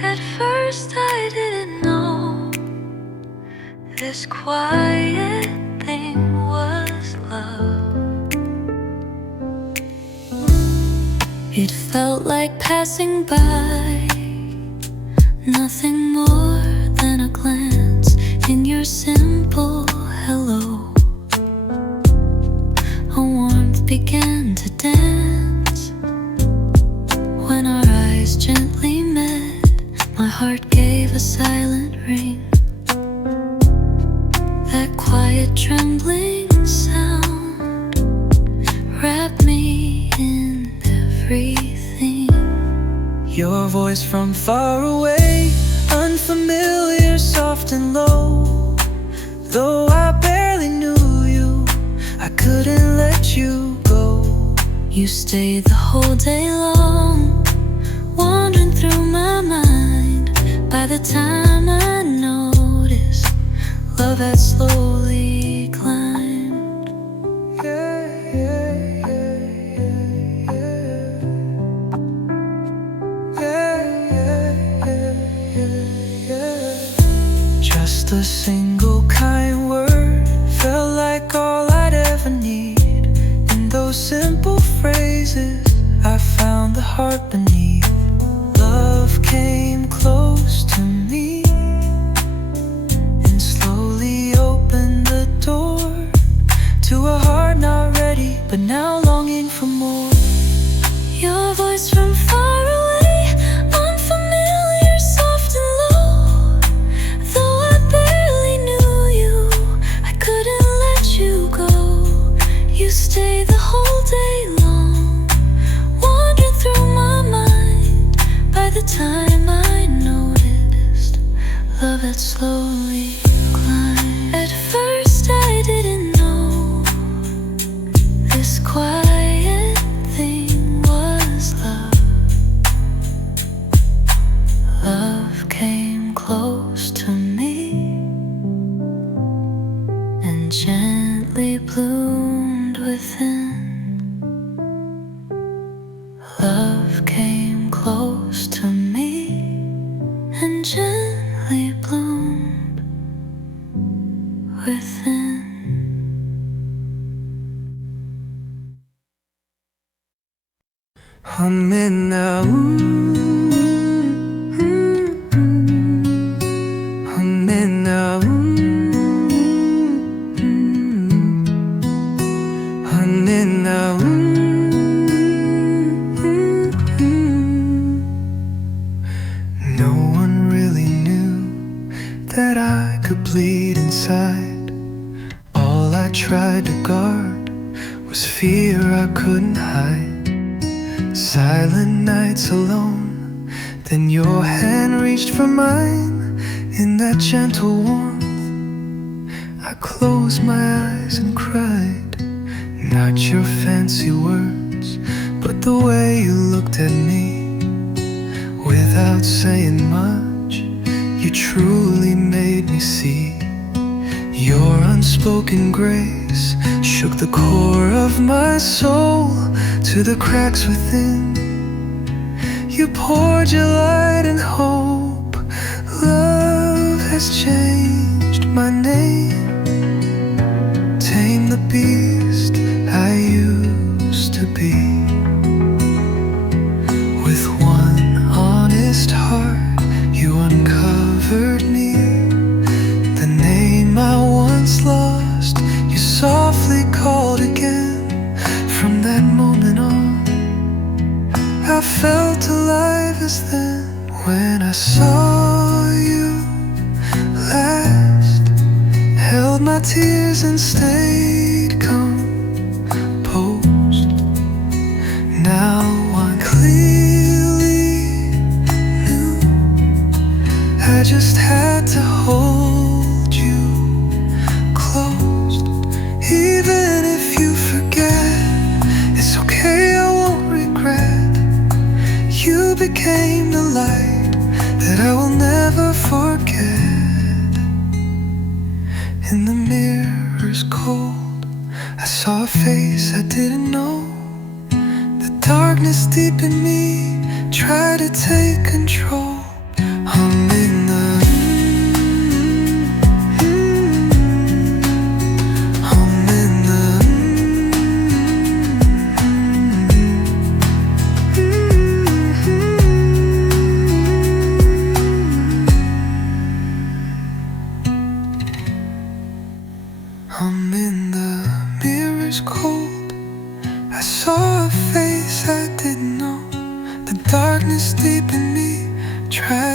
At first I didn't know this quiet thing was love. It felt like passing by, nothing more than a glance in your simple hello. A warmth began to dance when our eyes gently met. My heart gave a silent ring. That quiet trembling sound wrapped me in everything. Your voice from far away, unfamiliar, soft and low. Though I barely knew you, I couldn't let you go. You stayed the whole day long, wandering through my mind. By the time I noticed, love had slowly climbed. Just a single kind word felt like all I'd ever need. In those simple phrases, I found the heart beneath. Love came close to me and slowly opened the door to a heart not ready, but now longing for more. Your voice from far away, unfamiliar, soft and low. Though I barely knew you, I couldn't let you go. You stayed the whole day long, wandering through my mind. By the time I noticed, love had slowly climbed. At first I didn't know this quiet thing was love. Love came close to me and gently bloomed within. Love came close to me and gently bloomed within. 혼내나 혼내나 혼내나 No one really knew that I could bleed inside. All I tried to guard was fear I couldn't hide. Silent nights alone, then your hand reached for mine. In that gentle warmth, I closed my eyes and cried. Not your fancy words, but the way you looked at me. Without saying much, you truly made me see. Your unspoken grace shook the core of my soul to the cracks within. You poured your light and hope. Love has changed my name. Tame the beast I used to be. With one honest heart, you uncovered me. The name I once lost, you softly called again. From that moment on, I felt alive as then. When I saw you last, held my tears and stayed composed. Now I clearly knew I just had to hold you close. Even if you forget, it's okay, I won't regret. You became the light that I will never forget. In the mirror's cold, I saw a face I didn't know. The darkness deep in me tried to take control.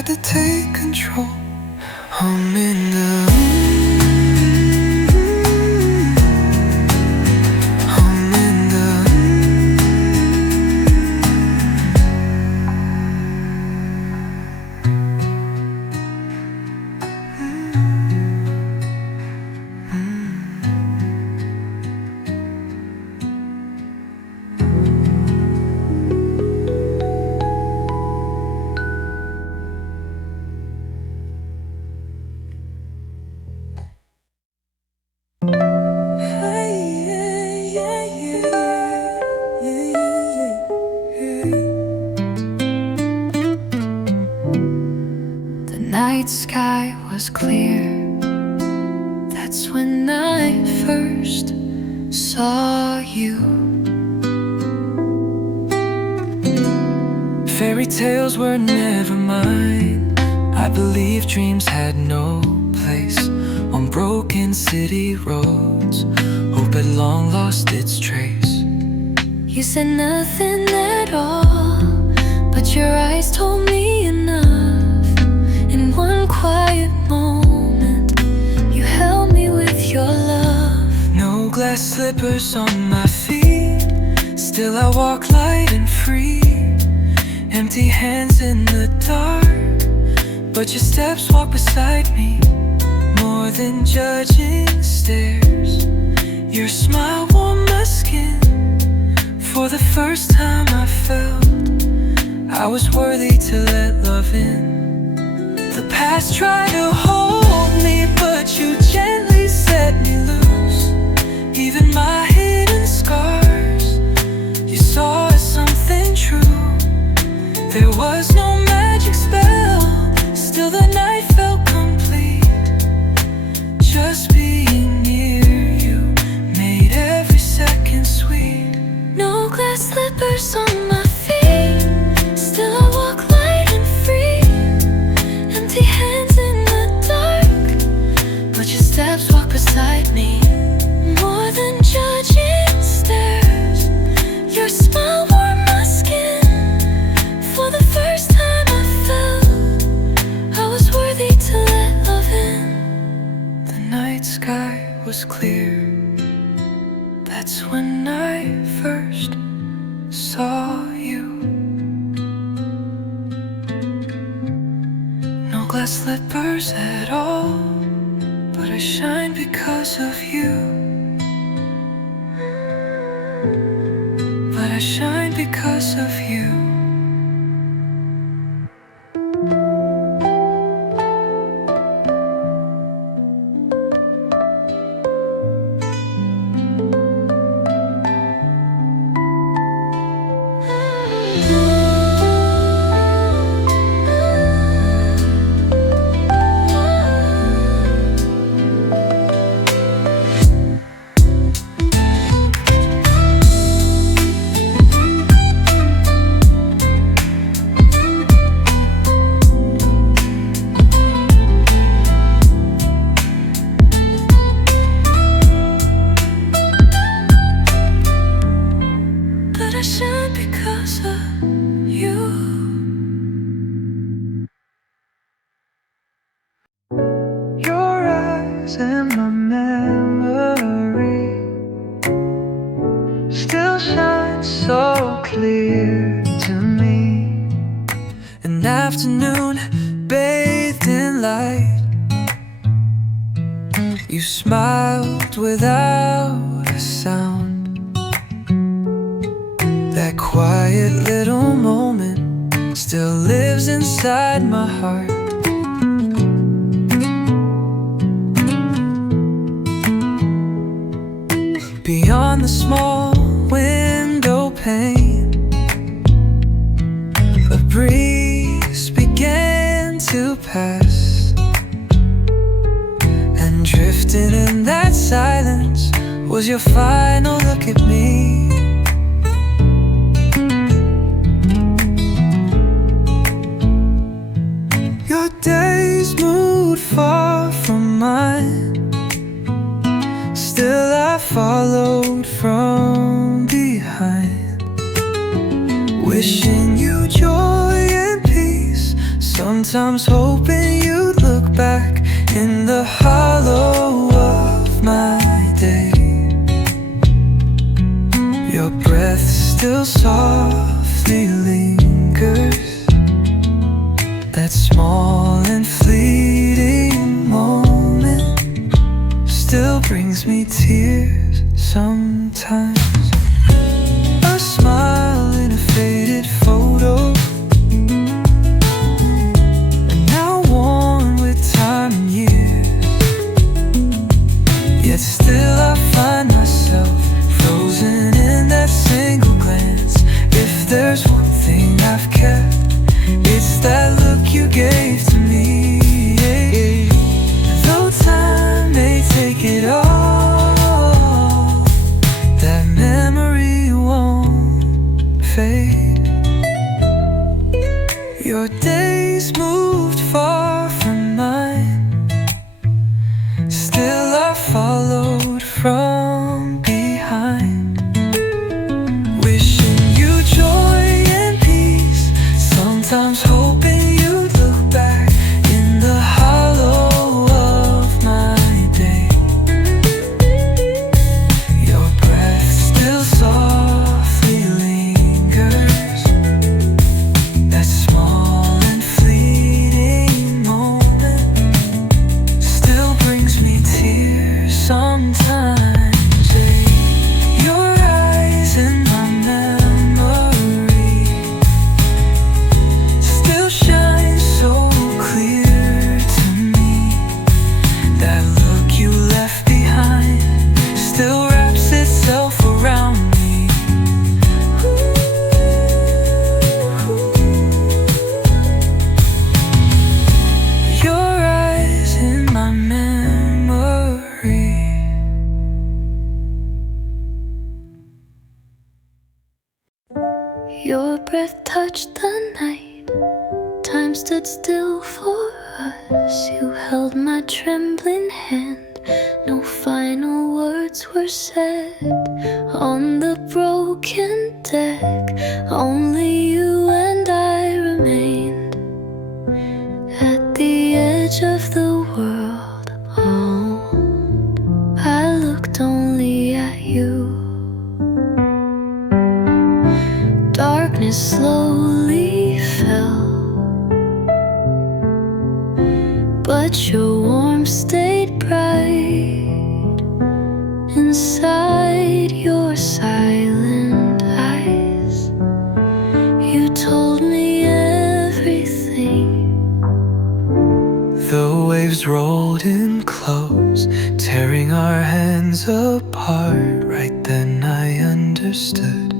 tried to take control. I'm in the night sky was clear. That's when I first saw you. Fairy tales were never mine. I believe dreams had no place on broken city roads. Hope had long lost its trace. You said nothing at all, but your eyes told me enough. In one quiet moment, you held me with your love. No glass slippers on my feet, still I walk light and free. Empty hands in the dark, but your steps walk beside me. More than judging stares, your smile warmed my skin. For the first time I felt I was worthy to let love in. The past tried to hold me, but you gently set me loose. Even my hidden scars, you saw as something true. There was no magic spell, still the night felt complete. Just being near you made every second sweet. No glass slippers on my feet, still I walk light and free. Empty hands in the dark, but your steps walk beside me. More than judging stares, your smile warmed my skin. For the first time I felt I was worthy to let love in. The night sky was clear. That's when I first saw you. No glass slippers at all, but I shine because of you. But I shine because of you. And my memory still shines so clear to me. An afternoon bathed in light, you smiled without a sound. That quiet little moment still lives inside my heart. Beyond the small window pane, a breeze began to pass, and drifting in that silence was your final look at me. Your days moved far from mine, still I followed from behind, wishing you joy and peace. Some Sometimes hoping you'd look back in the hollow of my day. Your breath still softly lingers. That small and fleeting moment still brings me tears sometimes. A smile in a faded photo, and now worn with time and years. Yet still I find myself frozen in that single glance. If there's one thing I've kept, it's that look you gave to me. Though time may take it all, that memory won't fade. Your days moved far from mine, still I followed from behind, wishing you joy and peace. Sometimes hoping you'd look back in the hollow of my day. Your breath still softly lingers. That small and fleeting moment still brings me tears sometimes. Your eyes in my memory still shine so clear to me. That look you left behind still wraps itself around me. Your eyes in my memory. Your breath touched the night. Time stood still for us. You held my trembling hand. No final words were said on the broken deck. Only you and I remained at the edge of the world. Oh, I looked only at you. Darkness slowly fell, but your warmth stayed bright inside your silent eyes. You told me everything. The waves rolled in close, tearing our hands apart. Right then I understood.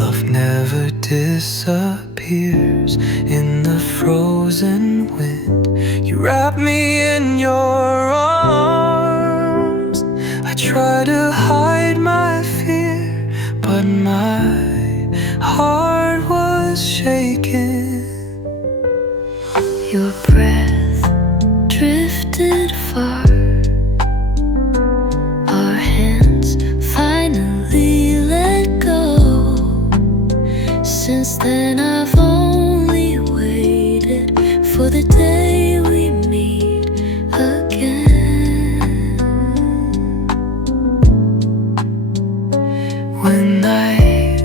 Love never disappears in the frozen wind. You wrap me in your arms. I try to hide my fear, but my heart was shaking. Your breath drifted far. Our hands finally let go. Since then I've only waited for the day we meet again. When night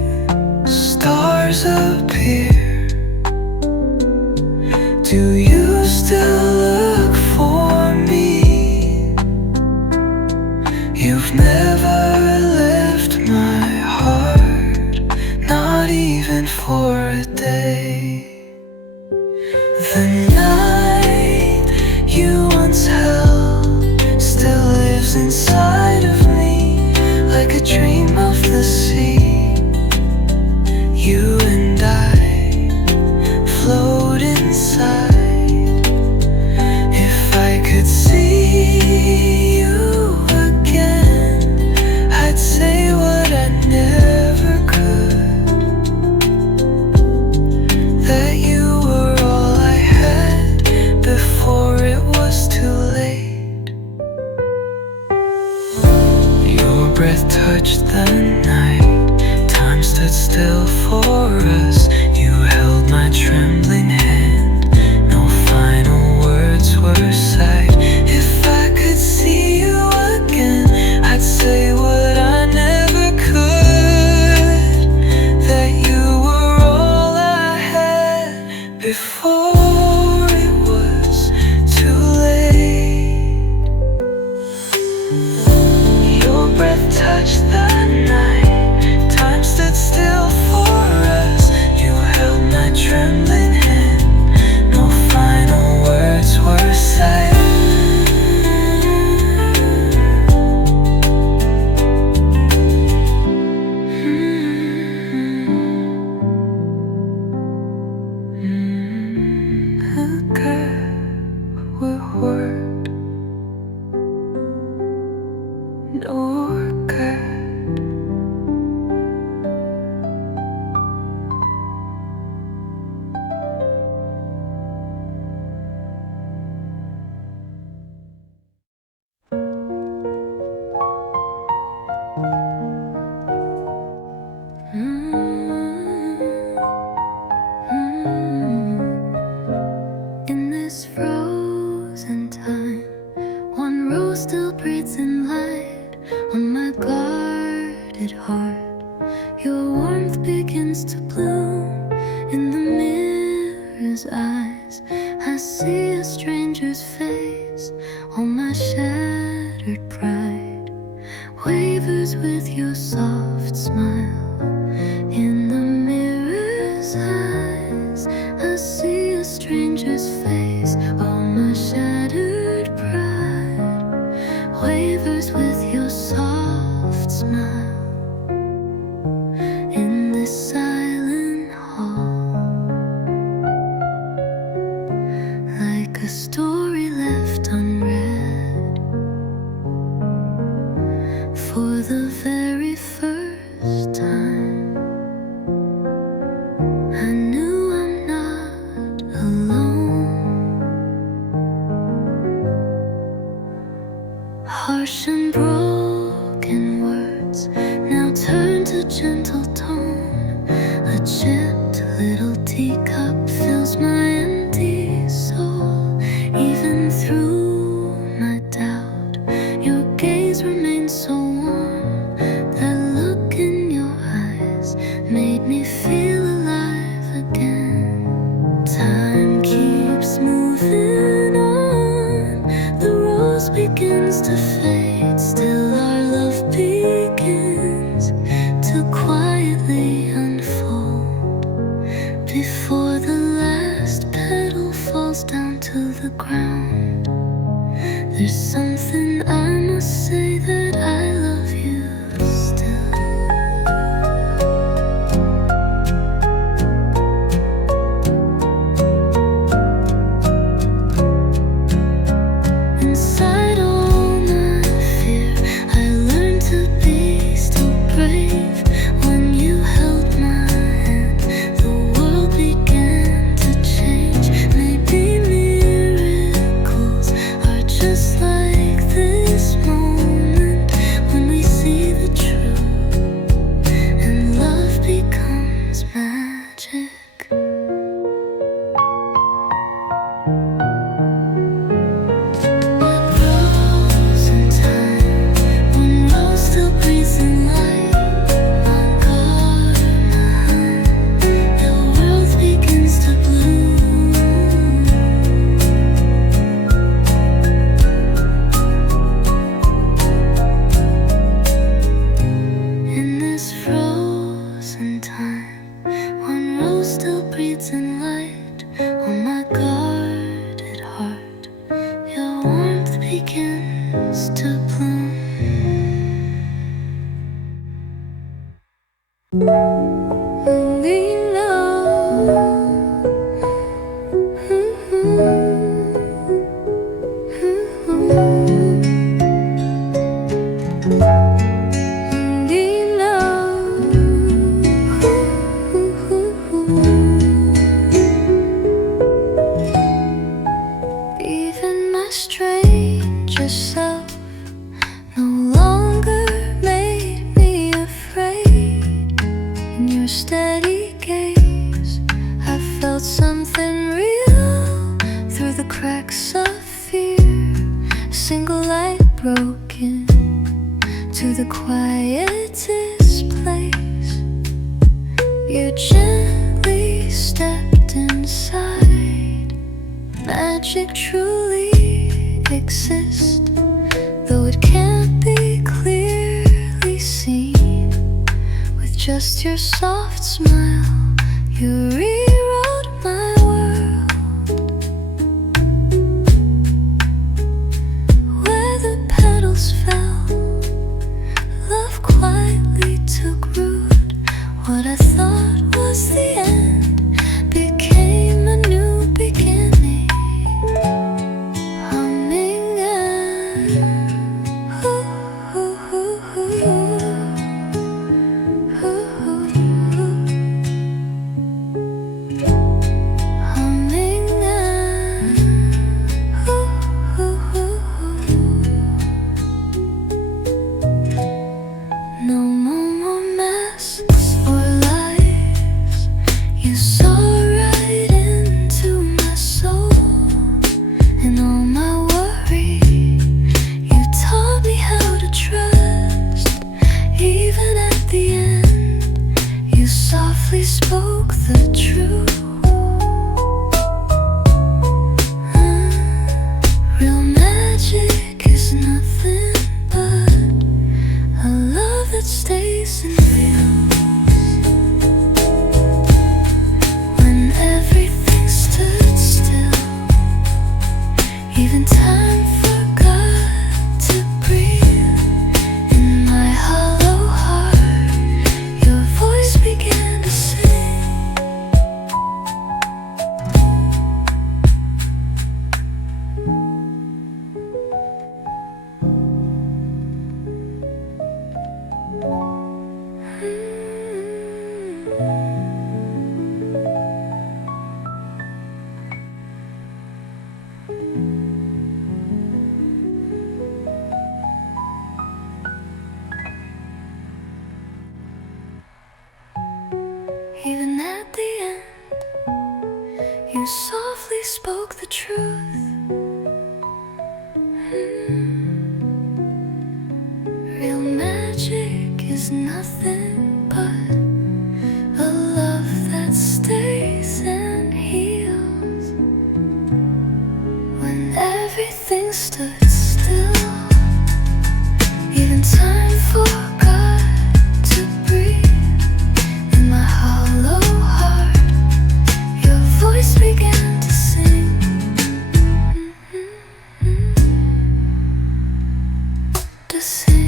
stars appear, do you still look for me? You've never left my heart, not even for a day. The night you once held still lives inside of me, like a dream of the sea. You and I float inside. If I could see you again, I'd say what I never could, that you were all I had before it was too late. Your breath touched the night. Time stood still for us. You held my trembling hand. No final words were said. In this frozen time, one rose still breathes in light on my guarded heart. Your warmth begins to bloom in the mirror's eyes. I see a stranger's face on my shattered pride. Wavers with your soft smile in the mirror's eyes. I see a stranger's face on my shattered pride. Wavers with your soft smile in this silent hall. Like a story left unread for the very first time. I knew I'm not alone. Harsh and broken words now turn to gentle tone. A chipped little teacup fills my empty soul. Even through my doubt, your gaze remains so warm. That look in your eyes made me feel alive again. Time keeps moving on. The rose begins to fade. Still our love begins to quietly unfold before the last petal falls down to the ground. There's something I must say, that I love you still. Inside all my fear, I learned to be still brave. When you held my hand, the world began to change. Maybe miracles are just like this moment when we see the truth and love becomes magic. Frozen time, one rose still breathes in light. My God, your world begins to bloom. In this frozen time, one rose still breathes in light on my guarded heart. Your warmth begins to bloom. We even my stranger self no longer made me afraid. In your steady gaze, I felt something real through the cracks of fear. A single light broken to the quietest place. You gently stepped inside. magic truly exists, though it can't be clearly seen. With just your soft smile, you rewrote my world. Where the petals fell, love quietly took root. What I thought was the end became a new beginning. Humming and humming and no more masks or lies. You saw right into my soul and all my worry. You taught me how to trust. Even at the end, you softly spoke the truth. Real magic is nothing but a love that stays in reels. When everything stood still, even time forgot to breathe. In my hollow heart, your voice began to sing. Even at the end, you softly spoke the truth. Real magic is nothing but a love that stays and heals. When everything stood still, even time forgot to breathe. In my hollow heart, your voice began to sing. To sing.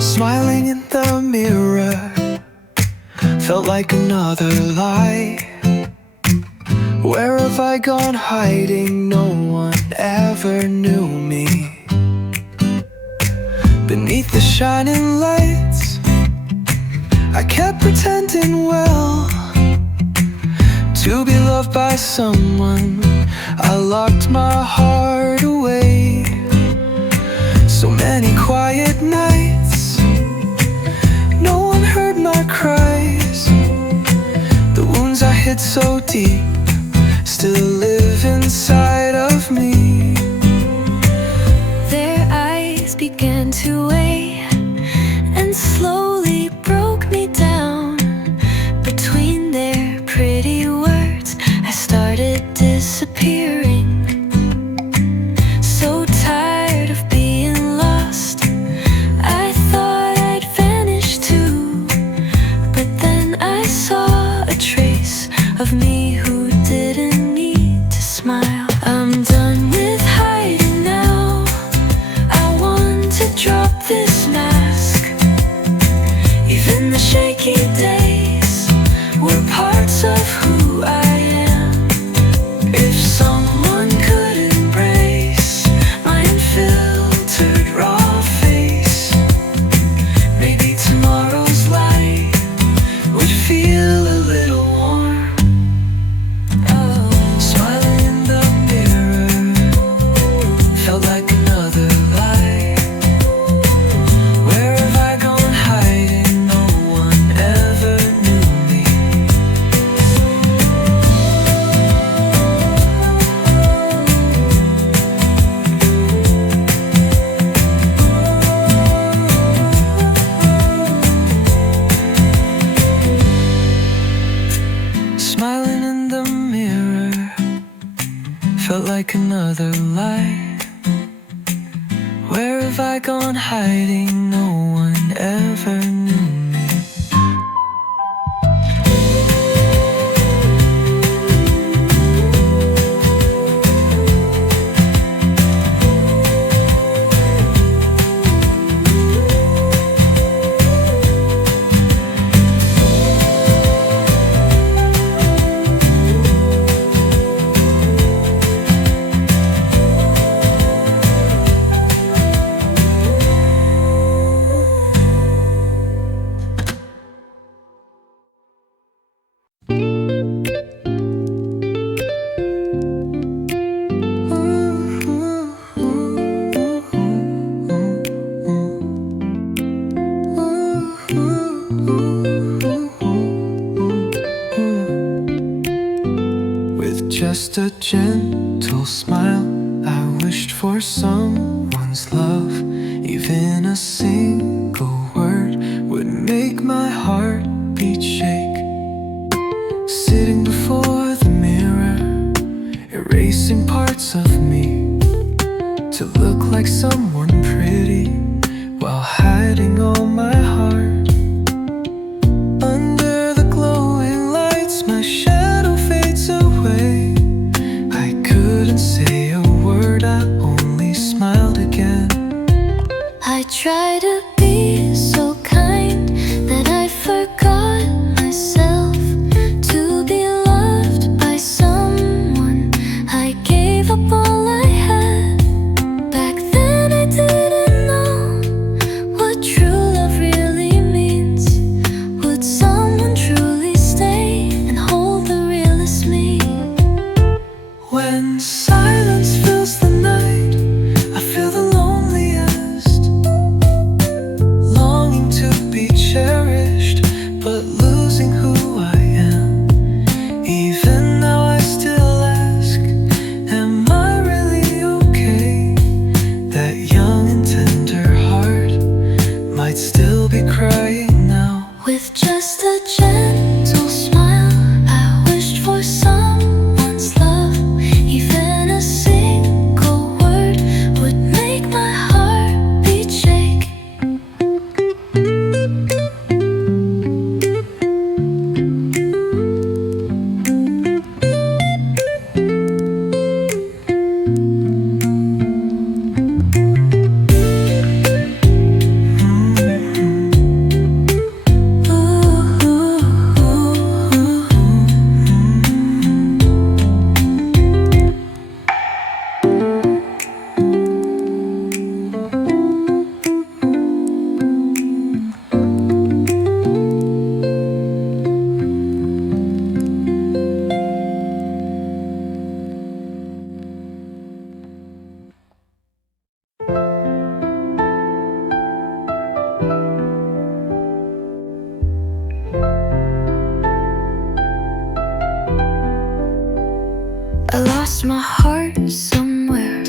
Smiling in the mirror felt like another lie. Where have I gone hiding? No one ever knew me. Beneath the shining lights, I kept pretending well to be loved by someone. I locked my heart away. So many quiet nights, no one heard my cries. The wounds I hid so deep still live inside of me. Their eyes began to weigh and slowly broke me down. Between their pretty words, I started disappearing. So tired of being lost, I thought I'd vanish too. But then I saw a trace of me who didn't need to smile. I'm done with hiding now. I want to drop this mask. Even the shaky days were parts of who I am. If someone could embrace my unfiltered raw face, maybe tomorrow's light would feel a little warm. Smiling in the mirror felt like another lie. Where have I gone hiding? No one ever knew me. Just a gentle smile, I wished for someone's love. Even a single word would make my heartbeat shake. Sitting before the mirror, erasing parts of me to look like someone pretty while hiding all my heart. Under the glowing lights, my shadow fades away. Say a word, I only smiled again. I try to be so kind that I forgot myself. To be loved by someone, I gave up all I had. Back then I didn't know what true love really means. Would someone truly stay and hold the realest me? When silence fills the night, I feel the loneliest, longing to be cherished, but losing who I am. Even now I still ask, am I really okay? That young and tender heart might still be crying now. With just a gentle smile, I wished for someone's love. Even a single word would make my heartbeat shake. I lost my heart somewhere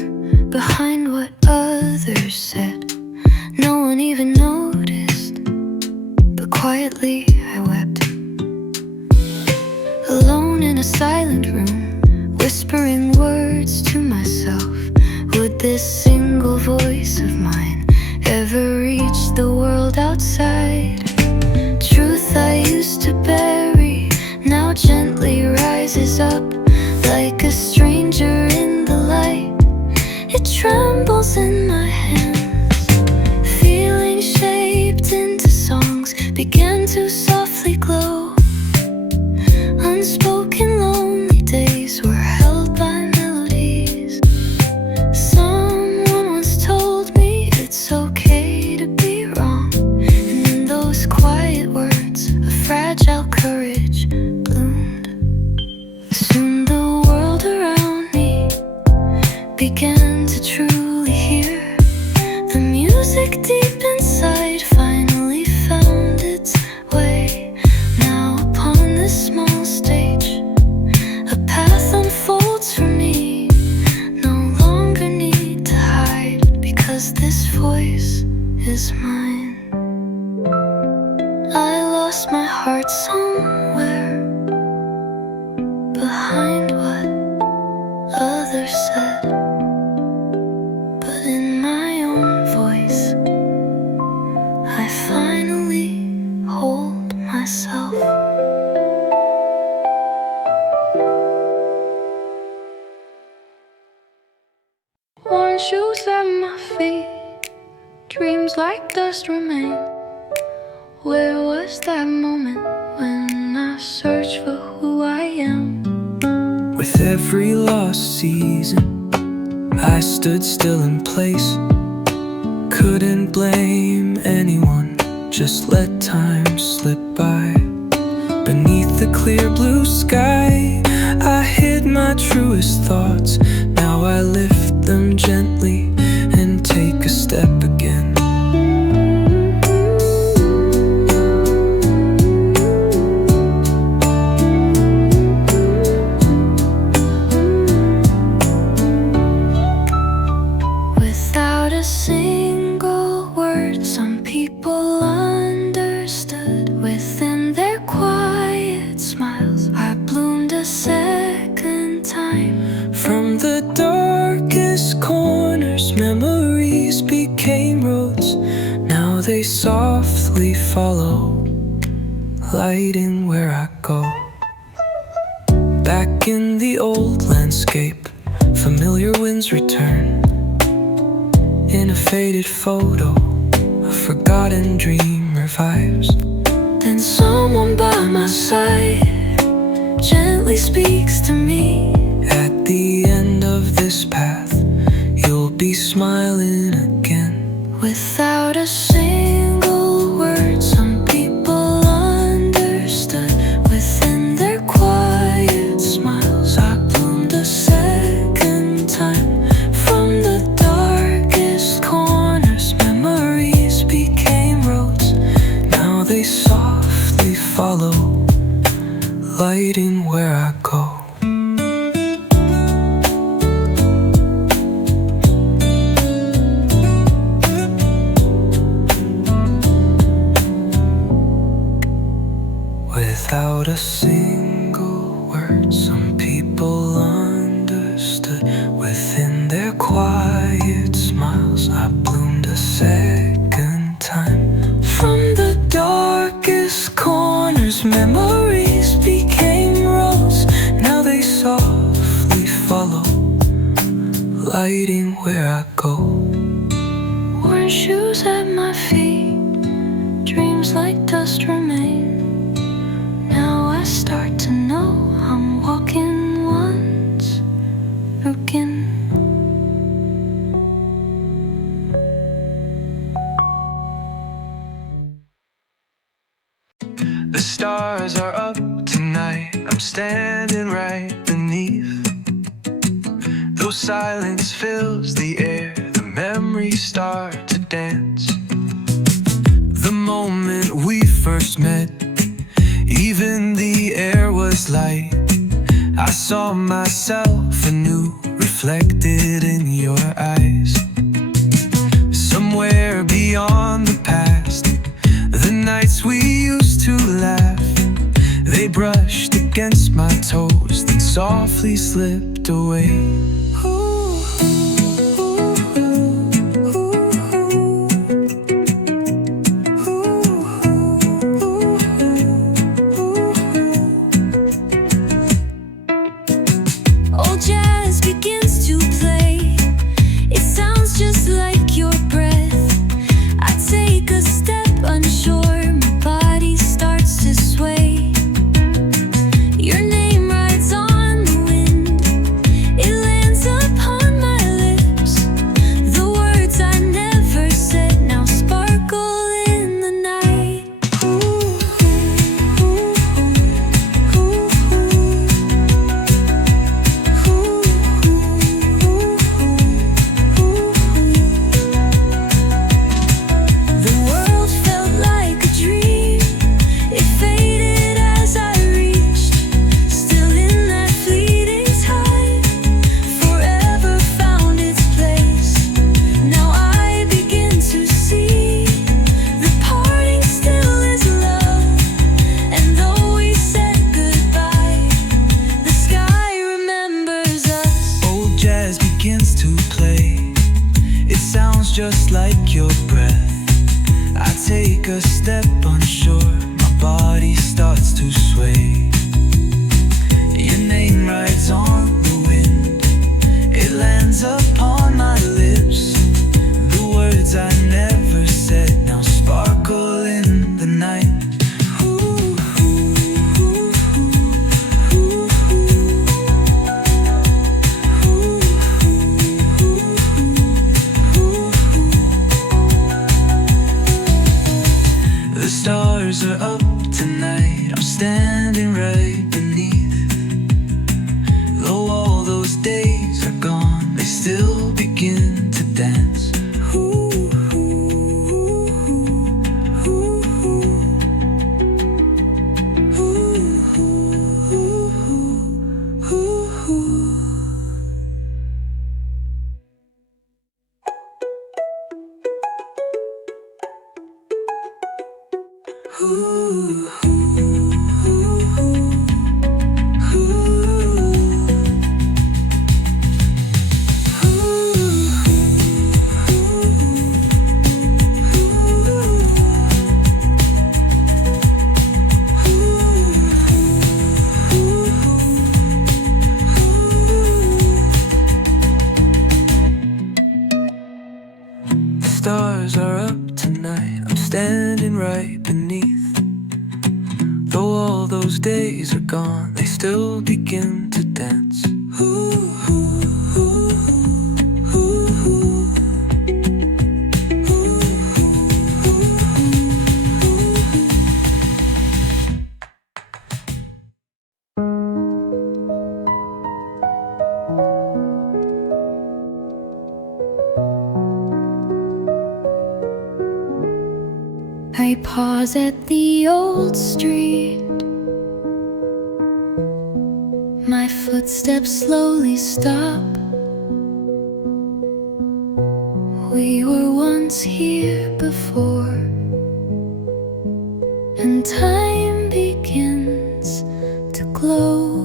behind what others said. No one even noticed, but quietly I wept. Alone in a silent room, whispering words to myself. Would this single voice of mine ever reach the world outside? Truth I used to bury now gently rises up. Like a stranger in the light, it trembles in my hands. Feelings shaped into songs began to softly glow. Unspoken lonely days were held by melodies. Someone once told me it's okay to be wrong, and in those quiet words, a fragile courage bloomed. Soon the world around me began to truly hear. The music deep inside finally found its way. Now behind what others said, but in my own voice I finally hold myself. Worn shoes at my feet, dreams like dust remain. Where was that moment when I searched for who I am? With every lost season, I stood still in place. Couldn't blame anyone, just let time slip by. Beneath the clear blue sky, I hid my truest thoughts. Now I lift them gently and take a step again. Without a single word, some people understood. Within their quiet smiles, I bloomed a second time. From the darkest corners, memories became roads. Now they softly follow, lighting where I go. Back in the old landscape, familiar winds return. In a faded photo, a forgotten dream revives. Then someone by my side gently speaks to me. At the end of this path, you'll be smiling again. Without a single word, some people understood. Within their quiet smiles, I bloomed a second time. From the darkest corners, memories became roads. Now they softly follow, lighting where I go. Without a single word, some people understood. Within their quiet smiles, I bloomed a second time. From the darkest corners, memories became roads. Now they softly follow, lighting where I go. Worn shoes at my feet, dreams like dust remain. Now I start to know I'm walking once again. The stars are up tonight, I'm standing right beneath. Though silence fills the air, the memories start to dance. The moment we first met, even the air was light. I saw myself anew, reflected in your eyes. Somewhere beyond the past, the nights we used to laugh, they brushed against my toes, then softly slipped away. Old jazz begins to play. It sounds just like your breath. I take a step unsure, my body starts to sway. Your name rides on the wind, it lands up just like your breath. I take a step unsure, my body starts to sway. Your name rides on the wind, it lands upon my lips. The words I never said now sparkle in the night. The stars are up tonight, I'm standing right beneath. Though all those days are gone, they still begin to dance. Stars are up tonight, I'm standing right beneath. Though all those days are gone, they still begin to dance. I pause at the old street. My footsteps slowly stop. We were once here before, and time begins to glow.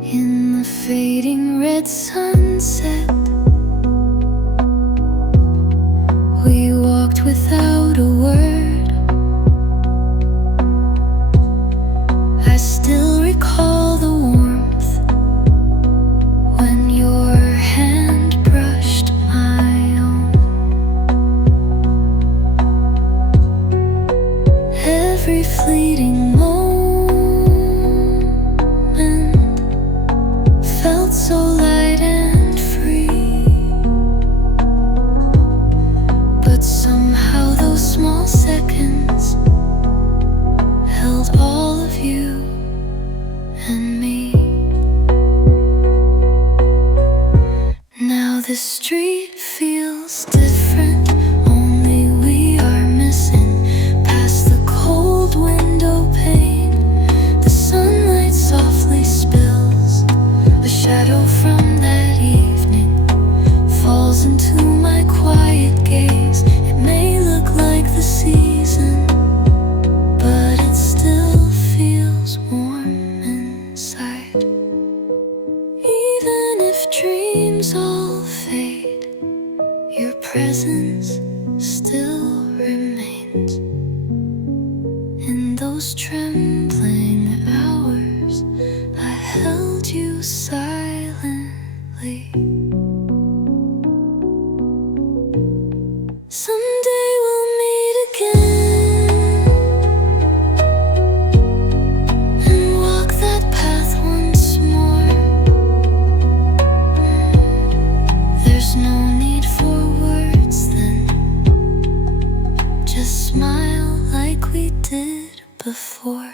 In the fading red sunset, we walked without a word. I still recall the warmth when your hand brushed my own. Every fleeting moment felt so light and free. But somehow those small seconds held all of you and me. Now the street feels different, only we are missing past the cold window pane. The sunlight softly spills, a shadow from that evening falls into my quiet gaze. It may look like the season, but it still feels warm inside. Even if dreams all fade, your presence still remains. In those trembling hours, I held you silently. Someday we'll meet again and walk that path once more. There's no need for words then, just smile like we did before.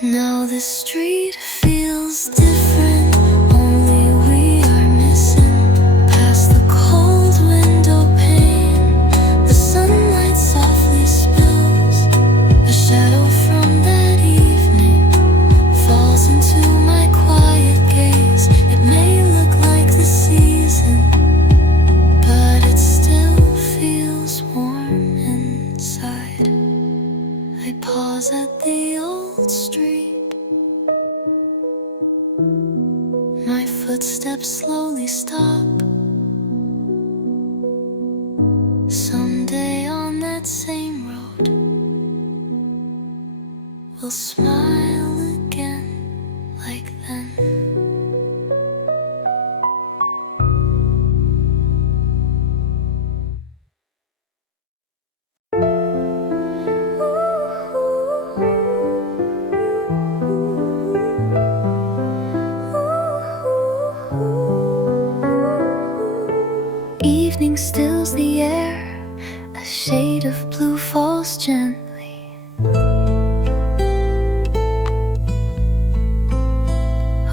Now the street feels different, only we are missing past the cold window pane. The sunlight softly spills, a shadow from that evening falls into my quiet gaze. It may look like the season, but it still feels warm inside. I pause at the old street. My footsteps slowly stop. Someday on that same road, we'll smile again like then. Evening stills the air, a shade of blue falls gently.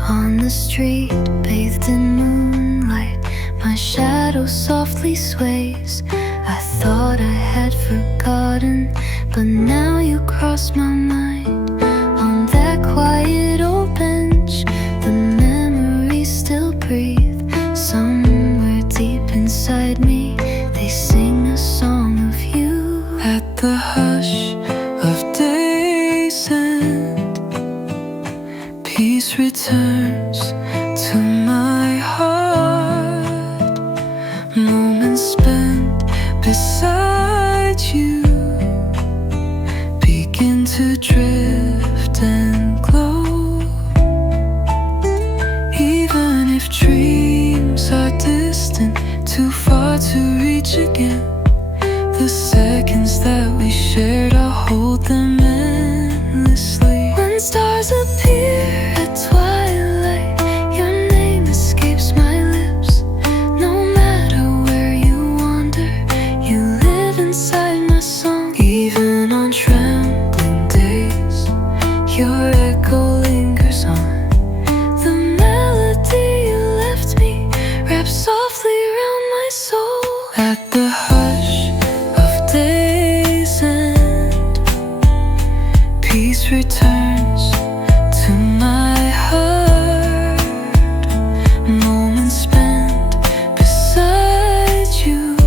On the street, bathed in moonlight, my shadow softly sways. I thought I had forgotten, but now you cross my mind. On that quiet old bench, the memories still breathe. Somewhere deep inside me, they sing a song of you. At the hush of day's end, peace returns to my heart. Moments spent beside you begin to drift and glow. Even if dreams are distant, too far to reach again, the seconds that we shared, I'll hold them endlessly. When stars appear at twilight, your name escapes my lips. No matter where you wander, you live inside my song. Even on trembling days, your echo lingers on. The melody you left me wraps softly around my soul. At the hush of day's end, peace returns to my heart. Moments spent beside you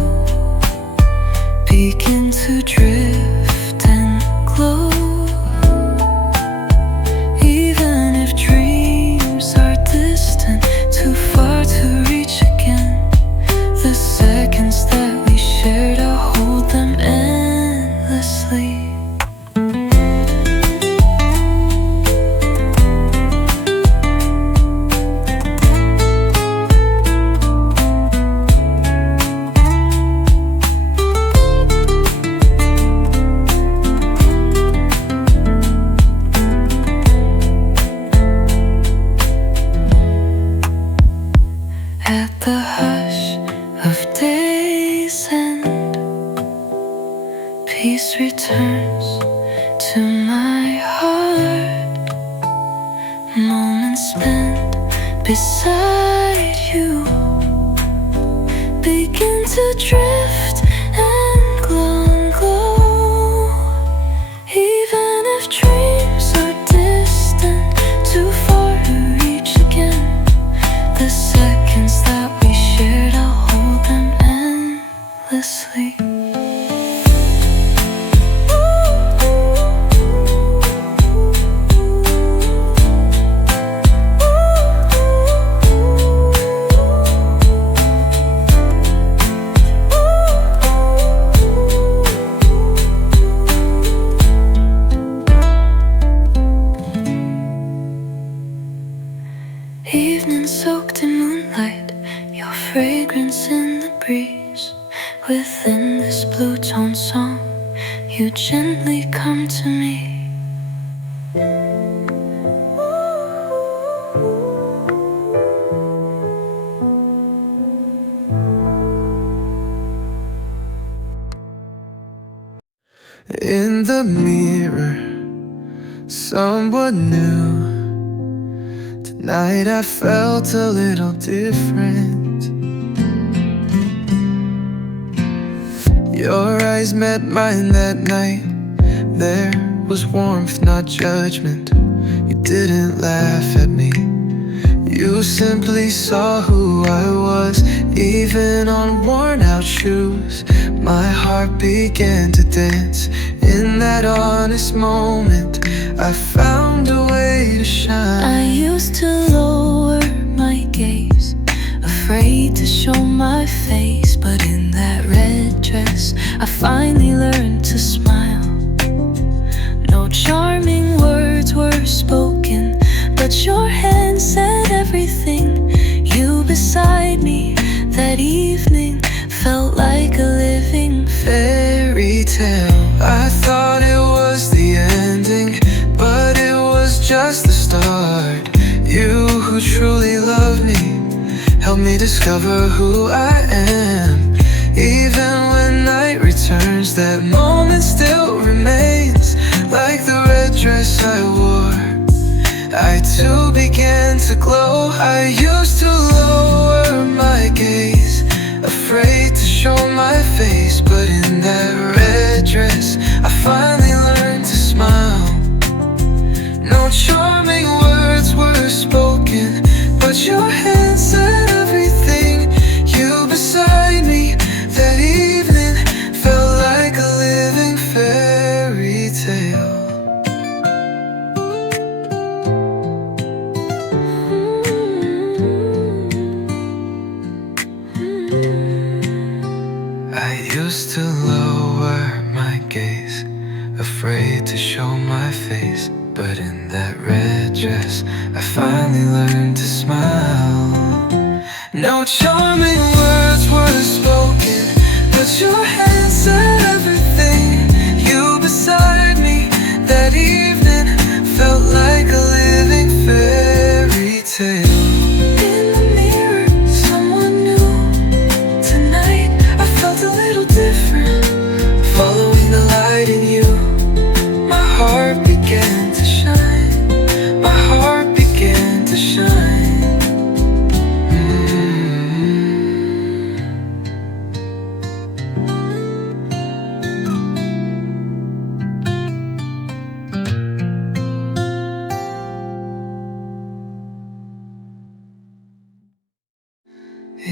begin to drift and glow. Even if dreams are distant, too far to reach again, the seconds that we shared, I'll hold them endlessly. At the hush of day's end, peace returns to my heart. Moments spent beside you begin to drift and glow. Even if dreams are distant, too far to reach again, the seconds that we shared, I'll hold them endlessly. Evening soaked in moonlight, your fragrance in the breeze. Within this blue tone song, you gently come to me. In the mirror, someone new. Tonight I felt a little different. Your eyes met mine that night. There was warmth, not judgment. You didn't laugh at me. You simply saw who I was. Even on worn out shoes, my heart began to dance. In that honest moment, I found a way to shine. I used to lower my gaze, show my face, but in that red dress I finally learned to smile. No charming words were spoken, but your hand said everything. You beside me that evening felt like a living fairy tale. I thought it was the ending, but it was just the start. You who truly love me helped me discover who I am. Even when night returns, that moment still remains. Like the red dress I wore, I too began to glow. I used to lower my gaze, afraid to show my face, but in that red dress I finally learned to smile. No charming words were spoken, but your hand said everything. You beside me that evening felt like a living fairy tale. I used to lower my gaze, afraid to show my face, but in that red dress I finally learned to smile. No charming words were spoken, but your hand said everything. You beside me that evening felt like a living fairy tale. In the mirror, someone new. Tonight I felt a little different, following the light in you. My heart began to shine. My heart began to shine.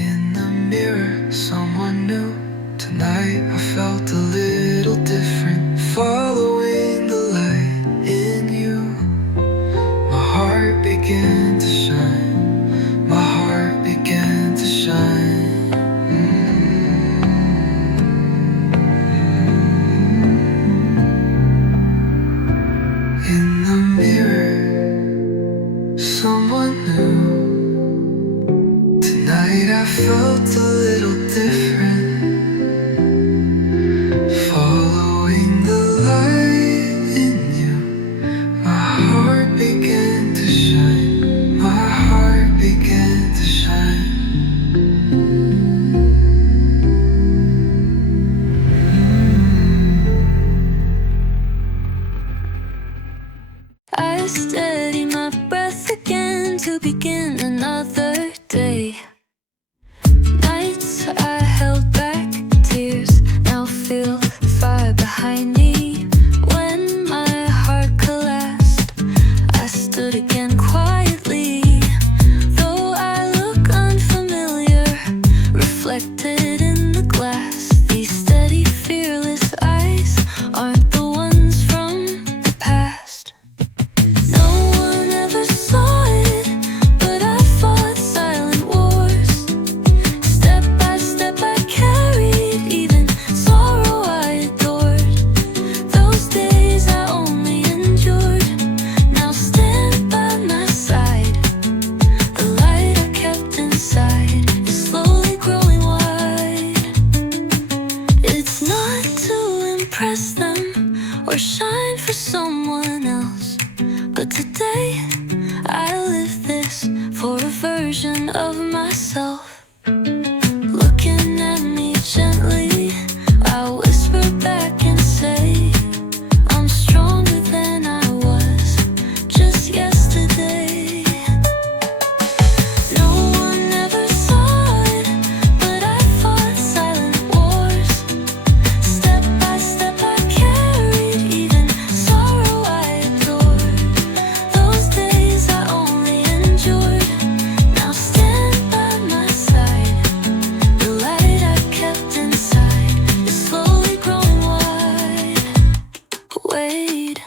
In the mirror, someone new. Tonight I felt a little different, following the light in you. My heart began to shine. My heart began to shine. In the mirror, someone new. Tonight I felt a little different, following the light in you. My heart began to shine. My heart began to shine. I steady my breath again to begin another day. Nights I held back tears, now feel fire behind me. When my heart collapsed, I stood again quietly. Though I look unfamiliar, reflected in the glass, these steady, fearless eyes aren't the ones from the past. No one ever saw it, but I fought silent wars. Step by step I carried even sorrow I adored. Those days I only endured, now stand by my side. The light I kept inside is slowly growing wide. It's not to impress them or shine for someone else, but today I live this for a version of myself. Looking at me gently, I whisper back and say, I'm stronger than I was just yesterday. No one ever saw it, but I fought silent wars. Step by step I carried even sorrow I adored. Those days I only endured, now stand by my side. The light I kept inside is slowly growing wide. Wait.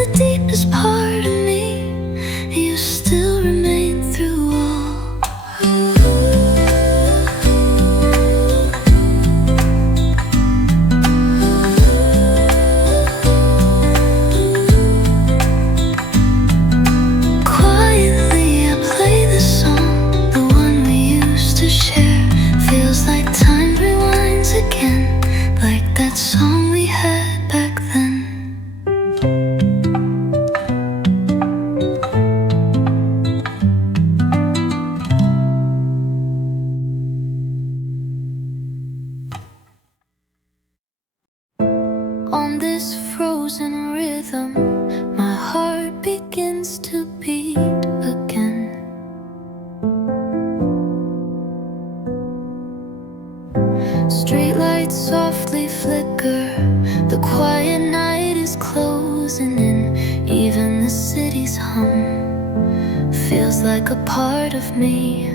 the deepest part of me, you still remain through all. Quietly I play the song, the one we used to share. Feels like time rewinds again, like that song we had back then. On this frozen rhythm, my heart begins to beat again. Streetlights softly flicker, the quiet night is closing in. Even the city's hum feels like a part of me.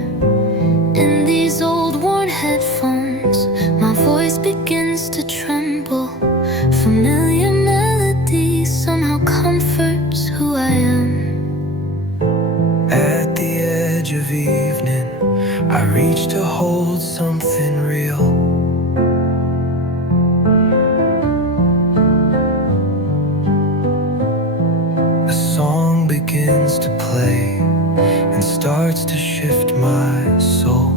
In these old worn headphones, my voice begins to tremble. Familiar melody somehow comforts who I am. At the edge of evening, I reach to hold something real. A song begins to play and starts to shift my soul.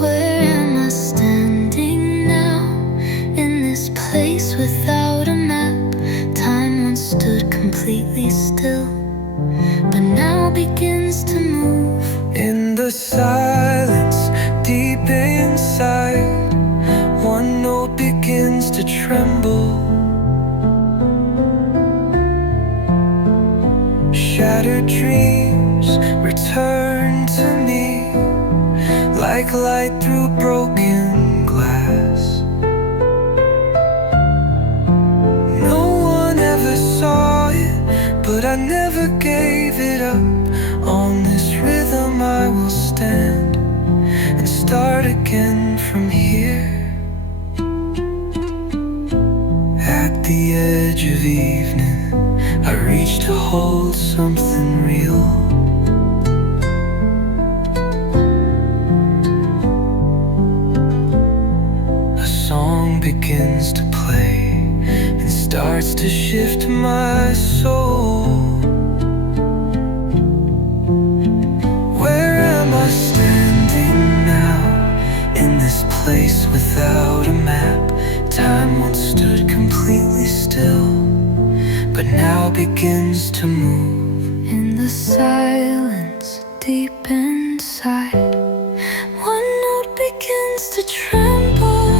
Where am I standing now? In this place without a map. Time once stood completely still, but now begins to move. In the silence, deep inside, one note begins to tremble. Shattered dreams return to me, like light through broken glass. No one ever saw it, but I never gave it up. On this rhythm I will stand and start again from here. At the edge of evening, I reach to hold something real. A song begins to play and starts to shift my soul. Where am I standing now? In this place without a map. Time once stood completely still, but now begins to move. In the silence deep inside, one note begins to tremble.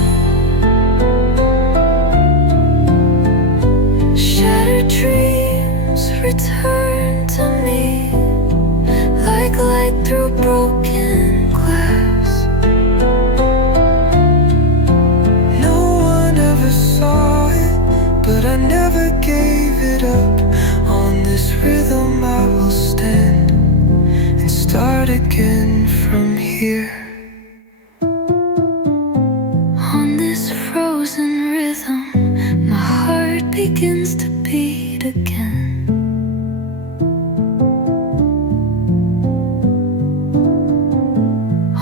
Shattered dreams return to me, like light through broken glass. No one ever saw it, but I never gave it up. On this rhythm I will stand and start again from here. On this frozen rhythm, my heart begins to beat again.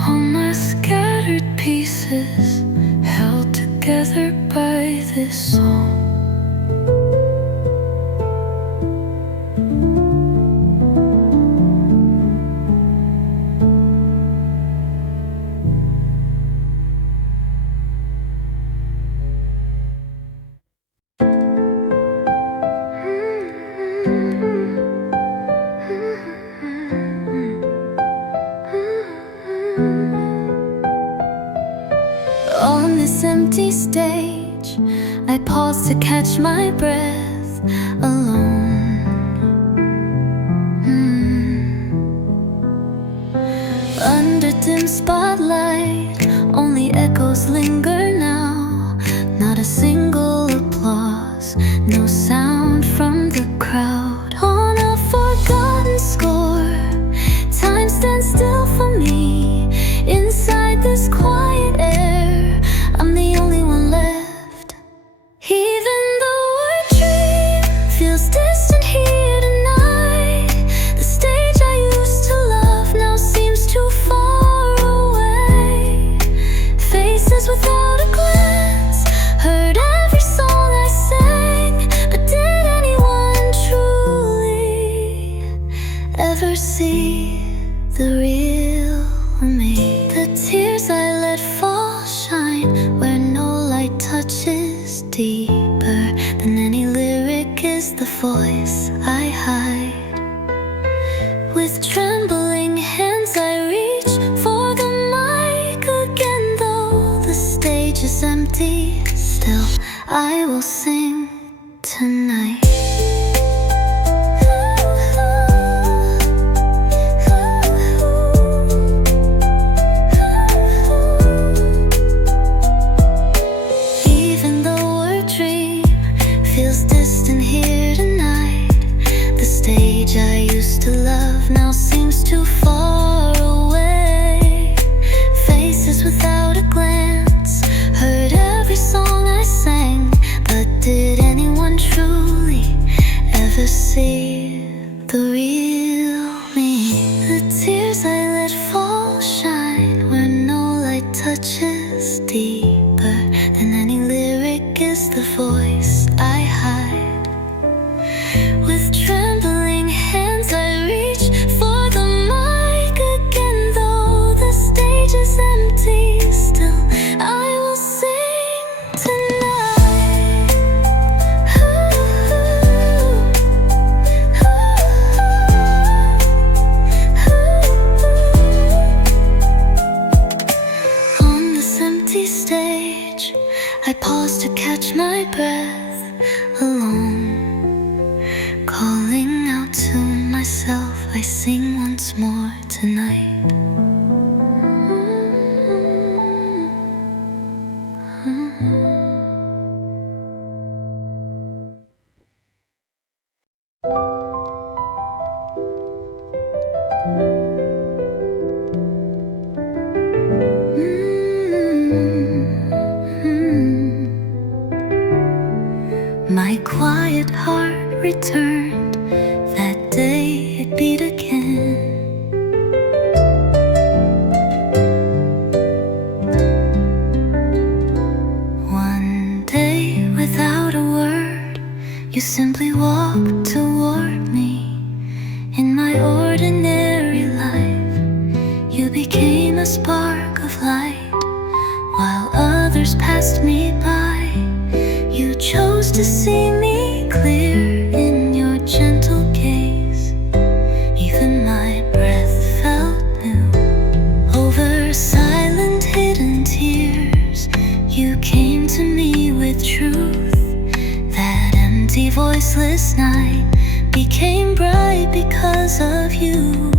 All my scattered pieces held together by this song. On this empty stage, I pause to catch my breath alone. Under dim spotlight, only echoes linger now. Not a single applause, no sound from the crowd. On a forgotten score, time stands still for me. Inside this quiet air, I'm the only one left here. voice I hide. With trembling hands I reach for the mic again. Though the stage is empty, still I will sing tonight. Even though our dream feels distant here tonight, the stage I used to love now seems too far away. Faces without a glance, heard every song I sang, but did anyone truly ever see the real me? The tears I let fall shine where no light touches. Deeper than any lyric is the voice I hide. With trembling hands I reach for the mic again. Though the stage is empty, still I will sing tonight. On this empty stage, I pause to catch my breath, alone, calling out to myself. I sing once more tonight. My quiet heart returned. That day it beat again. One day without a word, you simply walked toward me. In my ordinary life, you became a spark of light. While others passed me by, you chose to see me clear in your gentle gaze. Even my breath felt new. Over silent hidden tears, you came to me with truth. That empty voiceless night became bright because of you.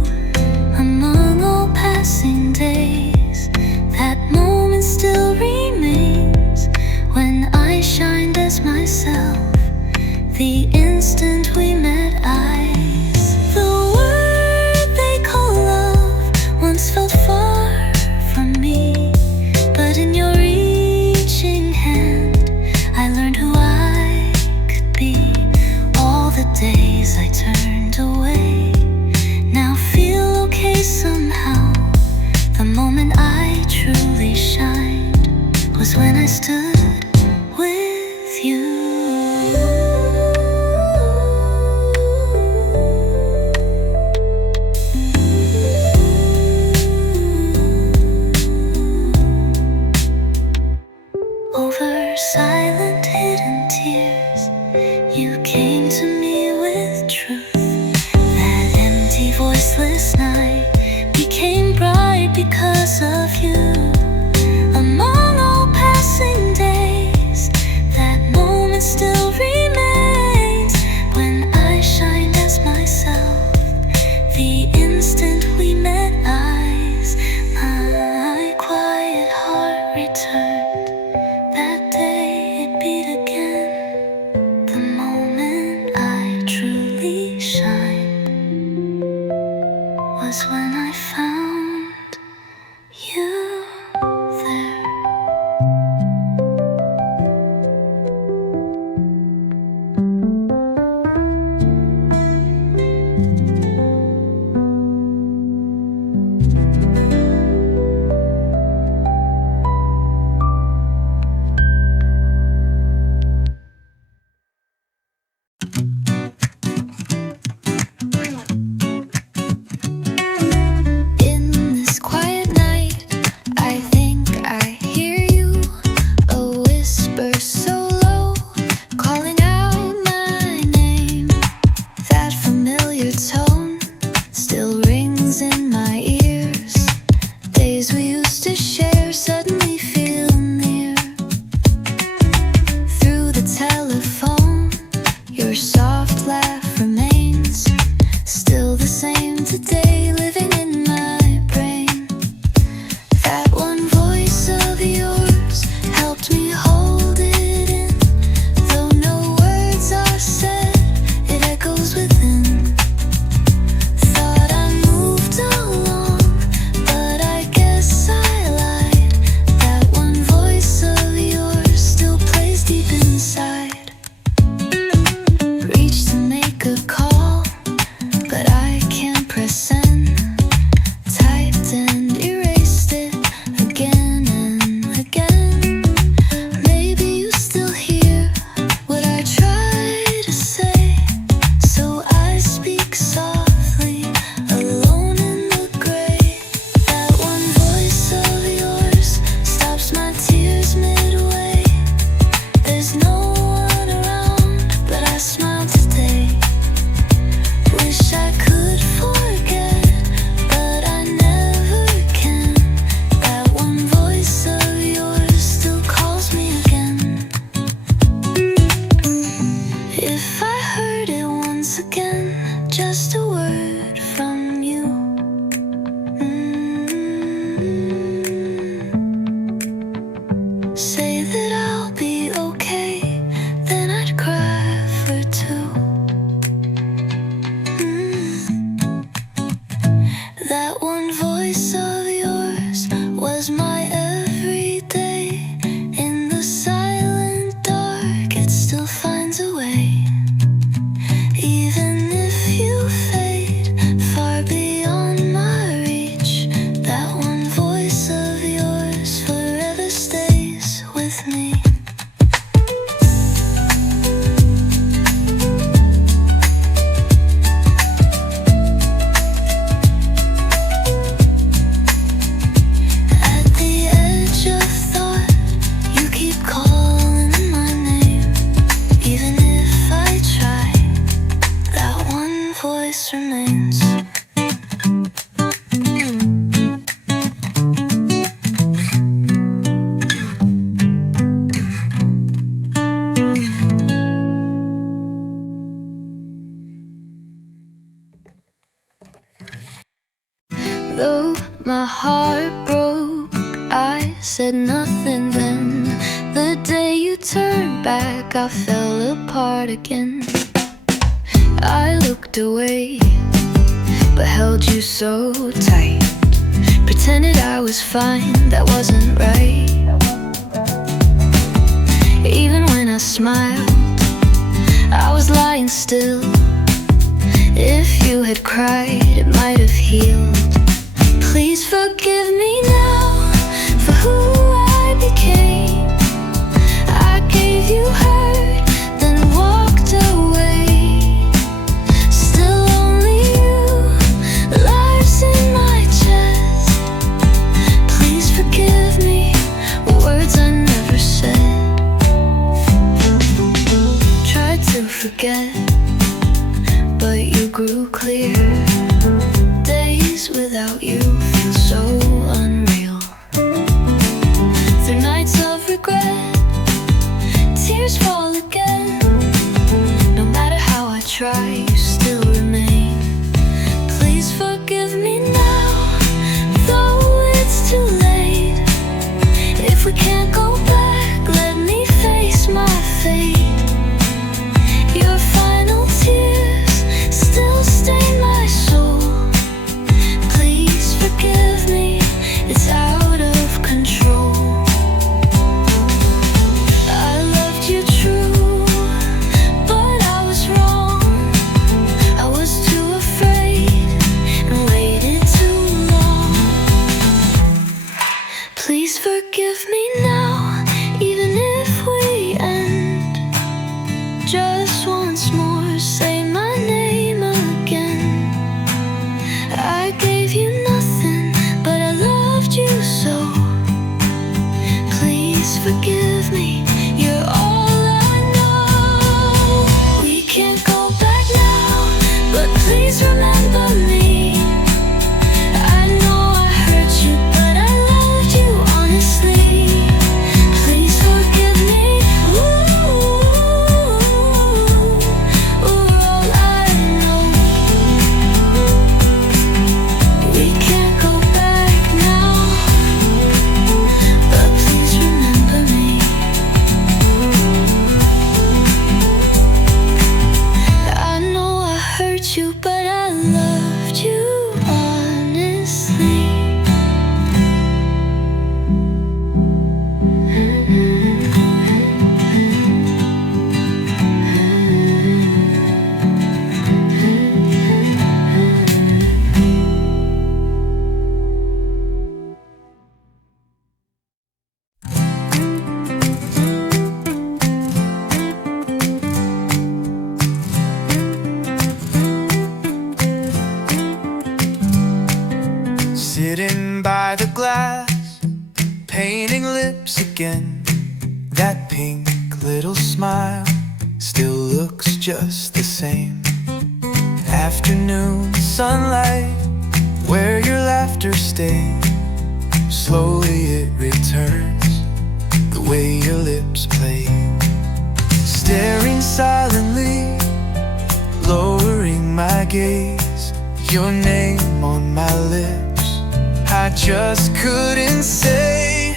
Among all passing days, that moment still remains when I shined as myself. The instant we met eyes. The word they call love once felt far from me, but in your reaching hand I learned who I could be. All the days I turned away now feel okay somehow. The moment I truly shined was when I stood with you. Over silent hidden tears, you came to me with truth. That empty voiceless night became bright because of you. Among all passing days, that moment My heart broke, I said nothing then. The day you turned back, I fell apart again. I looked away, but held you so tight. Pretended I was fine, that wasn't right. Even when I smiled, I was lying still. If you had cried, it might have healed. Please forgive me now for who I became. I gave you hurt, then walked away. Still only you lives in my chest. Please forgive me, words I never said. Tried to forget, but you grew clear. Days without you feel so unreal. Through nights of regret, tears fall again. No matter how I try, you still remain. Please forgive me now, though it's too late. If we can't go back, let me face my fate. Your final tears still stain my soul. Please forgive me, it's out of control. I loved you true, but I was wrong. I was too afraid and waited too long. Please forgive me now, even if we end. Just once more, say my name again. I gave you nothing, but I loved you so. Please forgive me, you're all I know. We can't go back now, but please remember me. I know I hurt you, but I loved you honestly. Please forgive me. Ooh, all I know. We can't go back now, but please remember me. I know I hurt you, but I loved you honestly. Sitting by the glass, painting lips again. That pink little smile still looks just the same. Afternoon sunlight, where your laughter stays. Slowly it returns, the way your lips play. Staring silently, lowering my gaze. Your name on my lips, I just couldn't say.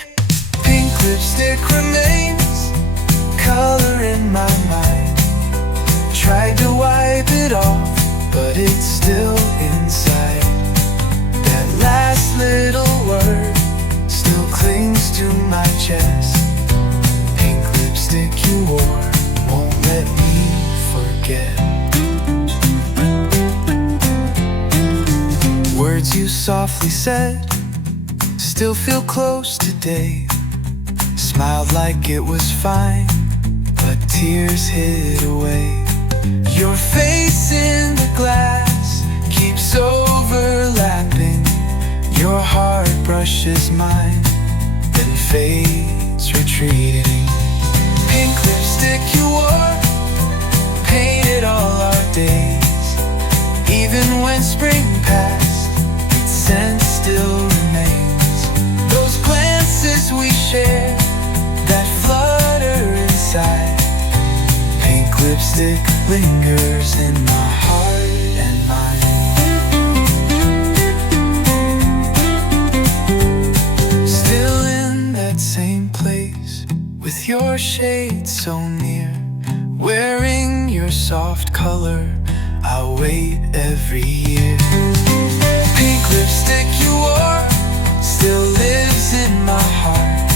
Pink lipstick remains, color in my mind. Tried to wipe it off, but it's still inside. That last little word still clings to my chest. Pink lipstick you wore won't let me forget. Words you softly said still feel close today. Smiled like it was fine, but tears hid away. Your face in the glass keeps overlapping. Your heart brushes mine, then fades retreating. Pink lipstick you wore painted all our days. Even when spring passed, its scent still remains. Those glances we share that flutter inside. Pink lipstick lingers in my heart and mind. your shade so near, wearing your soft color, I'll wait every year. Pink lipstick you wore still lives in my heart.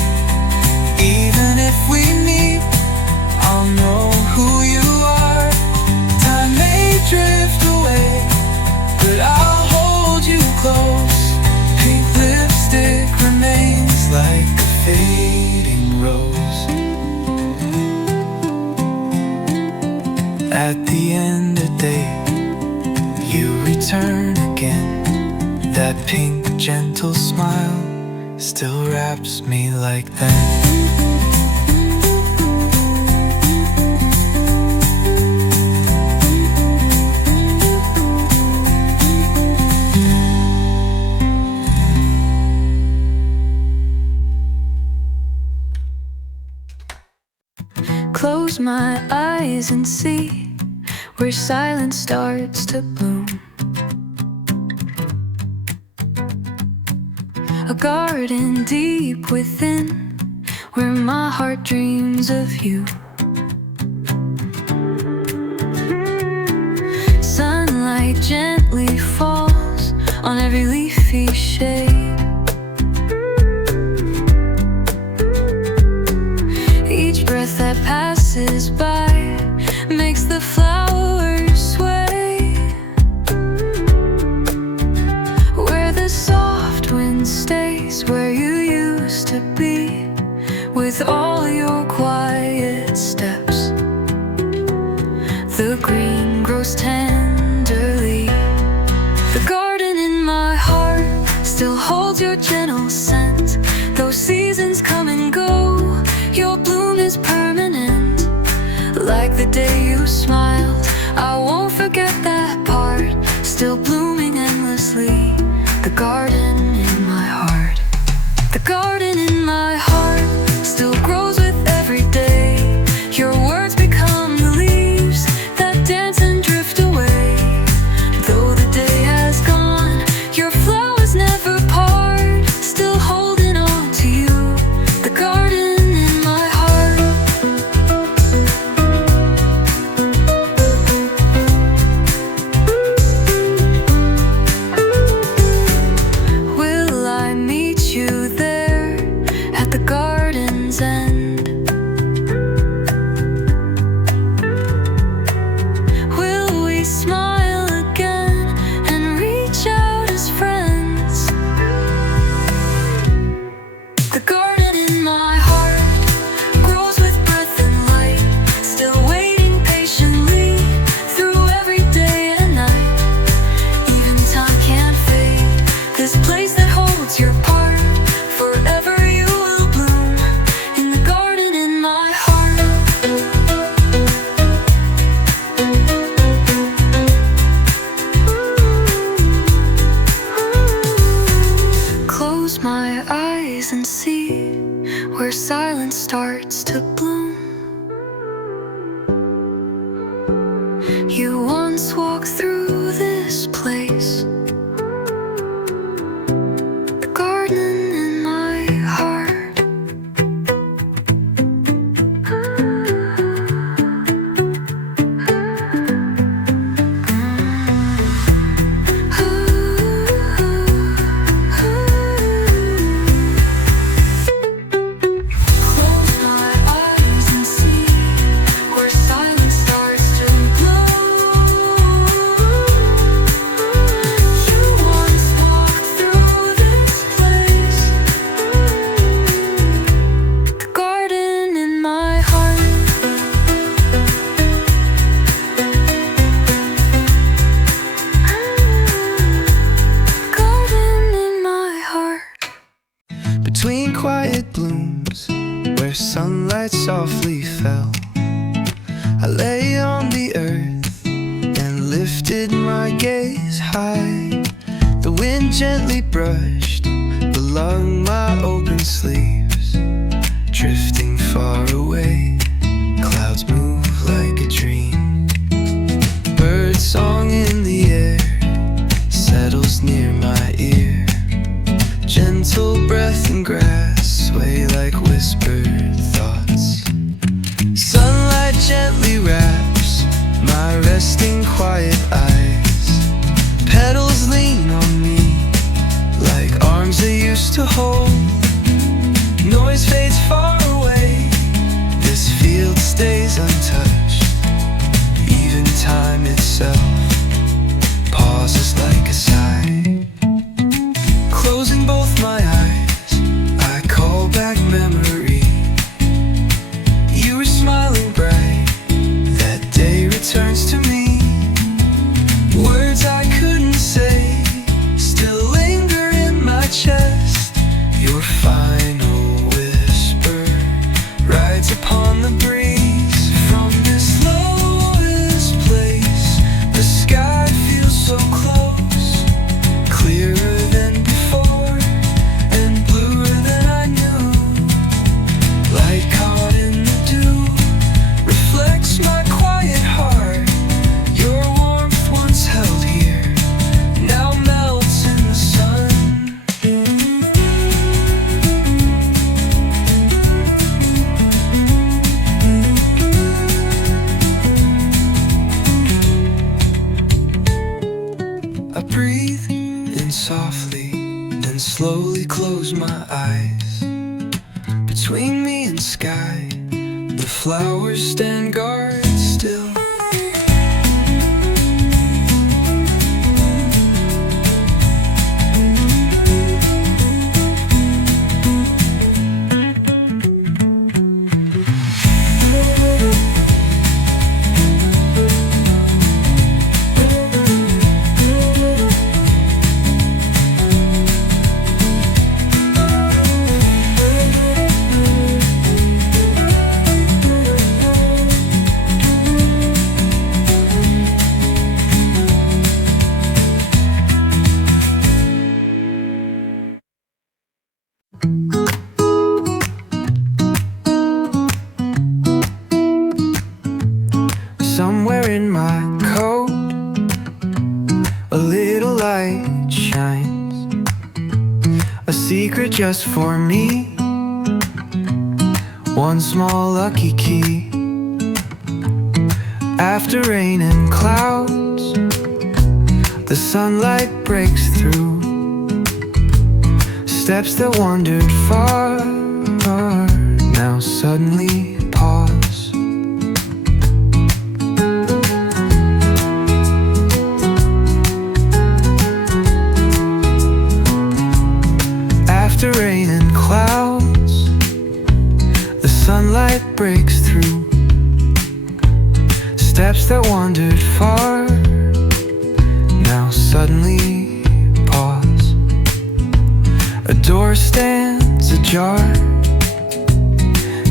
Even if we meet, I'll know who you are. Time may drift away, but I'll hold you close. Pink lipstick remains like a fading rose. At the end of the day, you return again. That pink gentle smile still wraps me like that. Close my eyes and see where silence starts to bloom. A garden deep within, where my heart dreams of you. Sunlight gently falls on every leafy shade. Each breath that passes by makes the flowers sway. Where the soft wind stays, where you used to be, with all your quiet steps. The green grows tenderly. The garden in my heart still holds your gentle scent. Though seasons come and go, your bloom is permanent. Like the day you smiled, I won't forget that part. Still blooming endlessly. The garden in my heart. The garden in my heart still grows with every day. Your words become the leaves that dance and drift away. Though the day has gone, your flowers never part. Still holding on to you. The garden in my heart. Will I meet you there at the garden's end? Will we smile again and reach out as friends? The garden in my heart grows with breath and light, still waiting patiently through every day and night. Even time can't fade this place that holds your part. Forever you will bloom in the garden in my heart. Close my eyes and see where silence starts to bloom. You once walked through this place. The garden in my heart. Close my eyes and see where silence starts to bloom. is untouched. Even time itself pauses like a sigh. Closing both my eyes, I call back memory. You were smiling bright, that day returns to me. Words I couldn't say still linger in my chest. Your final whisper rides upon the breeze. From this lowest place, the sky feels so close, clearer than before and bluer than I knew. Light caught in the dew reflects my quiet heart. Your warmth once held here now melts in the sun. I breathe in softly, then slowly close my eyes. Between me and sky, the flowers stand guard still. Somewhere in my coat, a little light shines, a secret just for me, one small lucky key. After rain and clouds, the sunlight breaks through, steps that wandered far now suddenly pause. After rain and clouds, the sunlight breaks through, steps that wandered far now suddenly pause. A door stands ajar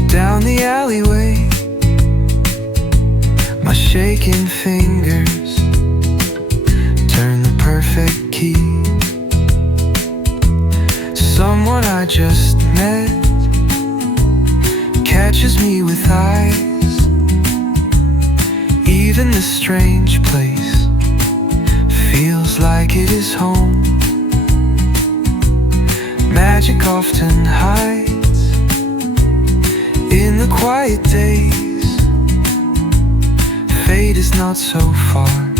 down the alleyway, my shaking fingers turn the perfect key. Someone I just met catches me with eyes. Even this strange place feels like it is home. Magic often hides in the quiet days. Fate is not so far,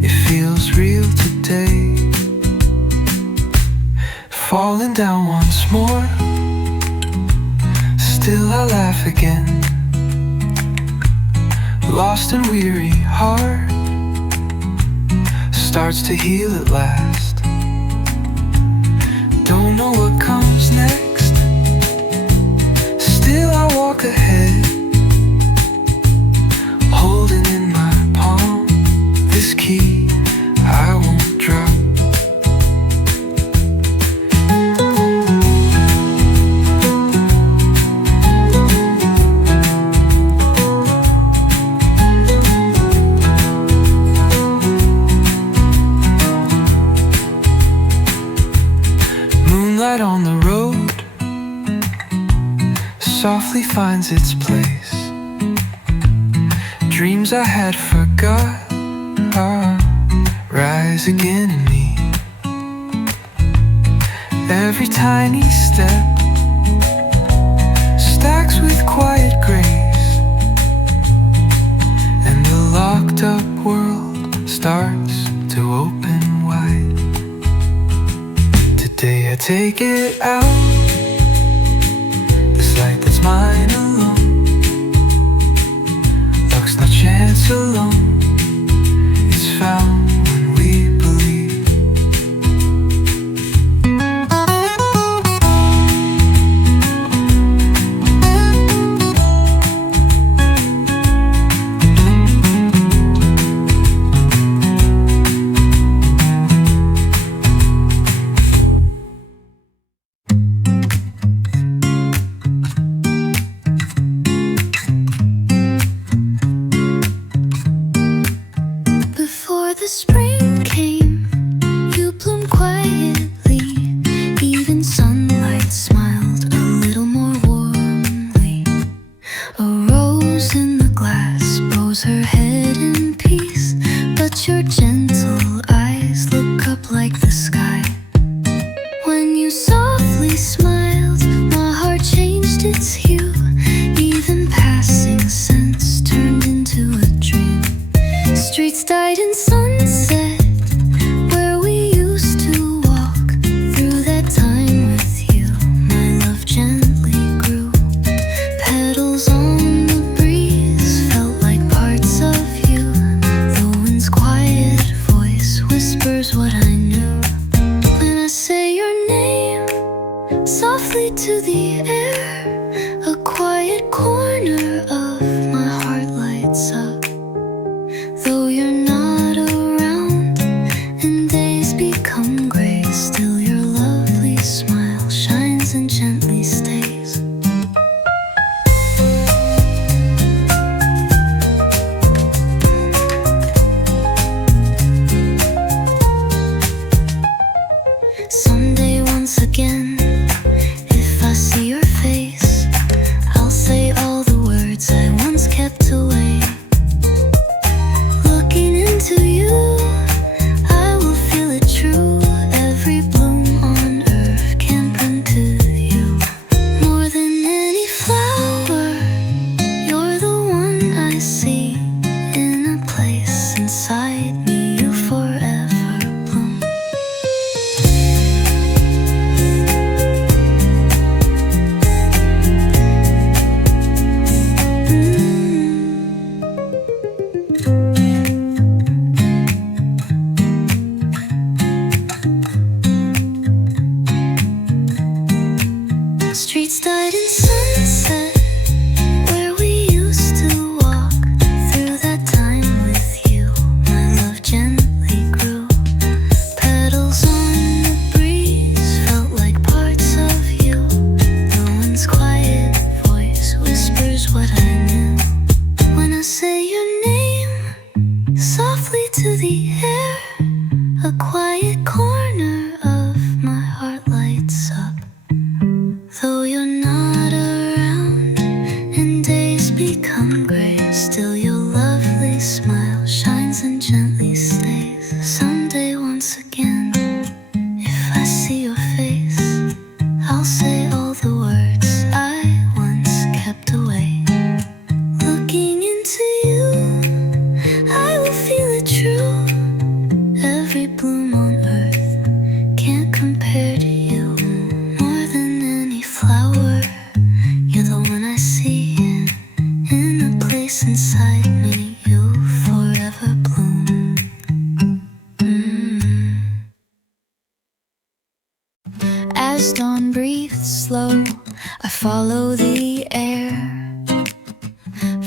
it feels real today. Falling down once more, still I laugh again. Lost and weary heart starts to heal at last. Don't know what comes next, still I walk ahead, holding in my palm this key I won't drop. Moonlight on the road softly finds its place. Dreams I had forgot rise again in me. Every tiny step stacks with quiet grace, and the locked up world starts to open wide. Today I take it out, this light that's mine alone. bows her head in peace, but your gentle eyes look up like the sky. When you softly smiled, my heart changed its hue. Even passing sense turned into a dream. Streets died in sunset, where we used to walk. Through that time with you, my love gently grew. Petals on the breeze felt like parts of you. The wind's quiet voice whispers what I knew. When I say your name softly to the air, a quiet corner of my heart lights up. Though you're not around and days become gray, still your lovely smile shines and gently stays. Someday once again, if I see your face, I'll say all the words I once kept away. Looking into you, I will feel it true. Every bloom on earth can bring to you. More than any flower, you're the one I see. In a place inside me, you forever bloom. Streets died in sunset, where we used to walk. Through that time with you, my love gently grew. Petals on the breeze felt like parts of you. The wind's quiet voice whispers what I knew. When I say your name softly to the air, a quiet corner of my heart lights up. Though you're not around and days become gray, still your lovely smile shines and gently stays. Someday once again, if I see your face, I'll say all the words I once kept away. Looking into you, I will feel it true. Every bloom on earth can't compare to you. More than any flower, you're the one I see. In a place inside me, you forever bloom. As dawn breathes slow, I follow the air.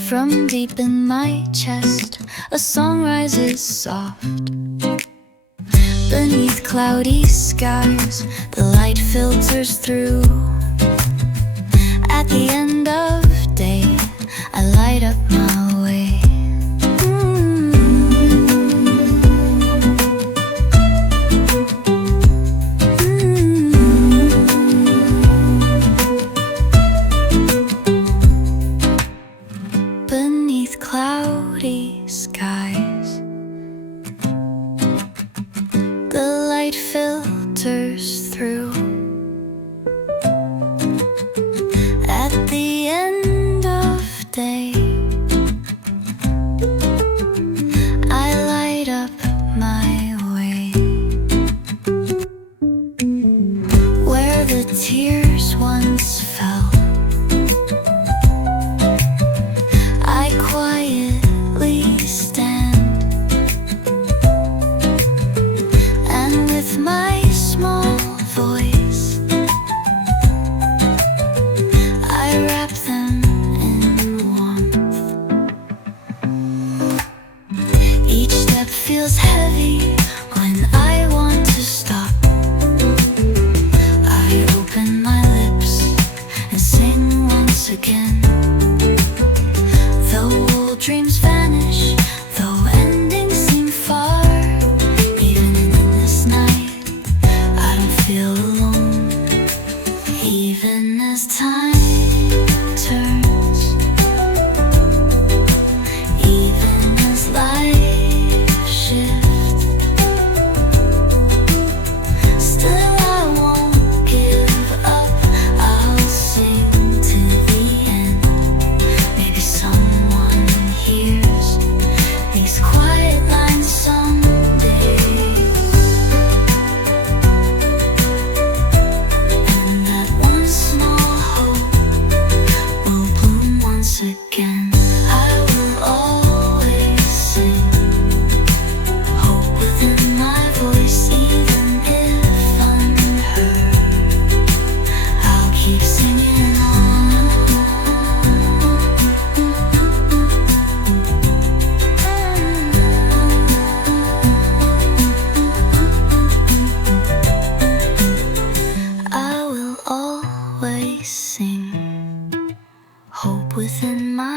From deep in my chest, a song rises soft. Beneath cloudy skies, the light filters through. At the end of day, I light up my way. Beneath cloudy skies, the light filters through. At the end of day, I light up my way. Where the tears once fell, I quietly stand, and with my small voice, I wrap them in warmth. Each step feels heavy when I want to stop. I open my lips and sing once again. Though old dreams vanish, though endings seem far, even in this night, I don't feel alone. Even as time turns, even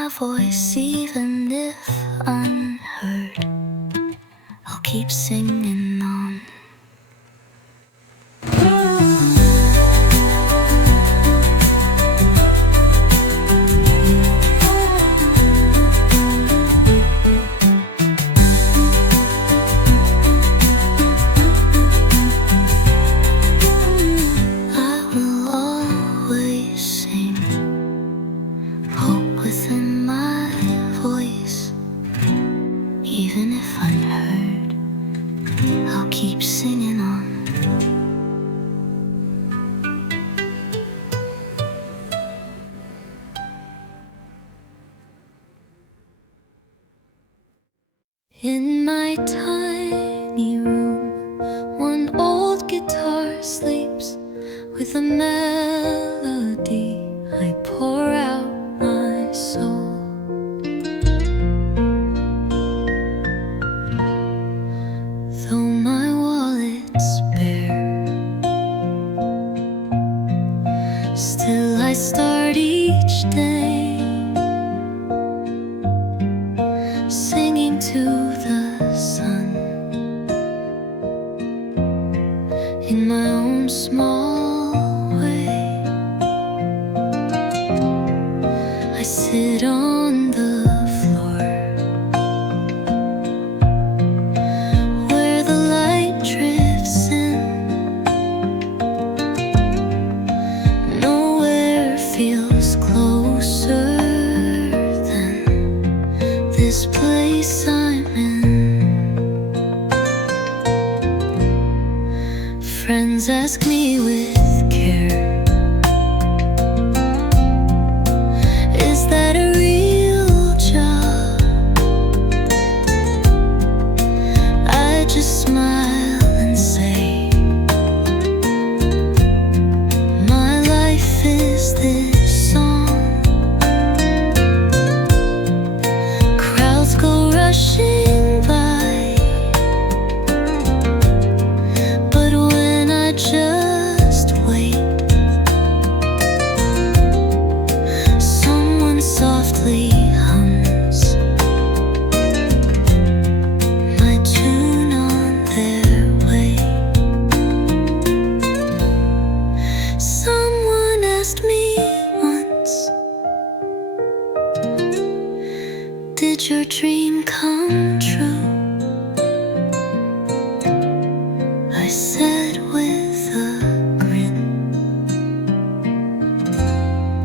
my voice, even if unheard. I'll keep singing on. Even if unheard, I'll keep singing on. In my tiny room, one old guitar sleeps with a melody. I pour out my soul. I start each day singing to the sun in my own small way. I sit on the floor where the light drifts in. Feels closer than this place I'm in. Friends ask me with care, is that a real job? I just smile and say, my life is this. Rushing by, but when I just wait, someone softly hums my tune on their way. Someone asked me once, did your dream come true? I said with a grin,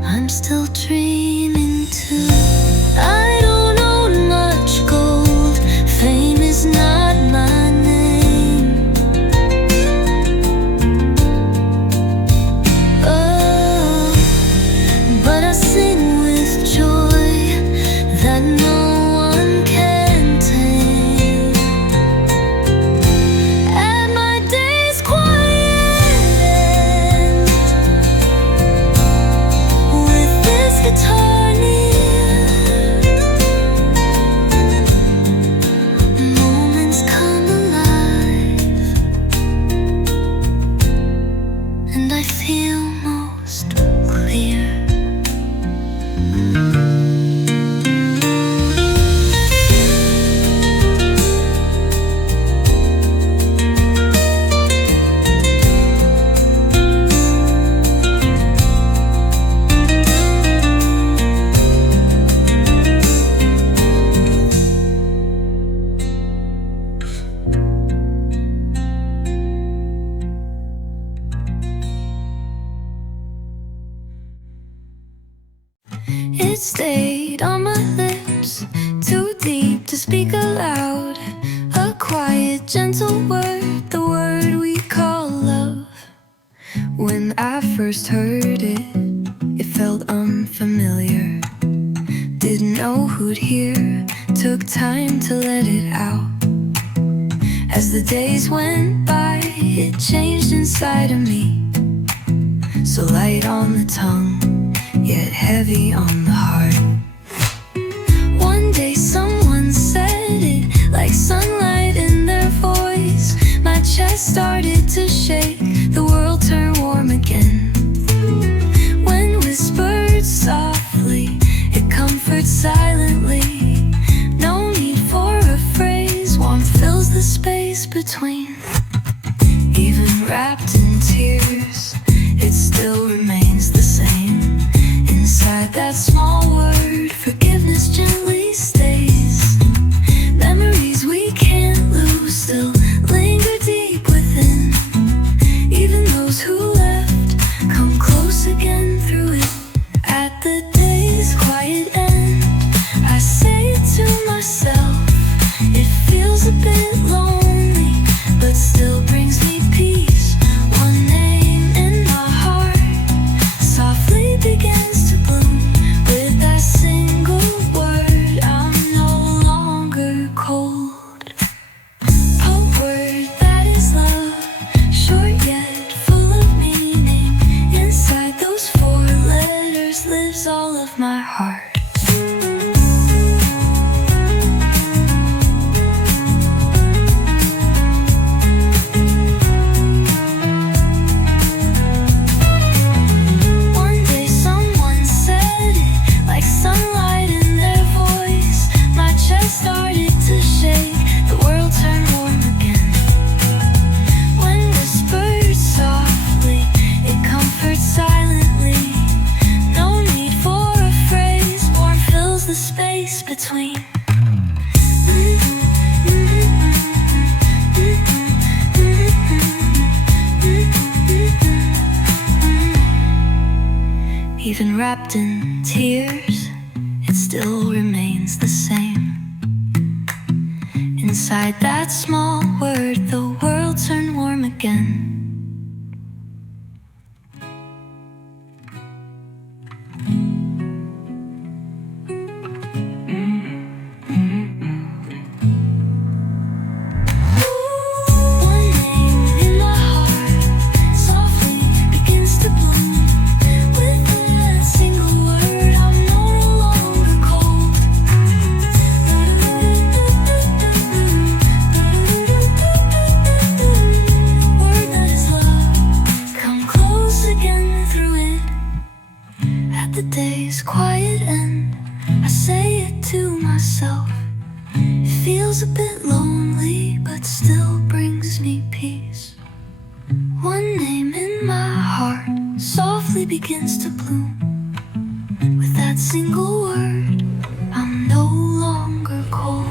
I'm still dreaming too. I don't own much gold, fame is not my name. Oh, but I sing with joy that no it stayed on my lips, too deep to speak aloud. A quiet, gentle word, the word we call love. When I first heard it, it felt unfamiliar. Didn't know who'd hear, took time to let it out. As the days went by, it changed inside of me. So light on the tongue, yet heavy on the heart. One day someone said it, like sunlight in their voice. My chest started to shake, the world turned warm again. When whispered softly, it comforts silently. No need for a phrase, warmth fills the space between. Even wrapped in tears, it still remains the same. Inside that small word, forgiveness gently stays. Memories we can't lose still linger deep within. Even those who left come close again through it. At the day's quiet end, I say it to myself. It feels a bit lonely, but still brings me peace. One name in my heart softly begins to bloom. With that single word, I'm no longer cold. A word that is love, short yet full of meaning. Inside those 4 letters lives all of my heart. One day someone said it like sunlight in their voice. My chest started to shake, the world turned warm again. When whispered softly, it comforts silently. No need for a phrase, warmth fills the space between. Even wrapped in tears, it still remains the same. Inside that small word, the world turned warm again. One name in my heart softly begins to bloom. With that single word, I'm no longer cold. Word that is love, come close again through it. At the day's quiet end, I say it to myself. It feels a bit lonely, but still brings me peace. One name in my heart softly begins to bloom. With that single word, I'm no longer cold.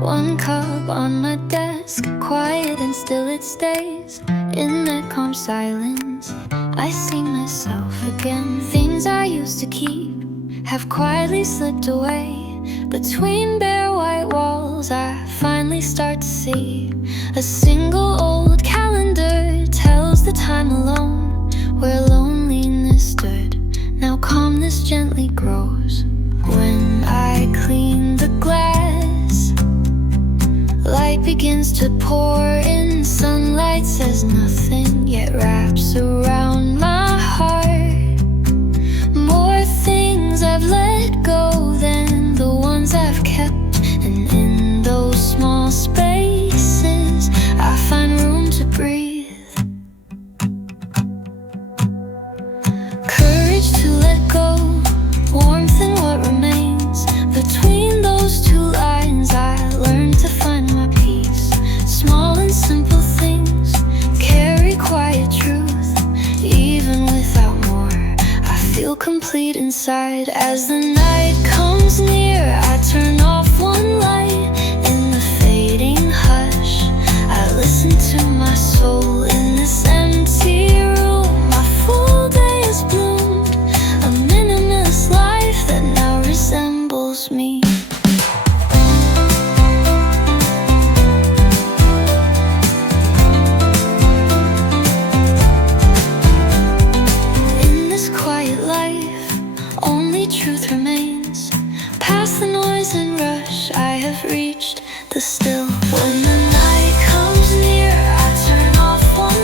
One cup on my desk, quiet and still it stays. In that calm silence, I see myself again. Things I used to keep have quietly slipped away. Between bare white walls, I finally start to see. A single old calendar tells the time alone. Where loneliness stood, now calmness gently grows. When I clean the glass, light begins to pour in. Sunlight says nothing, yet wraps around my heart. More things I've let go than the ones I've kept. And in those small spaces, I find room to breathe. Courage to let go, warmth in what remains. Between those 2 lines, I learn to find my peace. Small and simple things carry quiet truth. Even without more, I feel complete inside. As the night comes near, I turn off one light. In the fading hush, I listen to my soul. In this empty room, my full day has bloomed. A minimalist life that now resembles me. In this quiet life, only truth remains. Past the noise and rush, I have reached the still. When the night comes near, I turn off one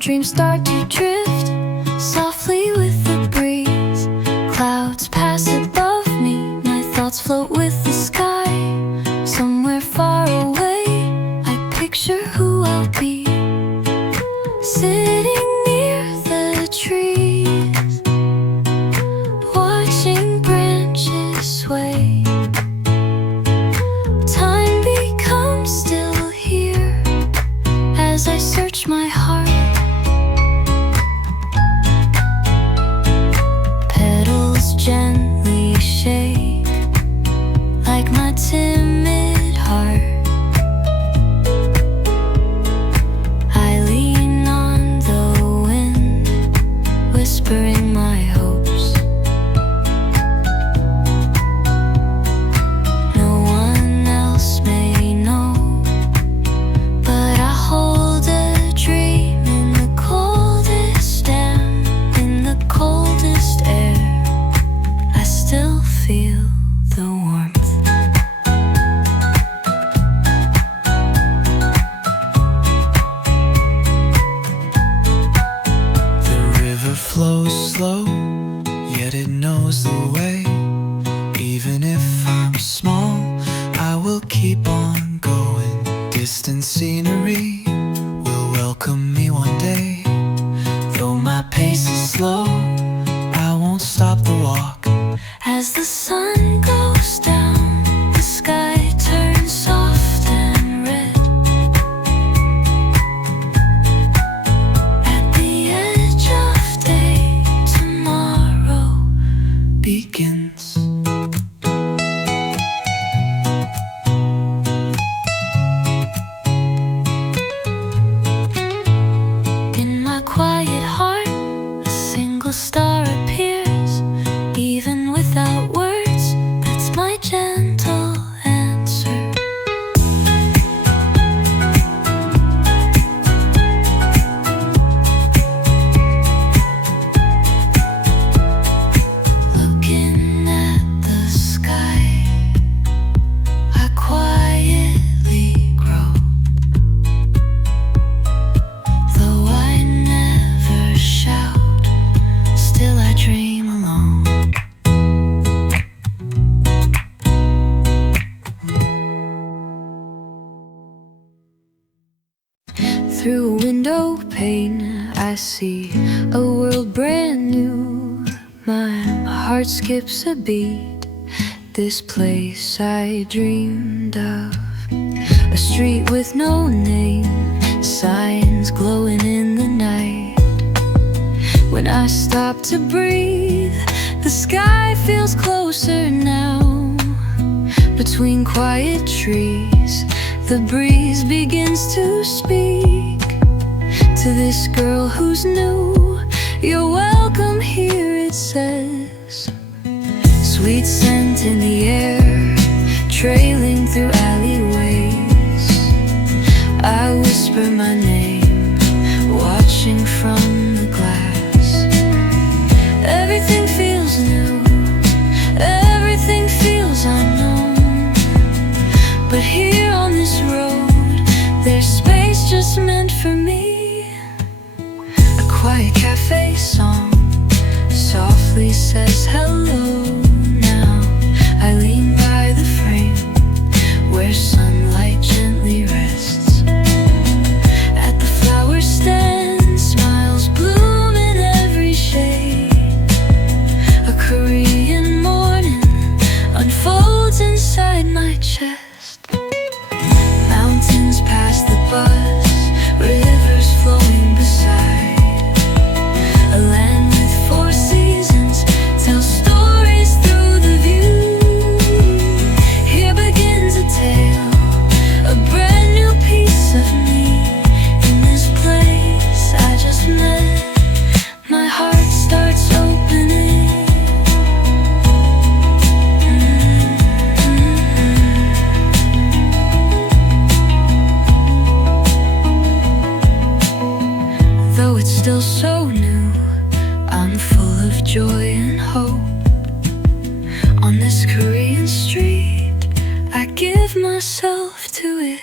dreams start to drift softly with the breeze. Clouds pass above me, my thoughts float with the sky. Somewhere far away, I picture who I'll be, sitting near the trees, watching branches sway. Time becomes still here as I search my heart. Petals gently shake like my timid heart. I lean on the wind, whispering my hopes. No one else may know, but I hold a dream in the coldest damp, in the coldest air. I still feel the warmth. The river flows slow, yet it knows the way. Even if I'm small, I will keep on going. Distant scenery will welcome me one day. Though my pace is slow, I won't stop the walk. As the sun goes down, the sky turns soft and red. At the edge of day, tomorrow Begins. in my quiet heart, a single star appears. Even without words, that's my gentle answer. Looking at the sky, I quietly grow. Though I never shout, still I dream alone. Through a window pane, I see a world brand new. My heart skips a beat. This place I dreamed of, a street with no name, signs glowing in the night. When I stop to breathe, the sky feels closer now. Between quiet trees, the breeze begins to speak to this girl who's new. You're welcome here, it says. Sweet scent in the air, trailing through alleyways. I whisper my name, watching from the glass. Everything feels new, everything feels unknown. But here on this road, there's space just meant for me. A quiet cafe song softly says hello now. I lean by the frame where sunlight gently rests. At the flower stand, smiles bloom in every shade. A Korean morning unfolds inside my chest. Mountains past the bus, rivers flowing beside. A land with four seasons tells stories through the view. Here begins a tale, a brand new piece of me. In this place I just met, my heart starts opening. Though it's still so new, I'm full of joy and hope. On this Korean street, I give myself to it.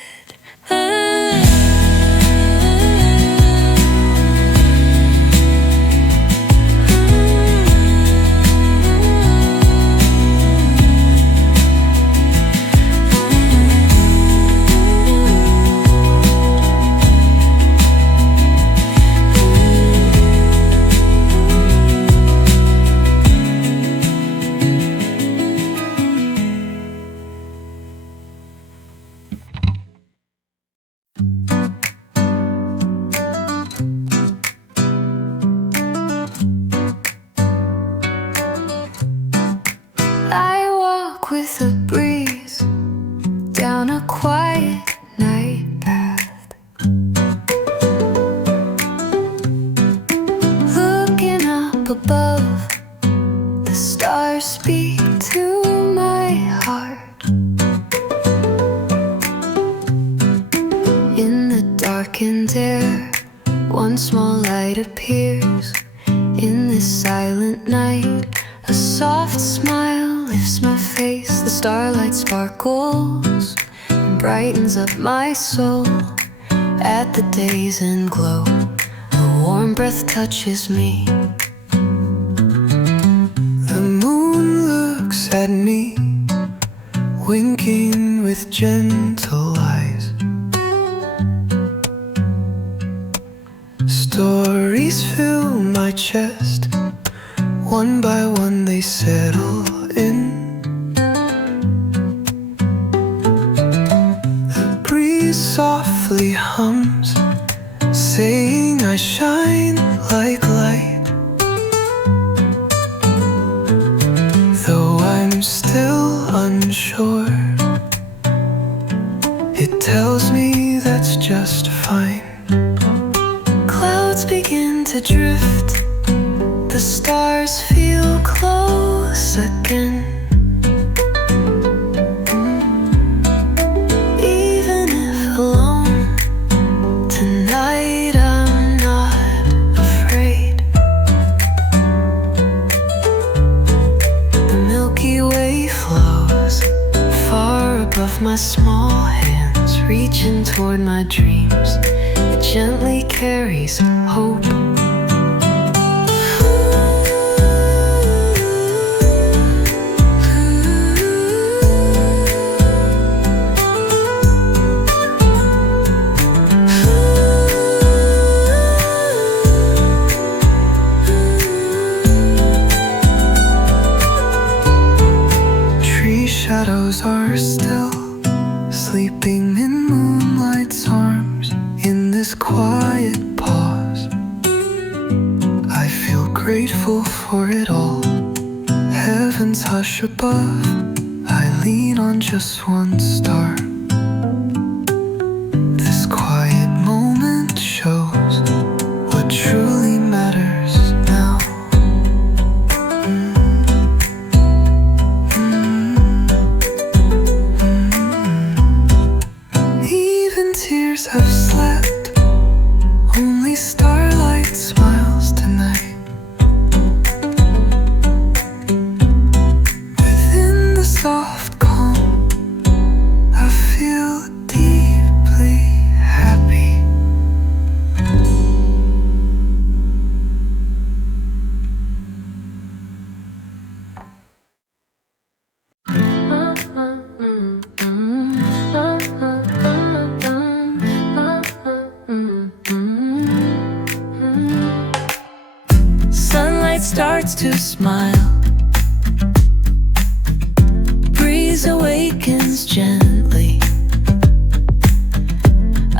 above. The stars speak to my heart. In the darkened air, one small light appears. In this silent night, a soft smile lifts my face. The starlight sparkles and brightens up my soul. At the day's end glow, a warm breath touches me. The moon looks at me, winking with gentle eyes. Stories fill my chest, one by one they settle in. The breeze softly hums, saying I shine like light. Though I'm still unsure, it tells me that's just fine. Clouds begin to drift, the stars feel close again. Even if alone, tonight I'm not afraid. The Milky Way flows far above my small hands, reaching toward my dreams. It gently carries hope. Shadows are still, sleeping in moonlight's arms. In this quiet pause, I feel grateful for it all. Heaven's hush above, I lean on just one star. This quiet moment shows what truly matters now. Tears have slept, only starlight smiles tonight. Within the soft calm, I feel deeply happy. Starts to smile, breeze awakens gently,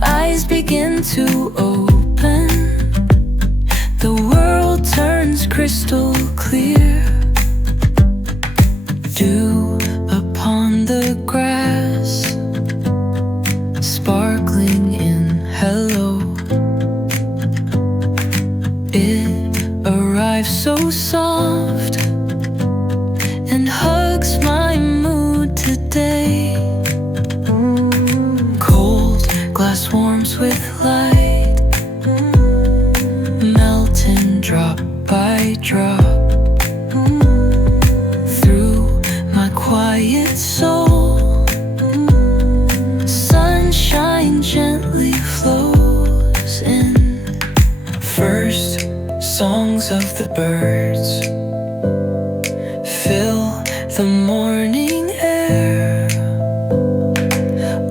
eyes begin to open, the world turns crystal clear. Dew upon the grass, sparkling in hello. It arrives so soft and hugs my mood today. Cold glass warms with light, melting drop by drop. Through my quiet soul, sunshine gently flows in. First, songs of the birds fill the morning air.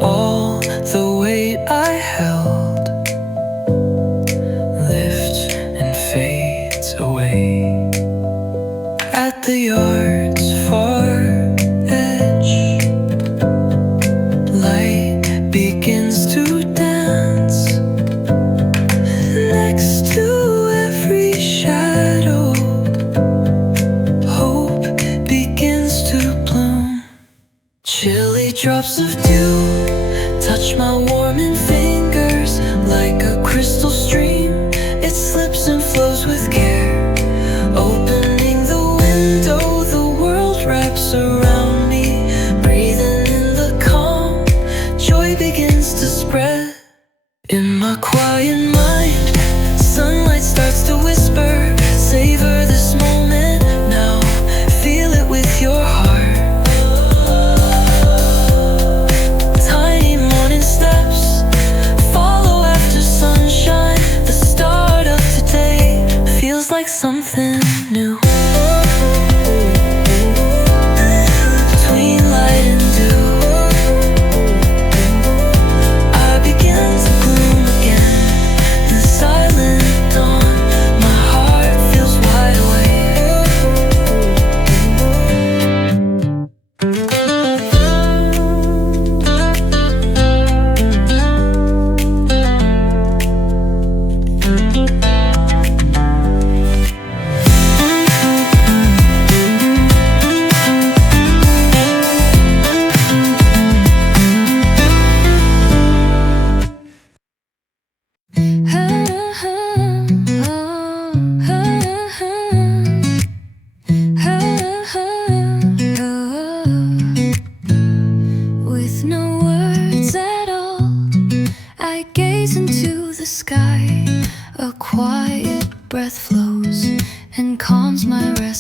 All the weight I held lifts and fades away. At the yard's far edge, light begins to dance next to every shadow. Hope begins to bloom. Chilly drops of dew touch my warming fingers like a crystal stream. It slips and flows with care, open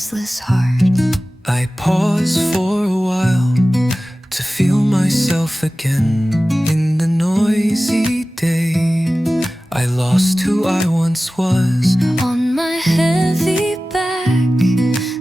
restless heart. I pause for a while to feel myself again. In the noisy day, I lost who I once was. On my heavy back,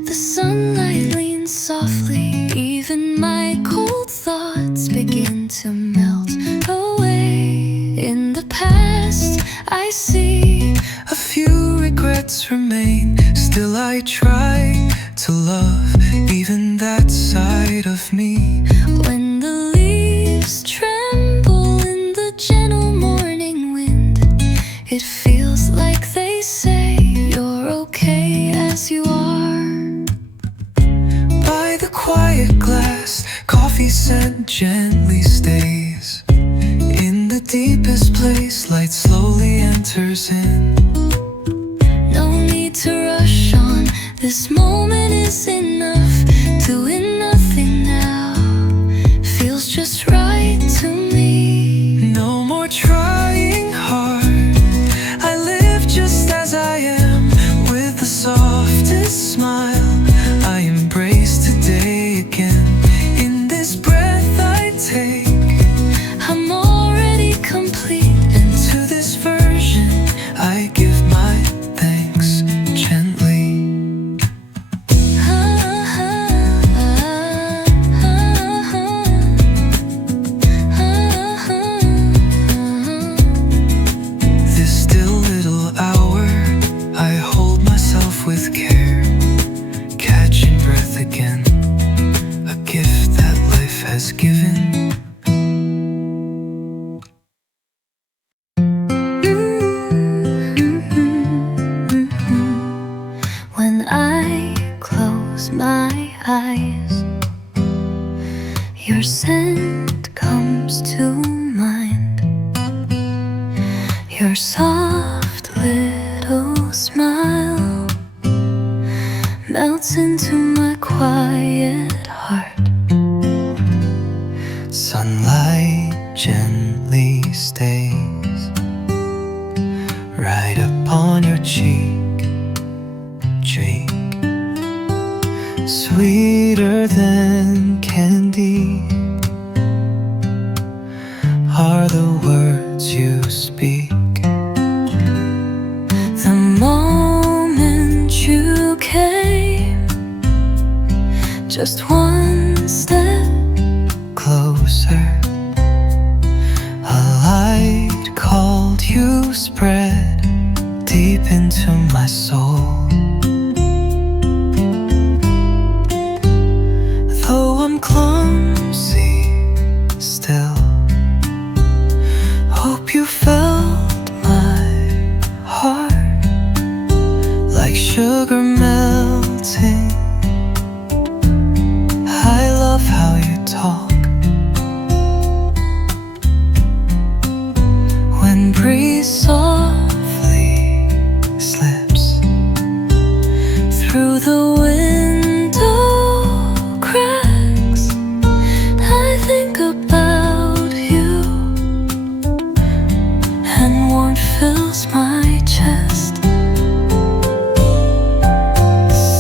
the sunlight leans softly. Even my cold thoughts begin to melt away. In the past, I see a few regrets remain. Still I try to love even that side of me. when the leaves tremble in the gentle morning wind. It feels like they say you're okay as you are. By the quiet glass, coffee scent gently stays. In the deepest place, light slowly enters in. No need to rush on, this moment is enough. Doing nothing now feels just right to me. No more trying hard, I live just as I am. With the softest smile, I embrace today again. In this breath I take, I'm already complete. and to this version I give my thanks gently. This still little hour, I hold myself with care, catching breath again, a gift that life has given. When I close my eyes, your scent comes to mind. Your soft little smile melts into my quiet heart. Sunlight gently stays right upon your cheek. Sweeter than candy are the words you speak. The moment you came, just one step Closer, a light called you spread deep into my soul. Though I'm clumsy still, hope you felt my heart like sugar melting. I love how you talk when breeze softly slips through the window cracks. I think about you, and warmth fills my chest.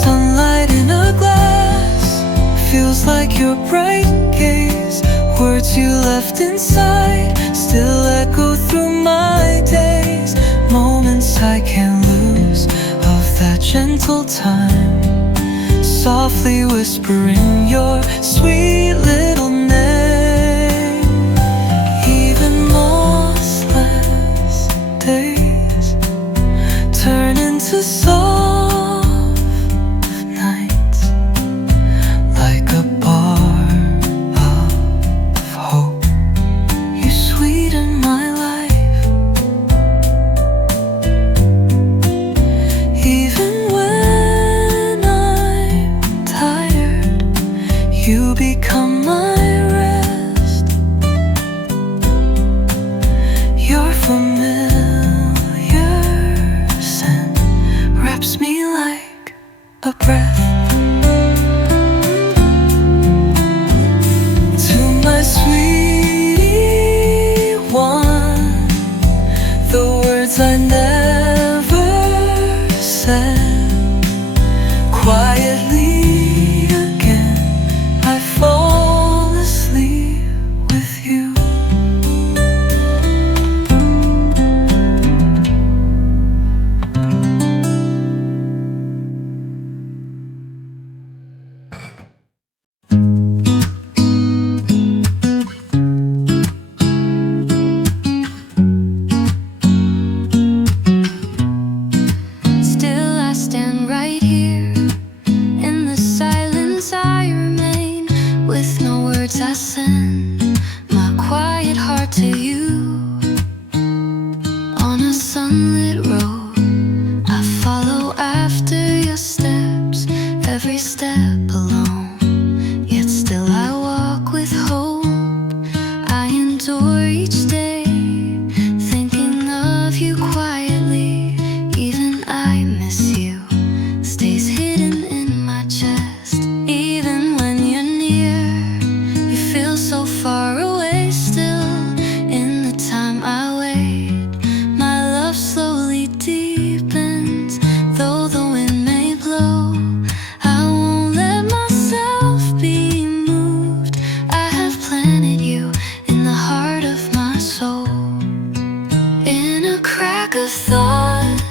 Sunlight in a glass feels like your bright gaze. Words you left inside still echo through my days. Moments I can't lose of that gentle time, softly whispering your sweet little name. Even mossless days turn into soft nights, like a bar of hope. You sweeten my life. Even when I'm tired, you become my rest. Your familiar scent every step alone, yet still I walk with hope. I endure each day, thinking of you quietly. Even I miss you, stays hidden in my chest. Even when you're near, you feel so far away still. In the time I wait, my love slowly deepens. Though the wind may blow, I won't let myself be moved. I have planted you in the heart of my soul. In a crack of thought,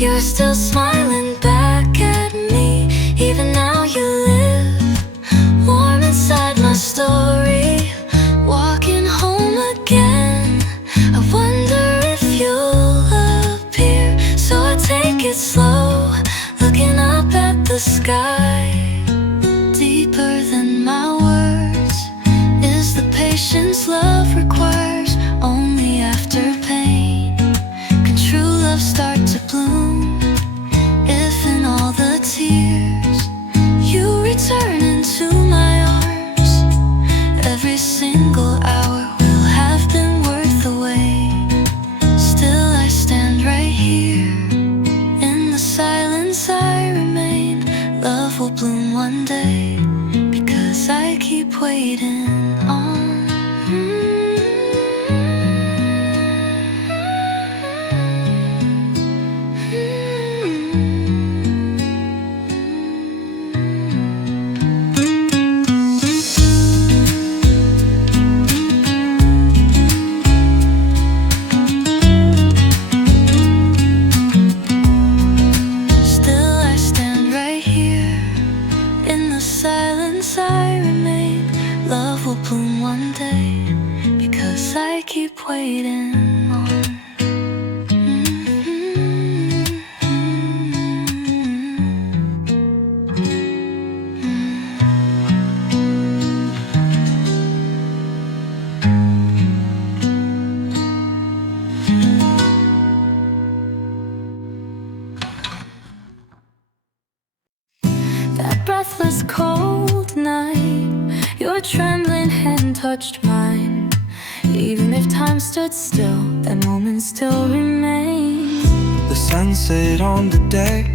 you're still smiling back at me. Even now you live warm inside my story. Walking home again, I wonder if you'll appear. So I take it slow, looking up at the sky. Deeper than my words is the patience love requires. Only after pain can true love start to bloom. If in all the tears you return into my arms, every single hour will have been worth the wait. Still I stand right here, in the silence I remain. Love will bloom one day, because I keep waiting on. Still I stand right here, in the silence I remain. Love will bloom one day, because I keep waiting on. That breathless cold night, your trembling hand touched mine. Even if time stood still, that moment still remains. The sunset on the deck,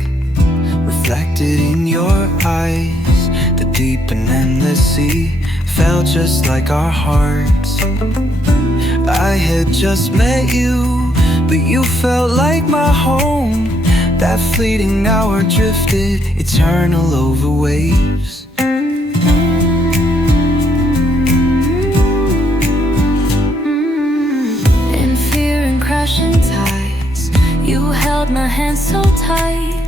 reflected in your eyes. The deep and endless sea felt just like our hearts. I had just met you, but you felt like my home. That fleeting hour drifted eternal over waves. In fear and crashing tides, you held my hand so tight.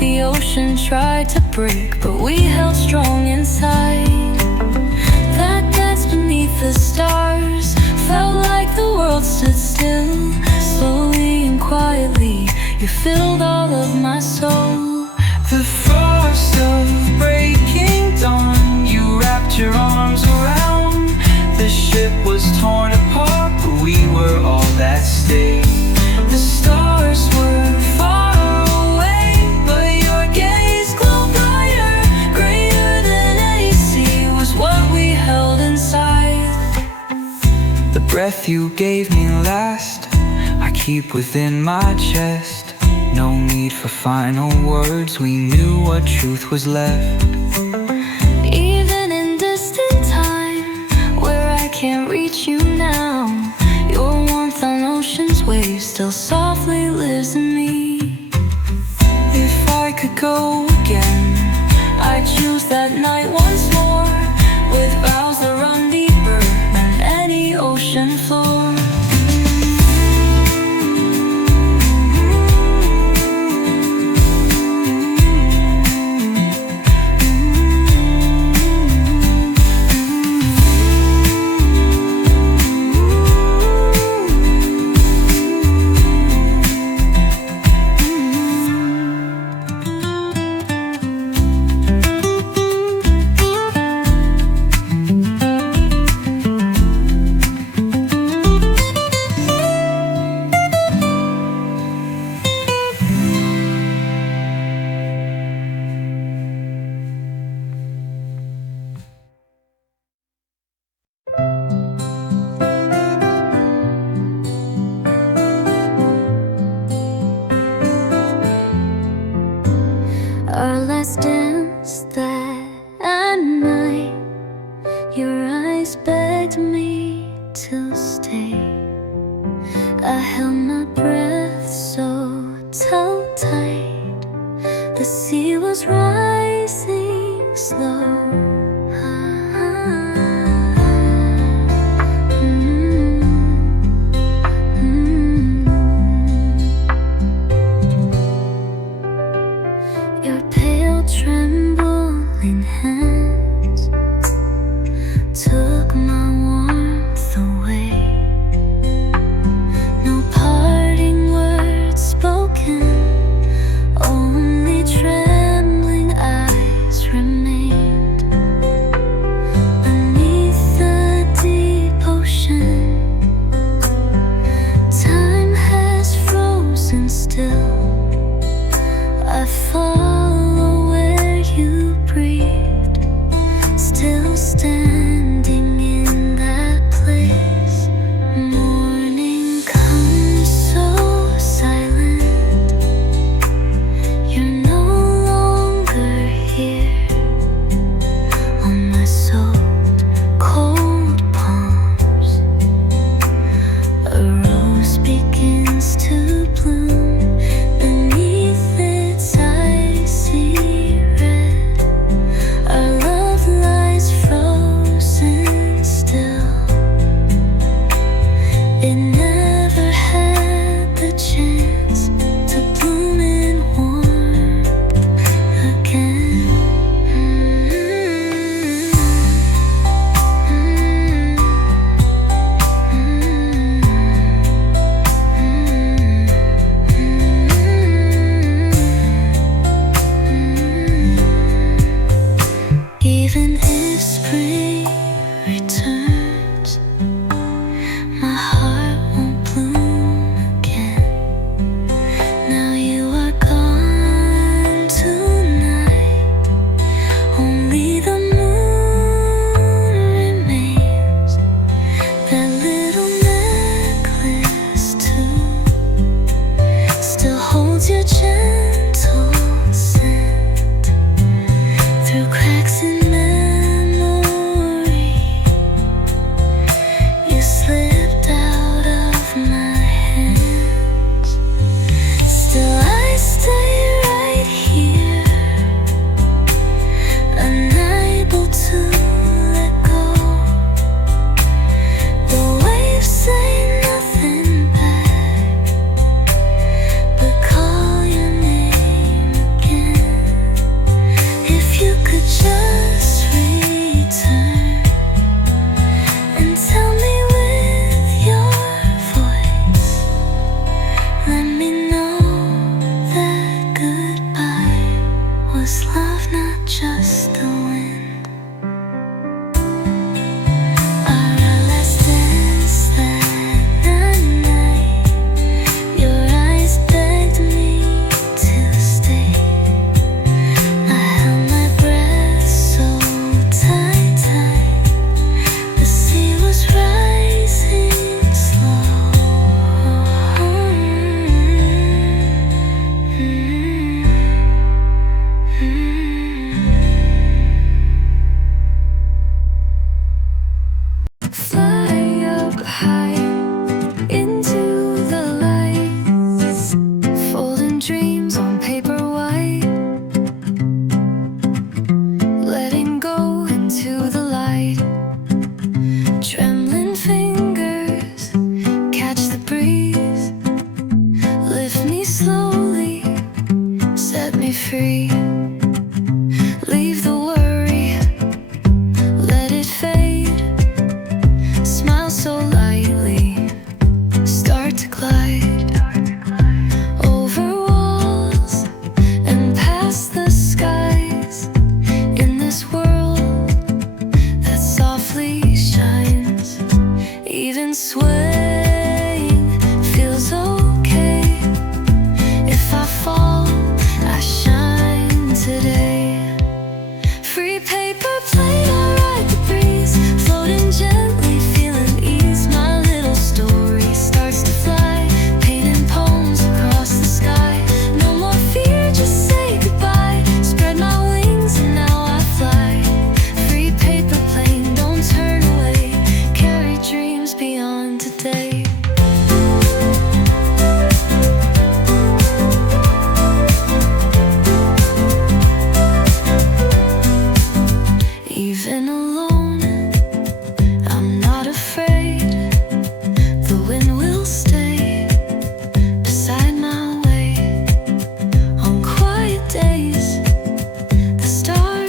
The ocean tried to break, but we held strong inside. That dance beneath the stars felt like the world stood still. Slowly and quietly, you filled all of my soul. The frost of breaking dawn, you wrapped your arms around. The ship was torn apart, but we were all that stayed. The stars were far away, but your gaze glowed brighter. Greater than any sea was what we held inside. The breath you gave me last, I keep within my chest. No need for final words, we knew what truth was left. Even in distant time, where I can't reach you now, your warmth on ocean's waves still softly lives in me. If I could go again, I'd choose that night once more, with vows that run deeper than any ocean floor.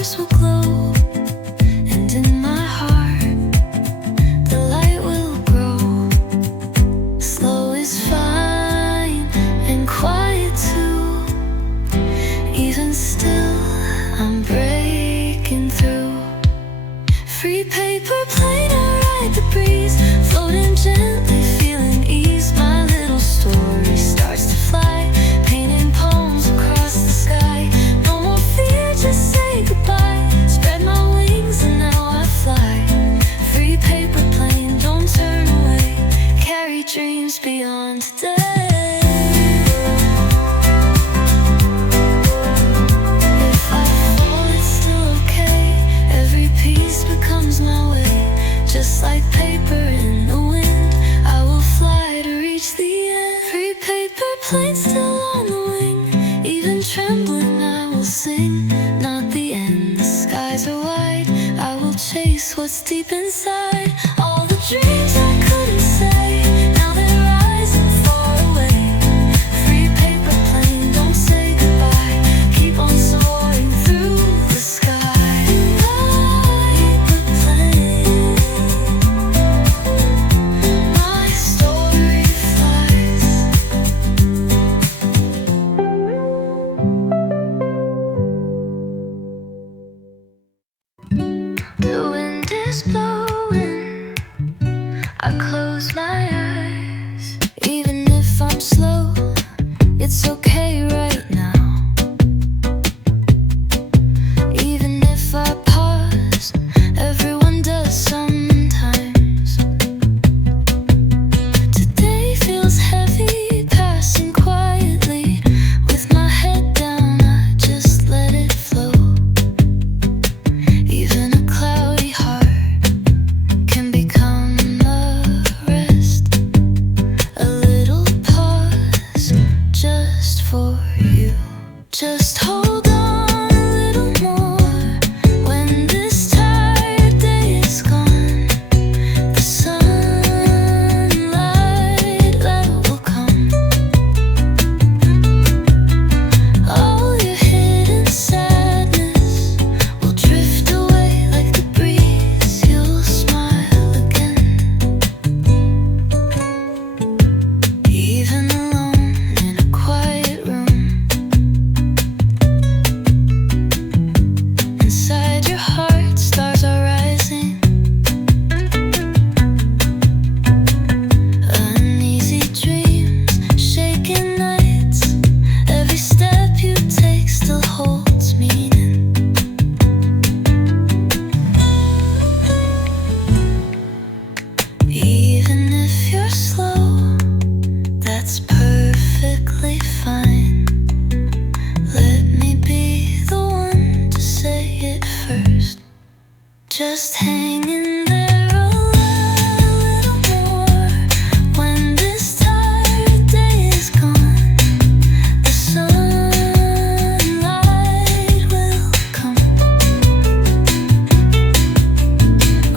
stars will glow, and in my heart the light will grow. Slow is fine and quiet too. Even still, I'm breaking through. Free paper plane, I ride the breeze, floating gently, feeling ease. My little story starts to fly, painting poems across the sky. No more fear, just say goodbye. Spread my wings and now I fly. Free paper plane, don't turn away. Carry dreams beyond today. If I fall, it's still okay. Every piece becomes my way. Just like paper in the wind, I will fly to reach the end. Free paper plane still on the wing, even trembling I will sing. Not the end, the skies are wide, I will chase what's deep inside. All the dreams I couldn't say, now they're rising far away. Free paper plane, don't say goodbye, keep on soaring through the sky. Paper plane, my story flies. The wind is blowing, I close my eyes. Even if I'm slow, it's okay right now. Even if I pause, everyone does sometimes. Today feels heavy, passing quietly. With my head down, I just let it flow. Even a cloudy heart can become a rest. A little pause just for you. Just hold on a little more. When this tired day is gone, the sunlight that will come. All your hidden sadness will drift away like the breeze. You'll smile again. Even alone in a quiet room, inside your heart stars are rising. Uneasy dreams, shaken nights. Every step you take still holds meaning. Even if you're slow, that's perfectly fine. Let me be the one to say it first. Just hang in there a little more. When this tired day is gone, the sunlight will come.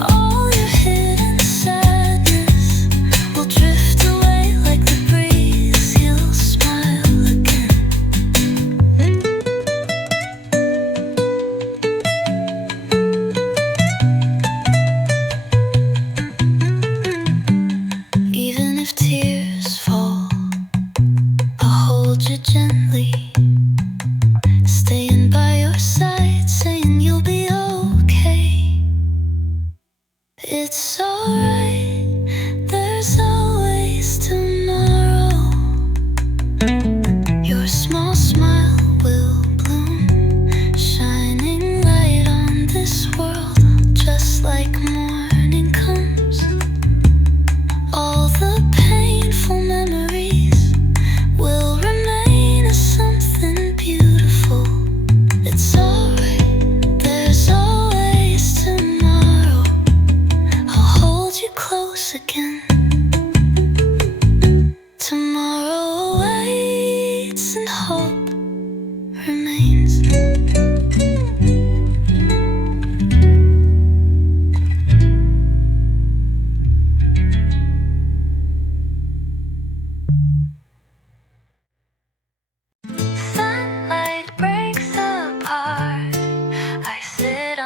All your hidden sadness will drift away like the breeze. You'll smile again.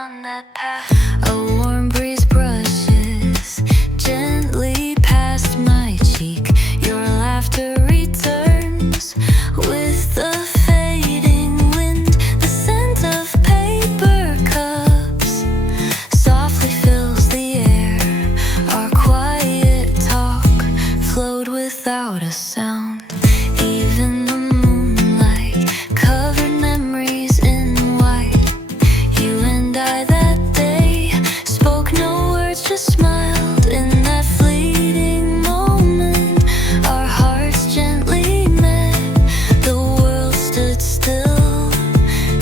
on that path. A warm breeze brushes gently past my cheek. Your laughter returns with the fading wind. The scent of paper cups softly fills the air. Our quiet talk flowed without a sound. Even the moonlight covered memories in white. You and I that day spoke no words, just smiled. In that fleeting moment, our hearts gently met. The world stood still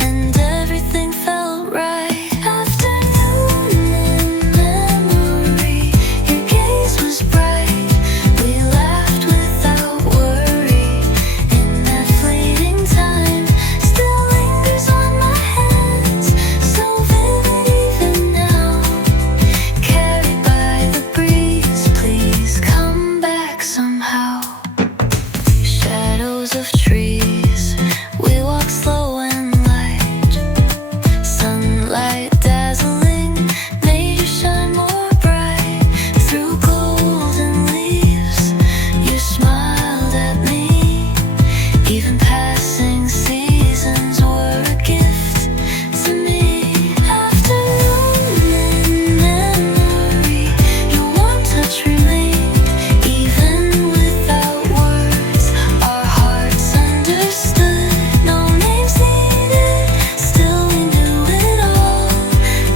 and everything felt right. Afternoon in memory, your gaze was bright. We laughed without worry. In that fleeting time, still lingers on my hands, so vivid even now. Carried by the breeze, please come back somehow. Shadows of trees, we walk slow and light. Sunlight dazzling made you shine more bright. Through golden leaves, you smiled at me. Even passing seasons were a gift to me. Afternoon in memory, your warm touch remained. Even without words, our hearts understood. No names needed, still we knew it all.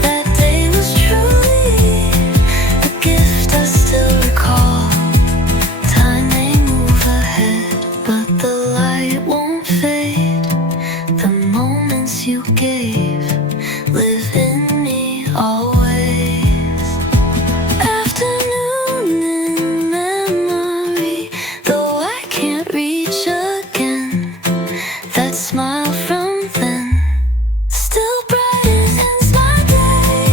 That day was truly a gift I still recall. Time may move ahead, but the light won't fade. The moments you gave live in me always. Afternoon in memory, though I can't reach again. That smile from then still brightens my day.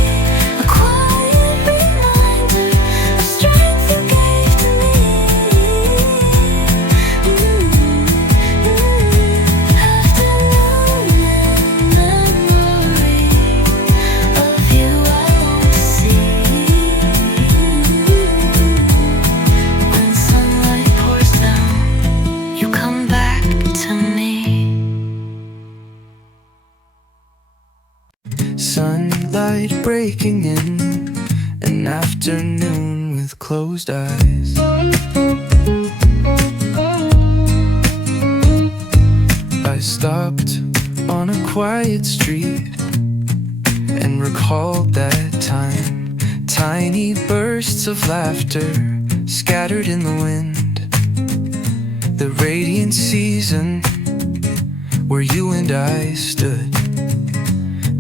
A quiet reminder of strength you gave to me. Afternoon in memory of you I won't see. When sunlight pours down, you come back to me. Sunlight breaking in, an afternoon with closed eyes. I stopped on a quiet street and recalled that time. Tiny bursts of laughter scattered in the wind. The radiant season where you and I stood.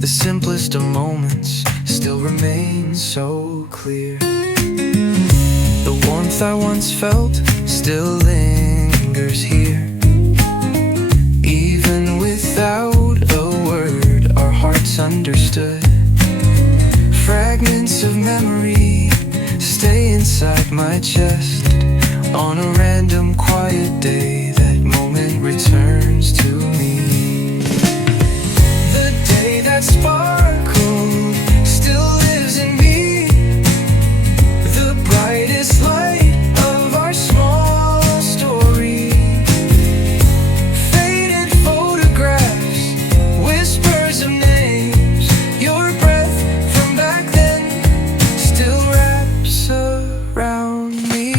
The simplest of moments still remain so clear. The warmth I once felt still lingers here. Even without a word, our hearts understood. Fragments of memory stay inside my chest. On a random quiet day, that moment returns to me. The day that sparkled still lives in me. The brightest light of our small story. Faded photographs, whispers of names. Your breath from back then still wraps around me.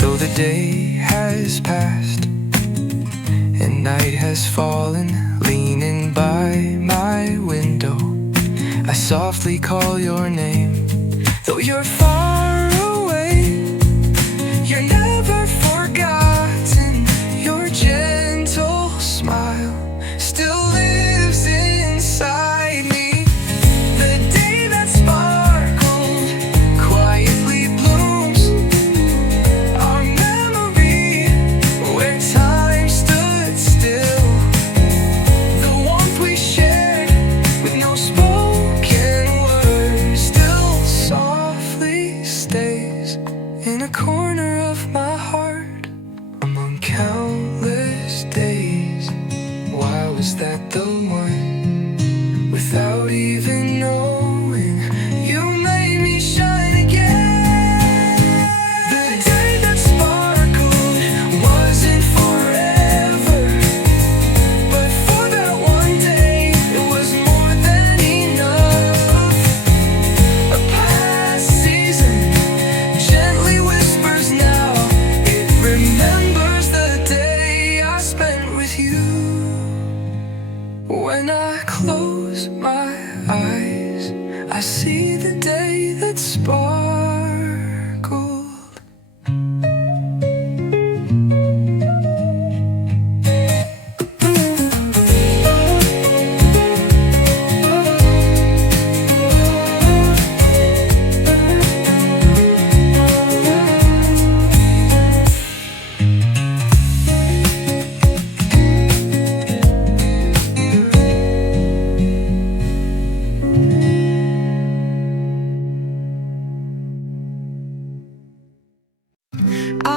Though the day has passed and night has fallen, leaning by my window, I softly call your name. Though you're far away, you're never forgotten. Your gentle smile still lives inside me. The day that sparkled quietly blooms. Our memory where time stood still. The warmth we shared with no spoken words still softly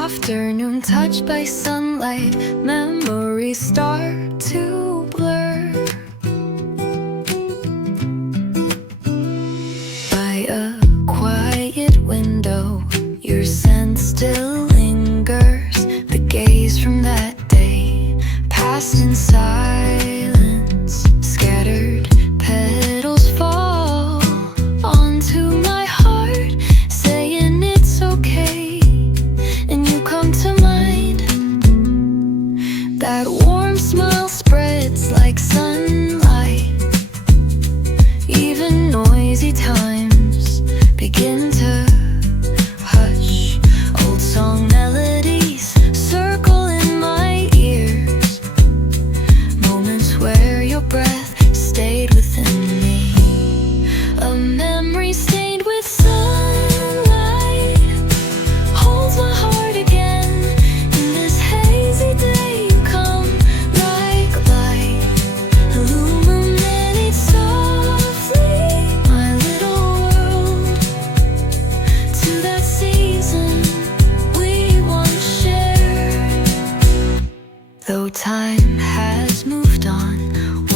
afternoon touched by sunlight, memories start to blur. By a quiet window, your scent still lingers. The gaze from that day passed in silence. Scattered petals fall onto my heart, saying it's okay. And you come to mind. That warm smile spreads like sunlight. Even noisy times begin to hush. Old song melodies circle in my ears. Moments where your breath stayed within me. A memory stained with sunlight holds my heart again. In this hazy day you come like light, illuminate softly my little world. To that season we once shared. Though time has moved on,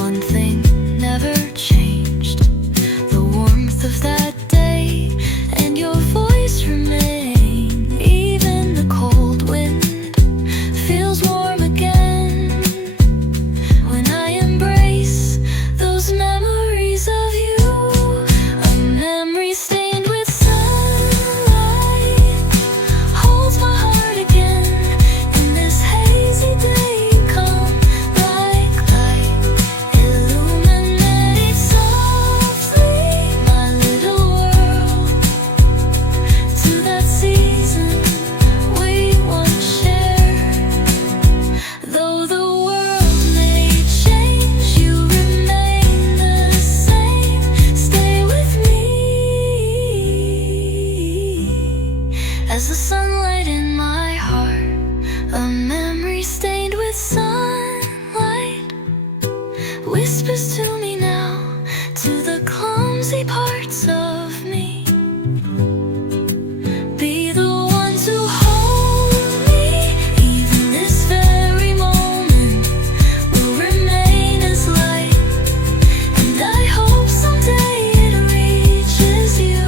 one thing never changed. The warmth of that day and your voice remain. Even the cold wind feels warm again when I embrace those memories of you. A memory stained with sunlight holds my heart again. In this hazy day you come like light, illuminate softly my little world. To that season we once shared. Though the world may change, you remain the same. Stay with me as the sunlight in my heart. A memory stained with sunlight whispers to me now, to the clumsy parts of me. Be the one to hold me. Even this very moment will remain as light. And I hope someday it reaches you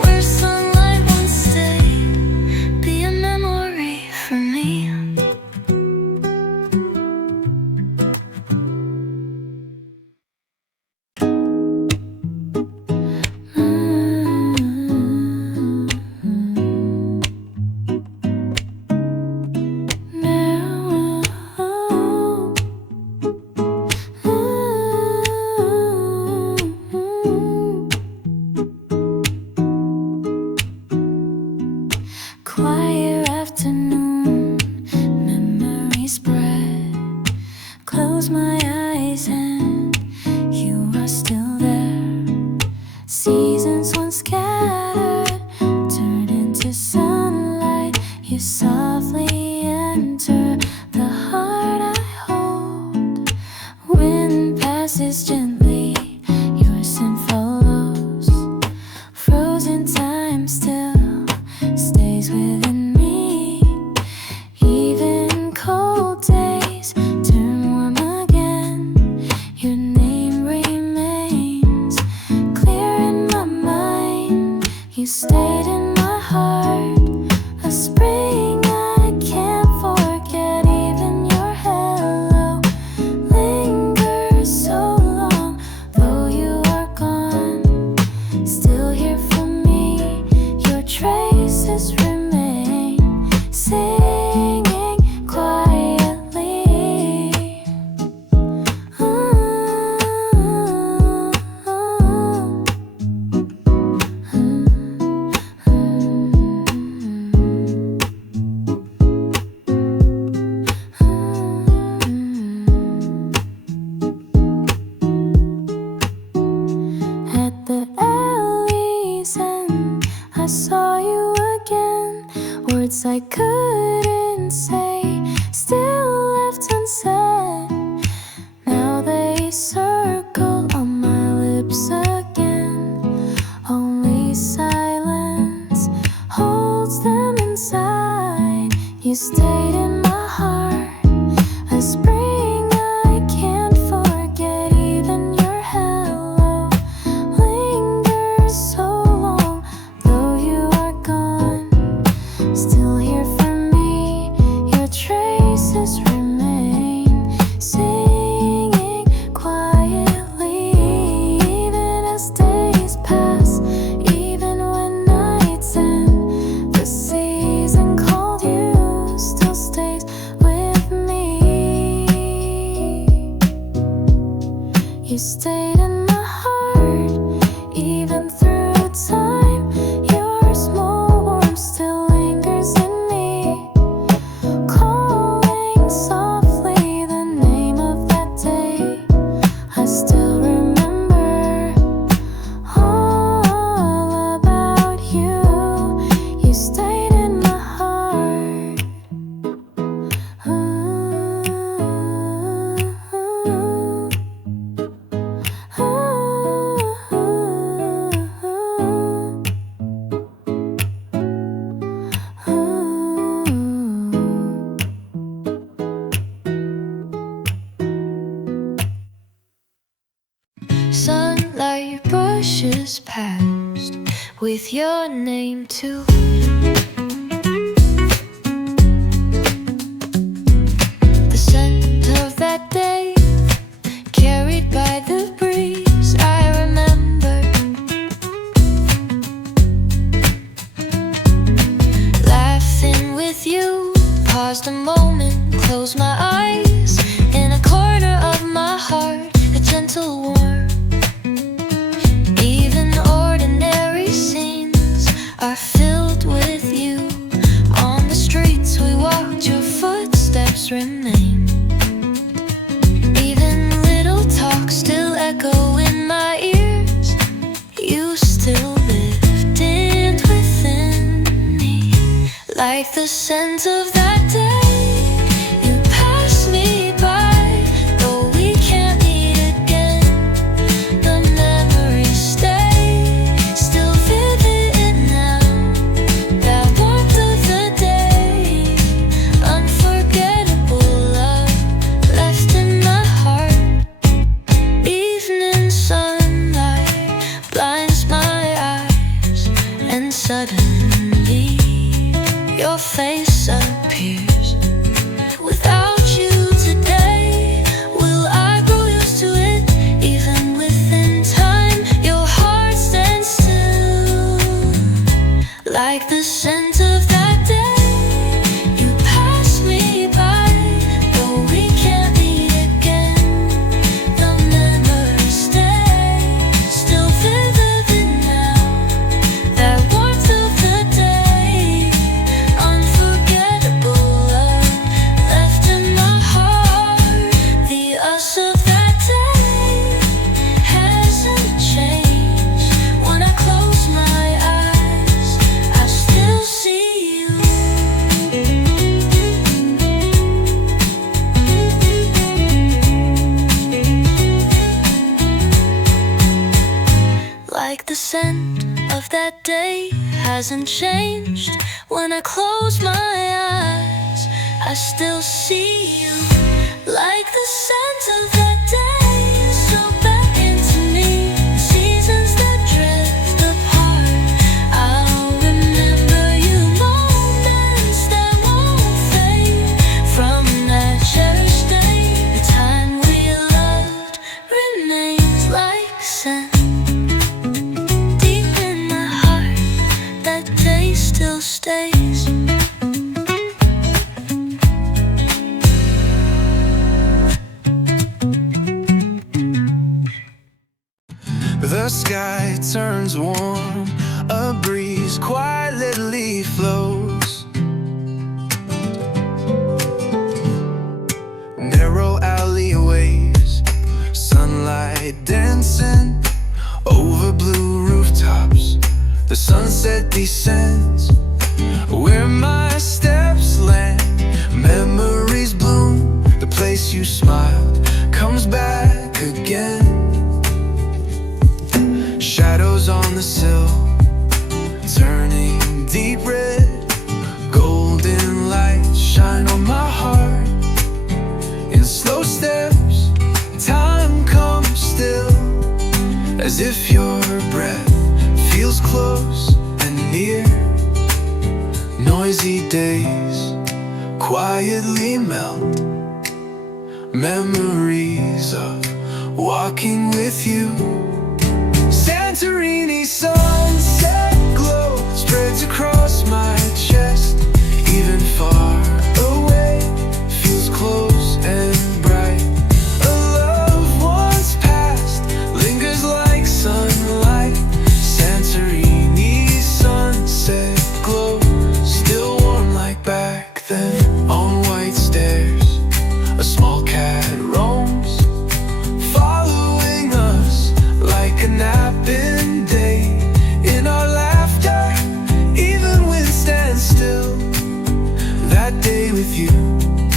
where sunlight once stayed. Be a memory for me. Quiet afternoon, memories spread. Close my eyes and you are still there. Seasons once scattered turn into sunlight. You softly enter the heart I hold. Wind passes gently, your scent follows. Frozen time still stays within me. Even cold days turn warm again. Your name remains clear in my mind. You stayed in my heart, a spring I can't forget. Even your hello lingers so long. Though you are gone, still here for me. Your traces remain, singing quietly. At the alley's end, I saw you again. Words I couldn't say, still left unsaid. Now they circle on my lips again. Only silence holds them inside. stayed in my heart, a spring I can't forget. Even your hello lingers so long, though you are gone. Still here for me, your traces remain, singing quietly. Even as days pass, even when nights end, the season called you still stays with me. You stayed in my heart, even through time. Your small warmth still lingers in me, calling softly the name of that day. I still remember all about you. You stayed in my heart. Sunlight brushes past with your name too. The scent of that day, carried by the breeze, I remember. Laughing with you, paused a moment, closed my eyes. In a corner of my heart, a gentle warmth. Even ordinary scenes are filled with you. On the streets we walked, your footsteps remain. Even little talks still echo in my ears. You still lived in within me, like the scent of that day. You passed me by, though we can't meet again. The memories stay still vivid now. That warmth of the day, unforgettable love left in my heart. Evening sunlight blinds my eyes, and suddenly your face appears. Without you today, will I grow used to it? Even within time, your heart stands still, like the scent of that day. You pass me by, though we can't meet again. The memories stay still vivid now. That warmth of the day, unforgettable love left in my heart. The us of that day hasn't changed. When I close my eyes, I still see you. Like the scent of that day hasn't changed. When I close my eyes, I still see you. Like the scent of that day, so back into me. Seasons that drift apart, I'll remember you. Moments that won't fade from that cherished day. The time we loved remains like scent. Deep in my heart, that day still stays. The sky turns warm, a breeze quietly flows. Narrow alleyways, sunlight dancing over blue rooftops. The sunset descends where my steps land. Memories bloom, the place you smiled comes back again. Shadows on the sill, turning deep red, golden light Noisy days quietly melt, memories of walking with you. Santorini sunset glow spreads across my chest, even far away feels close and bright. A love once past lingers like sunlight. Santorini sunset glow, still warm like back then. On white stairs, a small cat roams, following us like a napping day. In our laughter, even wind stands still. That day with you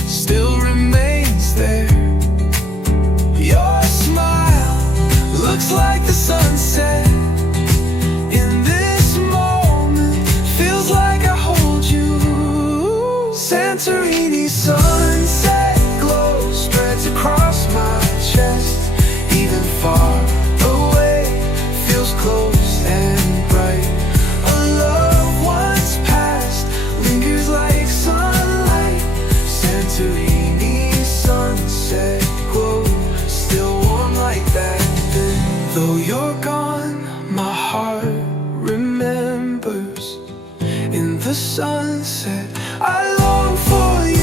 still remains there. Your smile looks like the sunset. In this moment, feels like I hold you. Santorini sunset glow spreads across my chest, even far away feels close and bright. A love once past lingers like sunlight. Santorini sunset glow, still warm like that then. Though you're gone, my heart remembers. In the sunset, I long for you.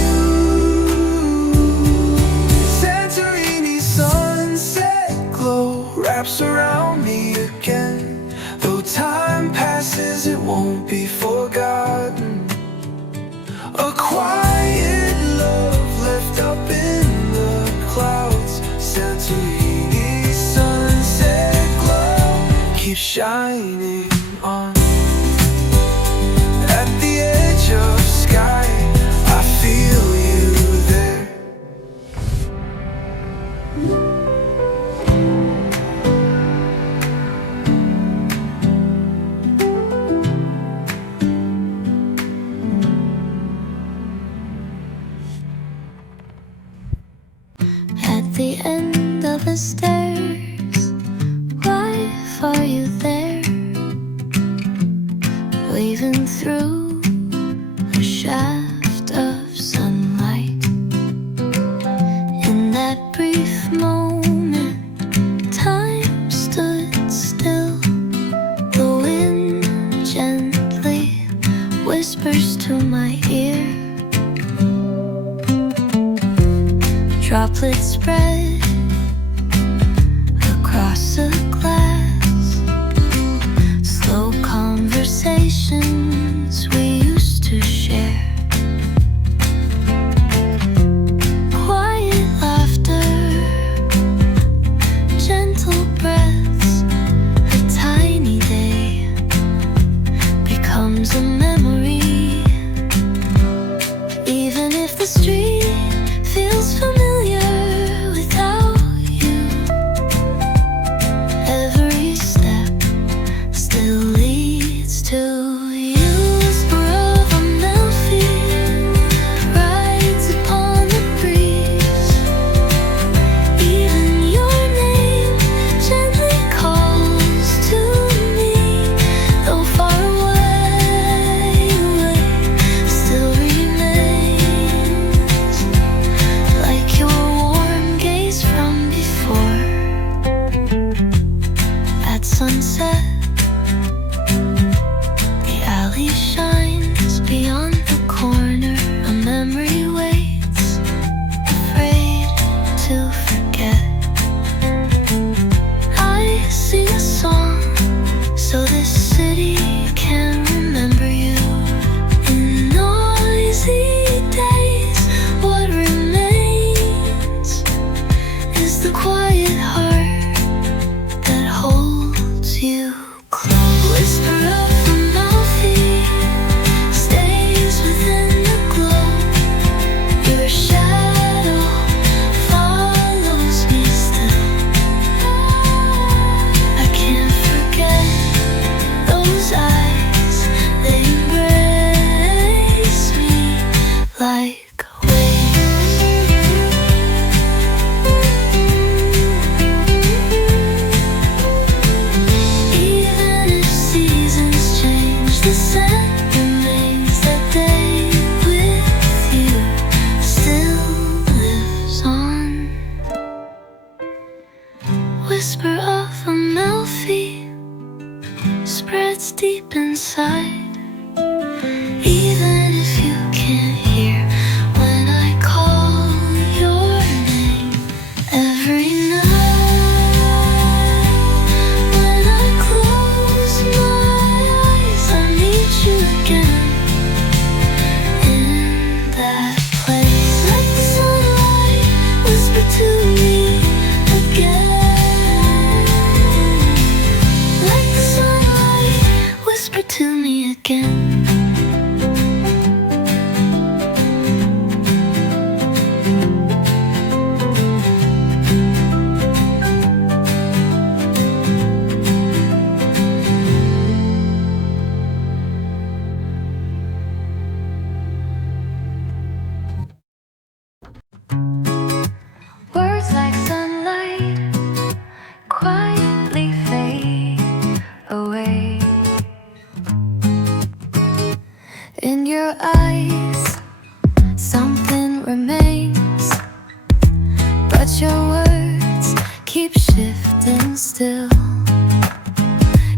Santorini sunset glow wraps around me again. Though time passes, it won't be forgotten. A quiet love left up in the clouds. Santorini sunset glow keeps shining on. At the edge of sky, I feel you there. At the end of the stairs, why are you there? Waving through a shaft of sunlight. In that brief moment, time stood still. The wind gently whispers to my ear. Droplets spread across the glass. Slow conversations we used to share. Quiet laughter, gentle breaths. A tiny day becomes a memory. Even if the street feels familiar without In your eyes, something remains, but your words keep shifting still.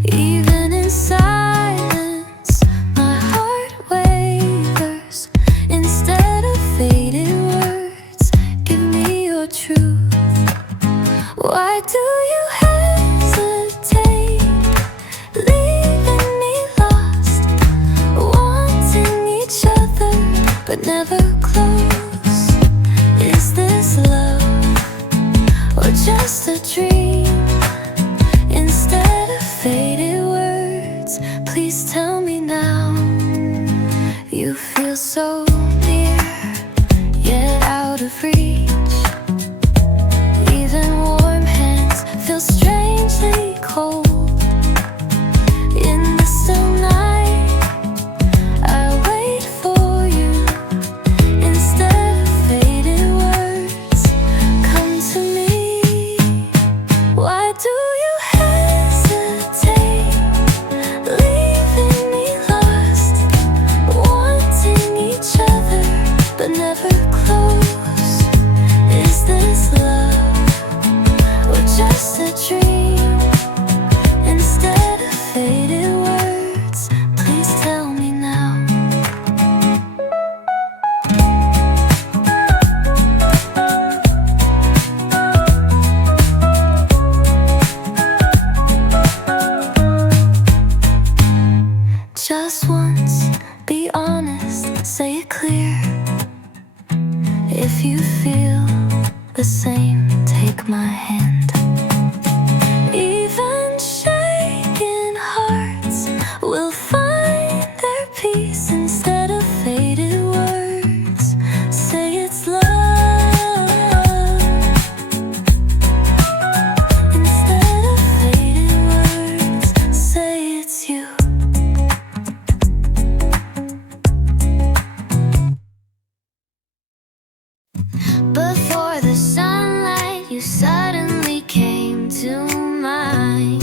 Even in silence, my heart wavers. Instead of faded words, give me your truth. Why do you hesitate, leaving me lost, wanting each other but never close? Is this love or just a dream? Instead of faded words, please tell me now. You feel so near, yet out of reach. Even warm hands feel strangely cold. In the still night, I wait for you. Instead of faded words, come to me. Why do you hesitate, leaving me lost, wanting each other but never close? Is this love or just a dream? Instead of faded words, please tell me now. Just once, be honest, say it clear. If you feel the same, take my hand. Even shaken hearts will find their peace. Instead of faded words, say it's love. Instead of faded words, say it's you. Before the sunlight, you suddenly came to mind.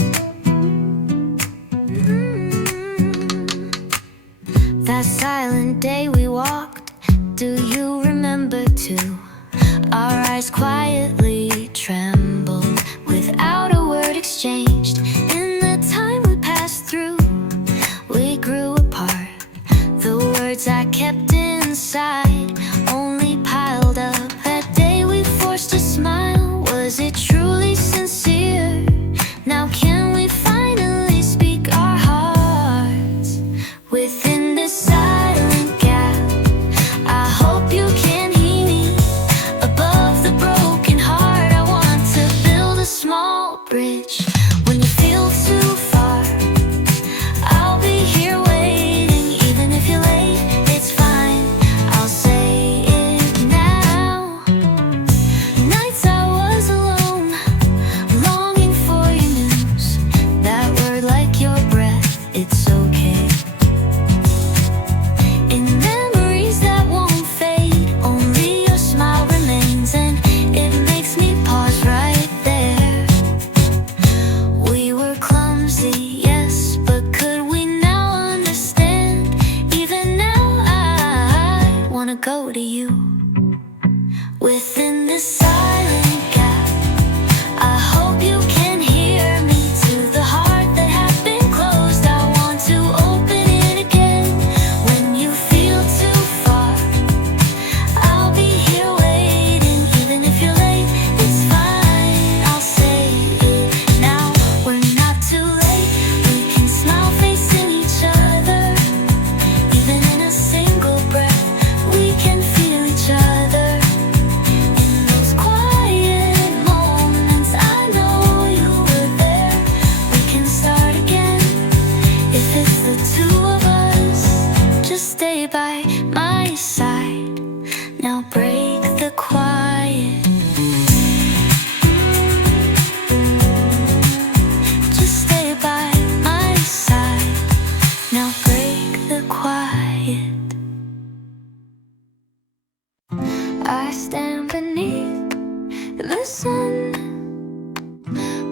That silent day we walked, do you remember too? Our eyes quietly trembled without a word exchanged. In the time we passed through, we grew apart. The words I kept inside only piled up. That day we forced a smile, was it truly sincere? Now can we finally speak our hearts? Within this silent gap, I hope you can hear me. Above the broken heart, I want to build a small bridge. When you feel too far, I'll be here waiting. Even if you're late, it's fine, I'll say it now. Nights I was alone, longing for your news. That word like your breath, it's okay. In memories that won't fade, only your smile remains, and it makes me pause right there. We were clumsy, yes, but could we now understand? Even now I wanna go to you. Within this silent gap, I hope you can hear me. To the heart that has been closed, I want to open it again. When you feel too far, I'll be here waiting. Even if you're late, it's fine, I'll say it now. We're not too late, we can smile facing each other. Even in a single breath, we can feel each other. In those quiet moments, I know you were there. We can start again. If it's the two of us, just stay by my side. Now break the quiet. Just stay by my side. Now break the quiet. I stand beneath the sun,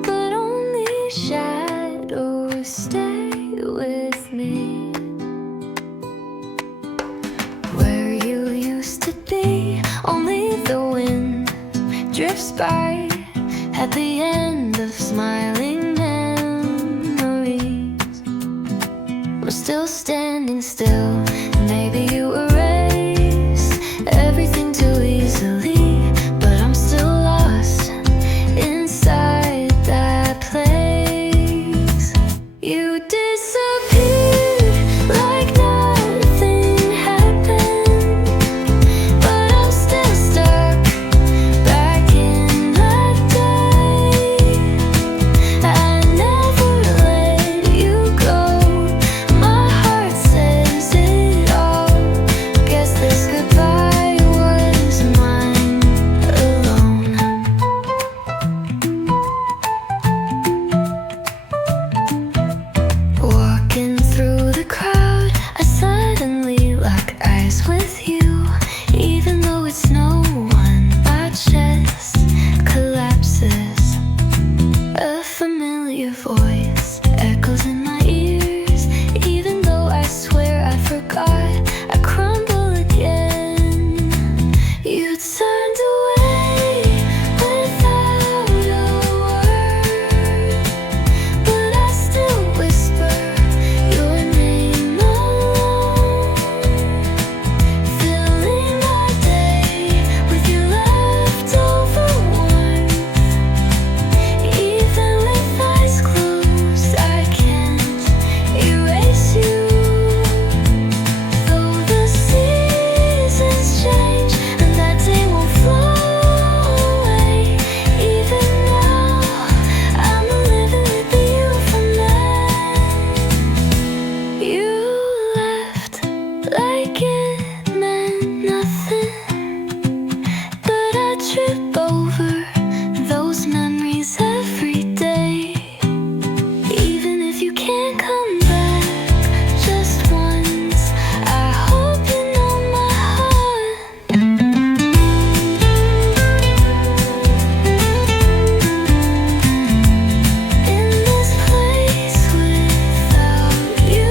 but only shadows stay with me. drifts by at the end of smiling memories. I'm still standing still. Maybe you erase everything too easily, but I'm still lost inside that place. You disappeared like nothing happened, but I'm still stuck back in that day. I never let you go. My heart says it all. Guess this goodbye was mine alone. Walking through the crowd, I suddenly lock eyes with you. Even though it's no one, my chest collapses. A familiar voice echoes in my ears. Even though I swear I forgot, I crumble again. You turned away without a word, but I still whisper your name alone. Filling my day with your leftover warmth. Even with eyes closed, I can't erase you. Though the seasons change and that day won't flow away, even now I'm living with you from then. You left like it meant nothing, but I trip over those memories every day. Even if you can't come back just once, I hope you know my heart. In this place without you,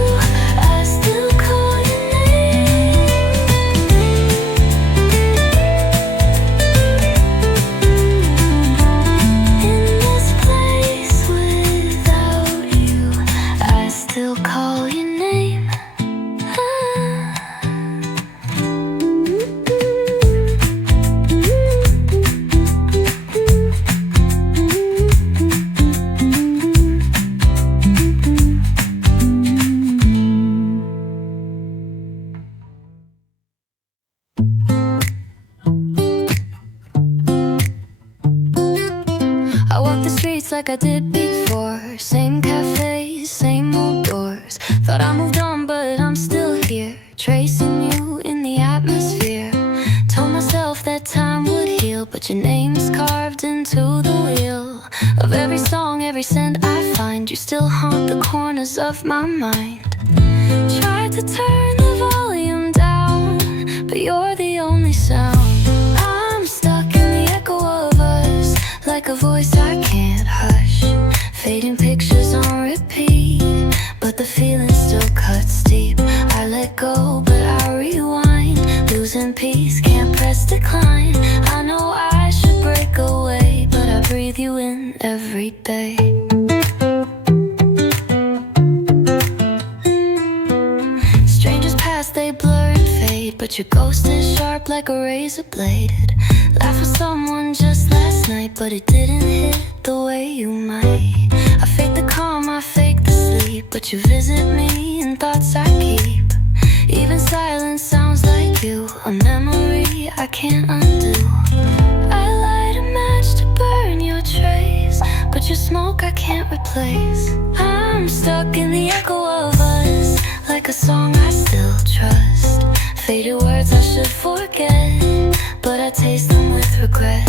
I still call your name. In this place without you, I still call your name. I walk the streets like I did before. Same cafes, same old doors. Thought I moved on, but I'm still here, tracing you in the atmosphere. Told myself that time would heal, but your name's carved into the wheel of every song, every scent I find. You still haunt the corners of my mind. Tried to turn the volume down, but you're the only sound. I'm stuck in the echo of us, like a voice I can't hush. Fading pictures on repeat, but the feeling still cuts deep. I let go, but I rewind. Losing peace, can't press decline. I know I should break away, but I breathe you in every day. Strangers pass, they blur and fade, but your ghost is sharp like a razor blade. Laughed with someone just last night, but it didn't hit the way you might. I fake the calm, I fake the sleep, but you visit me in thoughts I keep. Even silence sounds like you, a memory I can't undo. I light a match to burn your trace, but your smoke I can't replace. I'm stuck in the echo of us, like a song I still trust. Faded words I should forget, but I taste them with regret.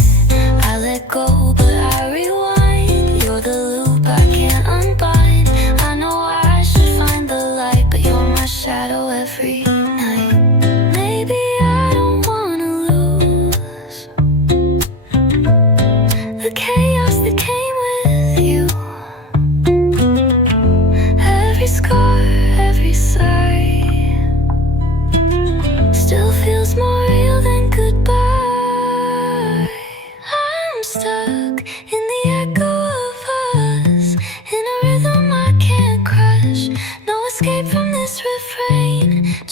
I let go, but I rewind. You're the loop I can't unbind. I know I should find the light, but you're my shadow every night. Maybe I don't wanna lose the chaos that came with you. Every scar, every sigh still feels more real than goodbye. I'm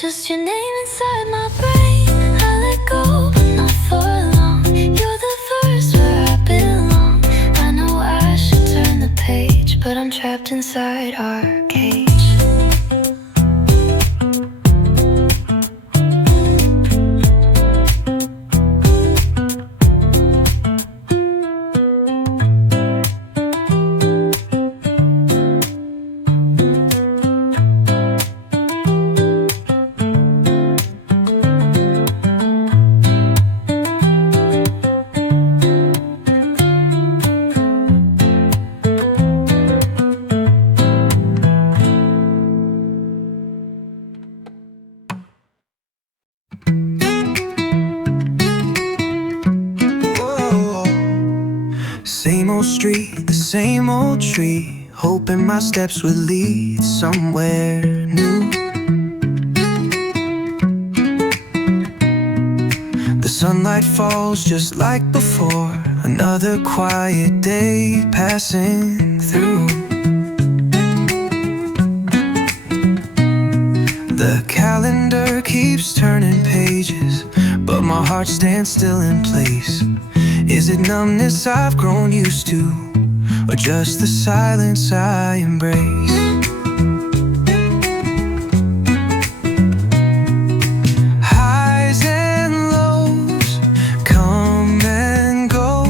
Just your name inside my brain. I let go, but not for long. You're the verse where I belong. I know I should turn the page, but I'm trapped inside our cage. Same old street, the same old tree, hoping my steps would lead somewhere new. The sunlight falls just like before, another quiet day passing through. The calendar keeps turning pages, but my heart stands still in place. Is it numbness I've grown used to, or just the silence I embrace? Highs and lows come and go,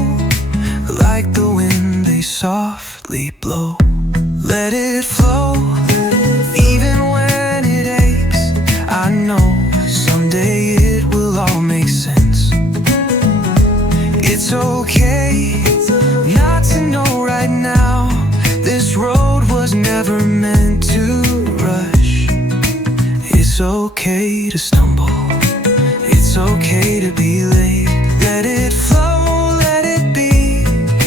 like the wind they softly blow. Let it flow, even when it aches. I know someday it will all make sense. It's okay not to know right now. This road was never meant to rush. It's okay to stumble. It's okay to be late. Let it flow, let it be.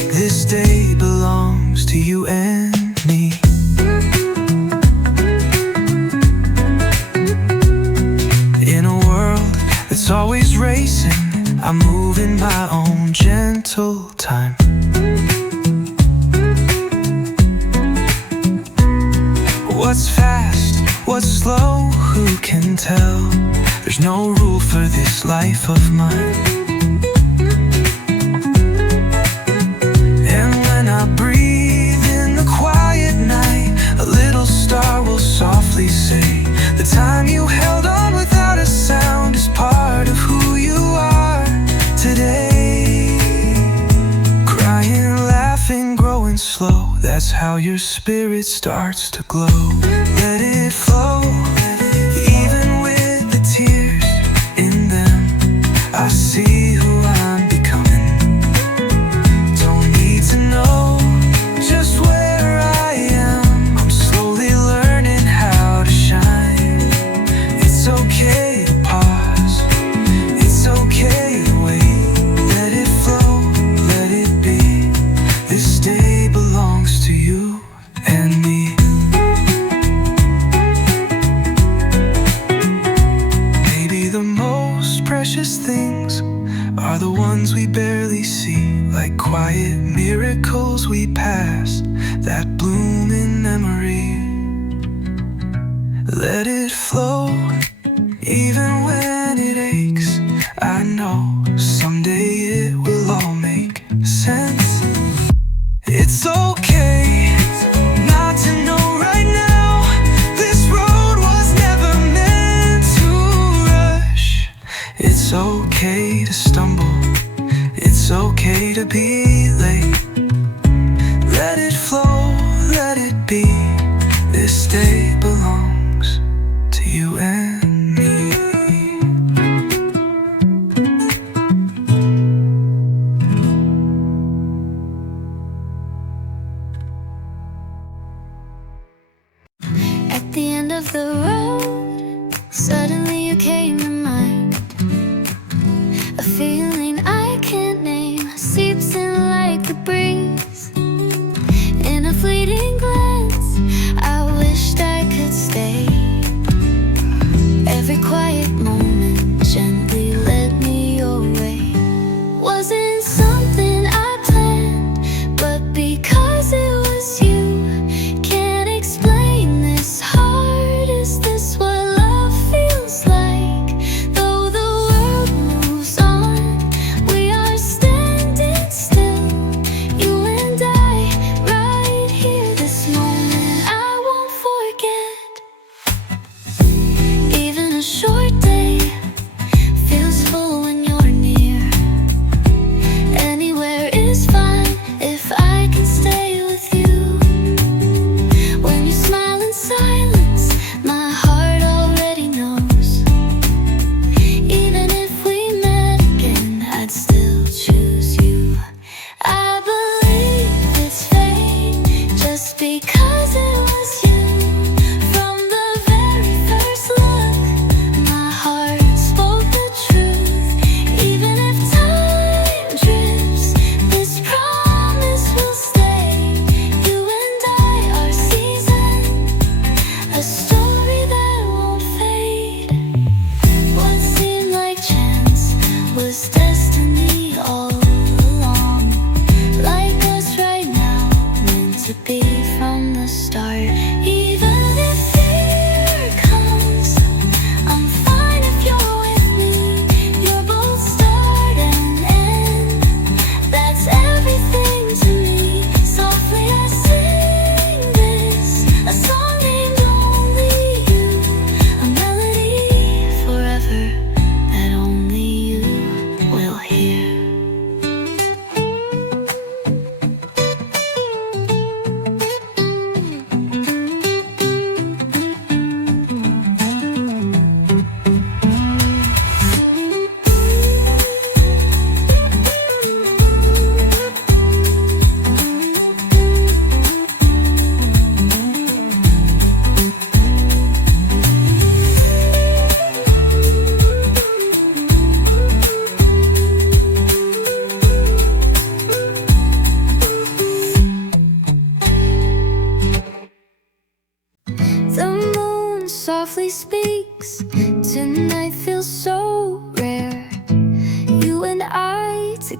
This day belongs to you and me. In a world that's always racing, I move in my own gentle time. What's fast, what's slow, who can tell? There's no rule for this life of mine. And when I breathe in the quiet night, a little star will softly say, the time you held on without a sound is part of who you are today. Crying, laughing, growing slow, that's how your spirit starts to glow. Let it flow, even with the tears in them. I see who I'm becoming. Don't need to know just where I am. I'm slowly learning how to shine. It's okay to pause, it's okay to wait. Let it flow, let it be. This day belongs to you and me. Maybe the most precious things are the ones we barely see, like quiet miracles we pass that bloom in memory. Let it flow, even when it aches. I know someday it will all make sense. It's okay not to know right now. This road was never meant to rush. It's okay to stumble. It's okay to be late. Let it flow, let it be. This day belongs to you and me. At the end of the road, suddenly you came to mind. A feeling I can't name seeps in like a breeze. In a fleeting glance, I wished I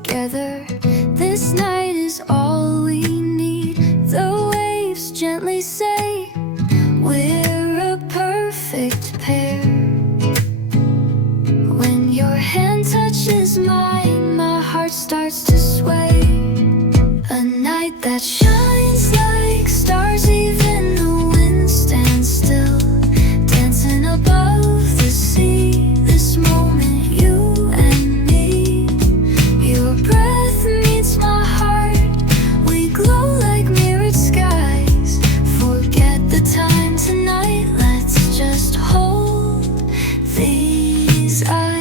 together. This night is all we need. The waves gently say we're a perfect pair. When your hand touches mine, my heart starts to sway. A night that shines like stars, even the wind stands still, dancing above the sea. This moment, you and me, your breath meets my heart. We glow like mirrored skies. Forget the time tonight, let's just hold these eyes.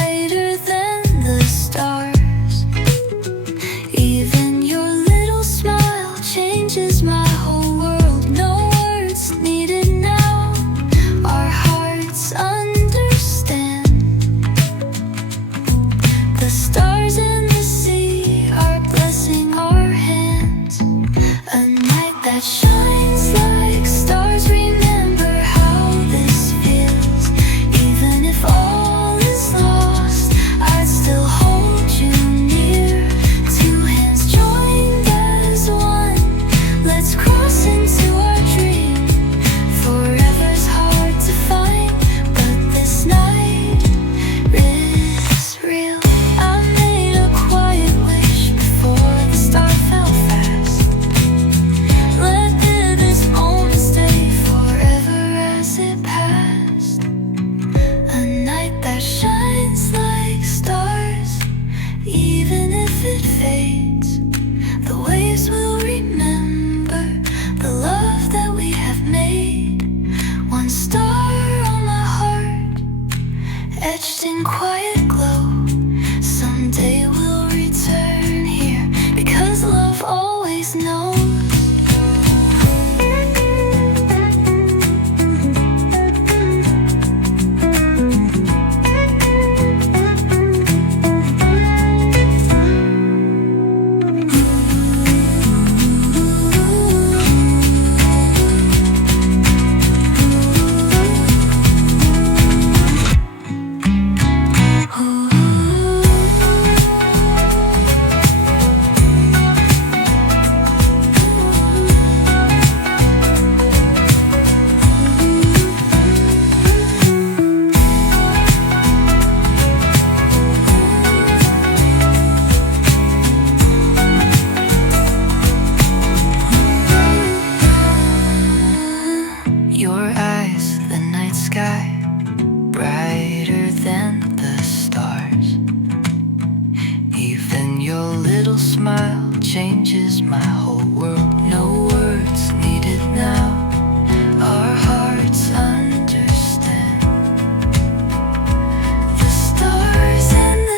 Changes my whole world. No words needed now. Our hearts understand. The stars and the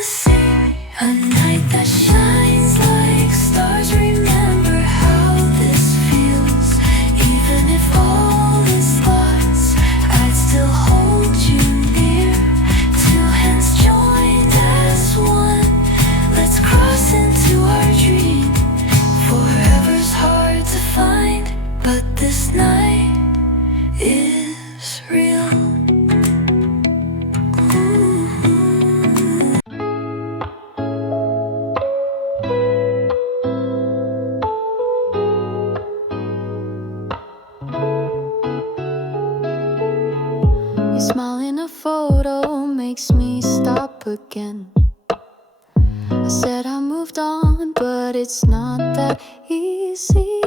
sea, a night that shines like stars. Remember how this feels. Even if all is lost, I'd still hold you near. Two hands joined as one. Let's cross into our dream. Forever's hard to find, but this night is real. Your smile in a photo makes me stop again. I said I moved on, but it's not that easy.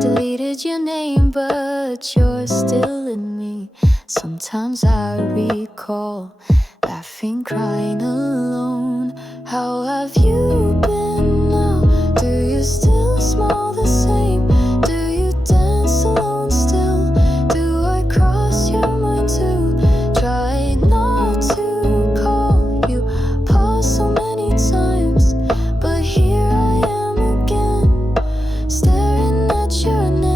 Deleted your name, but you're still in me. Sometimes I recall laughing, crying alone. How have you been now? Do you still smile the same? Do you dance alone still? Do I cross your mind too? Try not to call you pause so many times, but here I am again, staring at your name.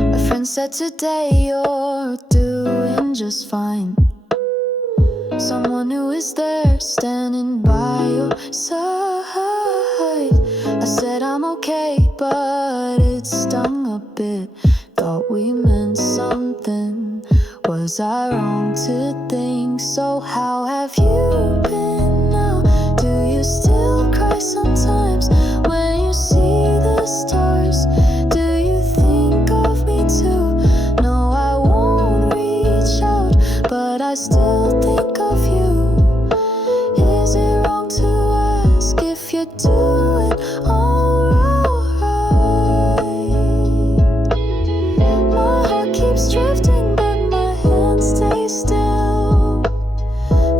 A friend said today you're doing just fine. Someone who is there standing by your side. I said I'm okay, but it stung a bit. Thought we meant something. Was I wrong to think so? How have you been now? Do you still cry sometimes when you see the stars? Do you think of me too? No, I won't reach out, but I still think of you. Is it wrong to ask if you're doing alright? My heart keeps drifting, but my hands stay still.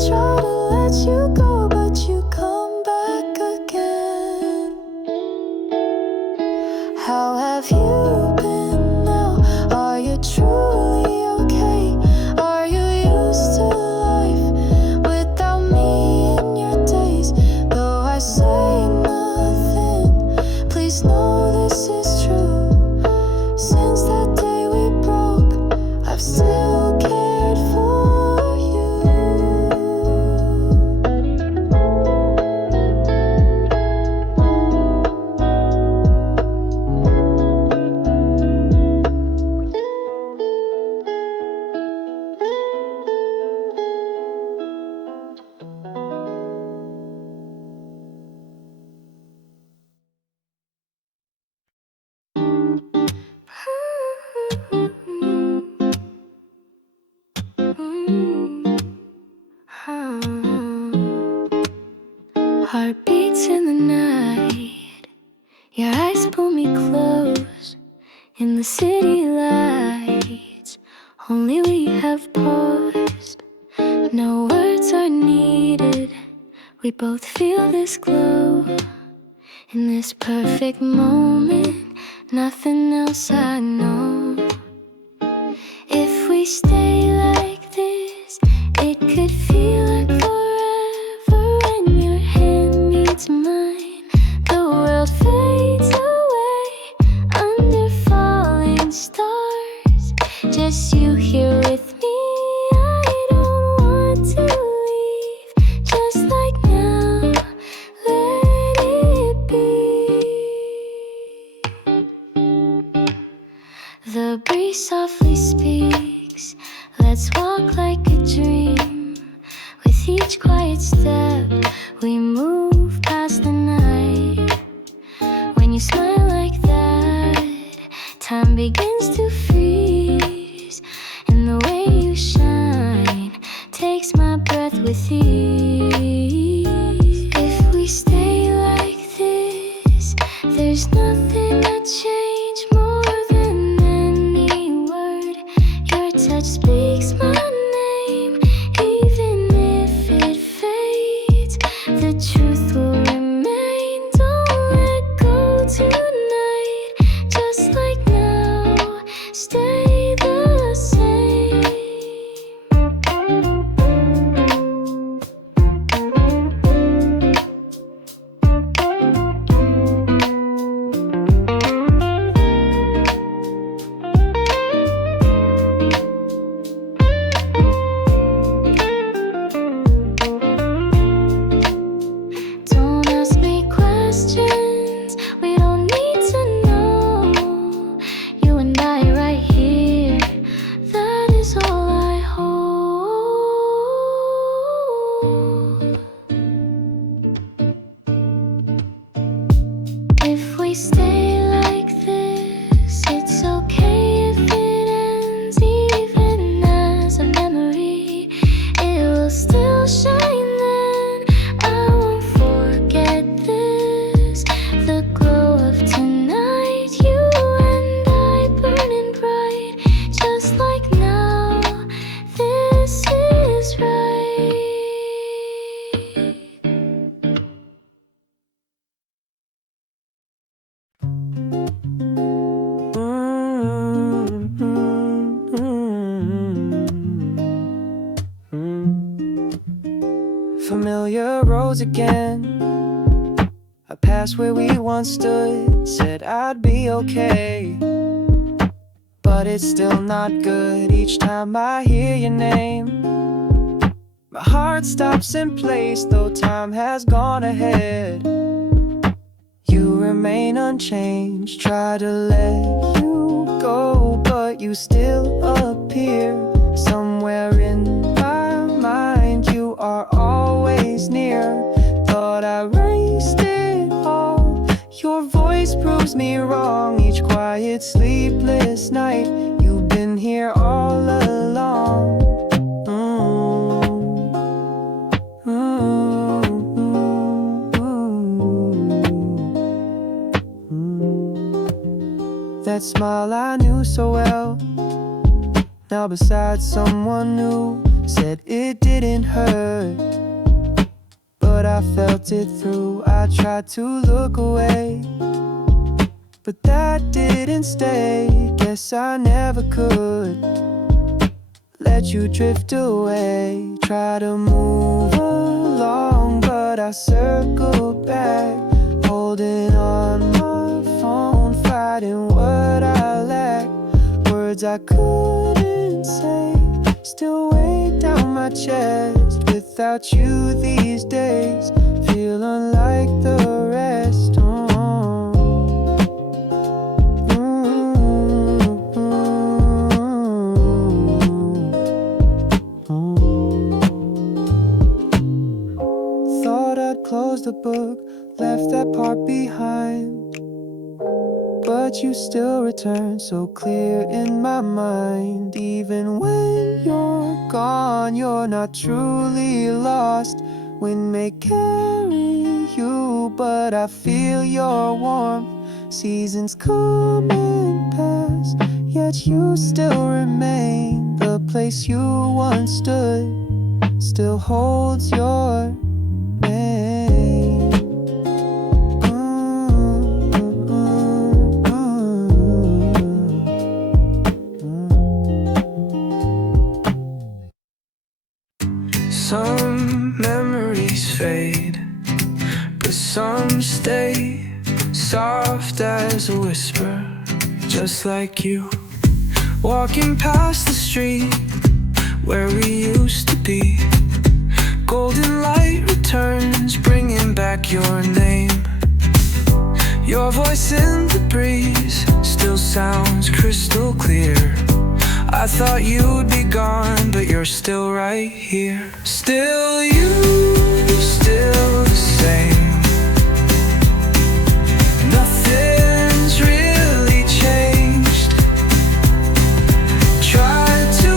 Try to let you go, but you come back again. How have you been now? Are you truly okay? Are you used to life without me in your days? Though I say nothing, please know this is true. Since that day we broke, I've still cared for you. Heartbeats in the night, your eyes pull me close. In the city lights, only we have paused. No words are needed, we both feel this glow. In this perfect moment, nothing else I know. If we stay like this, it could feel like forever. When your hand meets mine, the world fades away under falling stars. Just you here with me, I don't want to leave. Just like now, let it be. The breeze softly speaks, let's walk like a dream. With each quiet step, we move past the night. When you smile like that, time begins to freeze. And the way you shine takes my breath with ease. If we stay like this, there's nothing I'd change more than any word. Your touch speaks my name, even if it fades. The truth will remain. Don't let go tonight. Just like now, stay the same. Don't ask me questions, we don't need to know. You and I right here, that is all I hold. If we stay like this, it's okay if it ends. Even as a memory, it will still shine then. I won't forget this, the glow of tonight. You and I burning bright, just like now. This is right. Familiar roads again. I passed where we once stood, said I'd be okay. But it's still not good each time I hear your name. My heart stops in place, though time has gone ahead. You remain unchanged. Try to let you go, but you still appear somewhere in my mind. You are always near. Thought I erased it all. Your voice proves me wrong. Each quiet, sleepless night, you've been here all along. That smile I knew so well, now beside someone new. Said it didn't hurt, but I felt it through. I tried to look away, but that didn't stay. Guess I never could let you drift away. Try to move along, but I circled back, holding on my phone, fighting what I lack. Words I couldn't say still weigh down my chest. Without you these days feel unlike the rest. Thought I'd close the book, left that part behind, but you still return so clear in my mind. Even when you're gone, you're not truly lost. Wind may carry you, but I feel your warmth. Seasons come and pass, yet you still remain. The place you once stood still holds your name. Some memories fade, but some stay soft as a whisper, just like you. Walking past the street where we used to be, golden light returns, bringing back your name. Your voice in the breeze still sounds crystal clear. I thought you'd be gone, but you're still right here. Still you, still the same. Nothing's really changed. Tried to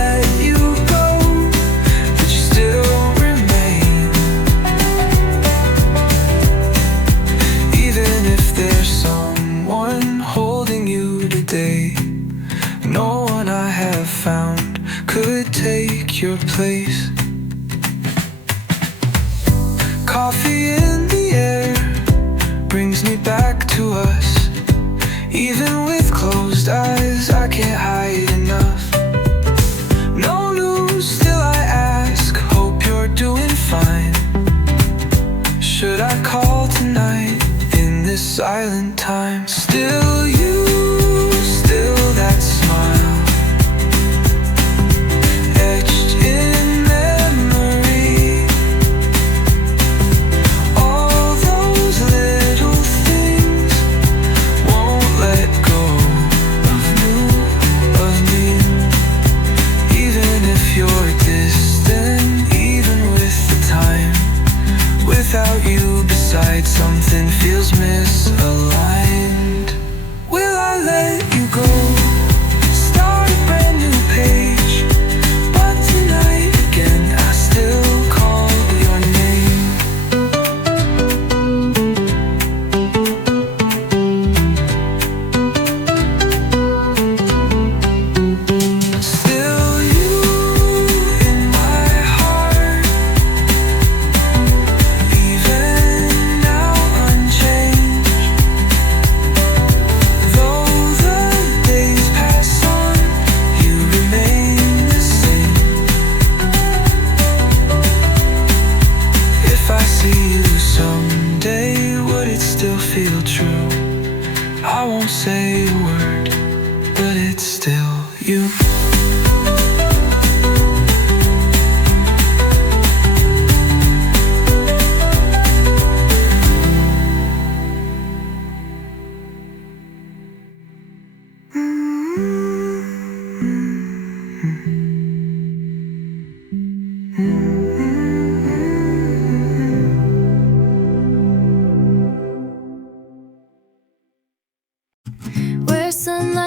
let you go, but you still remain. Even if there's someone holding you today, no one I have found could take your place. Coffee in the air brings me back to us. Even with closed eyes, I can't hide enough. No news, still I ask, hope you're doing fine. Should I call tonight in this silent time? Still you, still that smile, etched in memory. All those little things won't let go of me. Even if you're distant, even with the time, without you beside, something feels misaligned. Will I let you go? Start a brand new page, but tonight again I still call your name. Still you in my heart, even now unchanged. Though the days pass on, you remain the same. If I see you someday, would it still feel true? I won't say a word, but it's still you.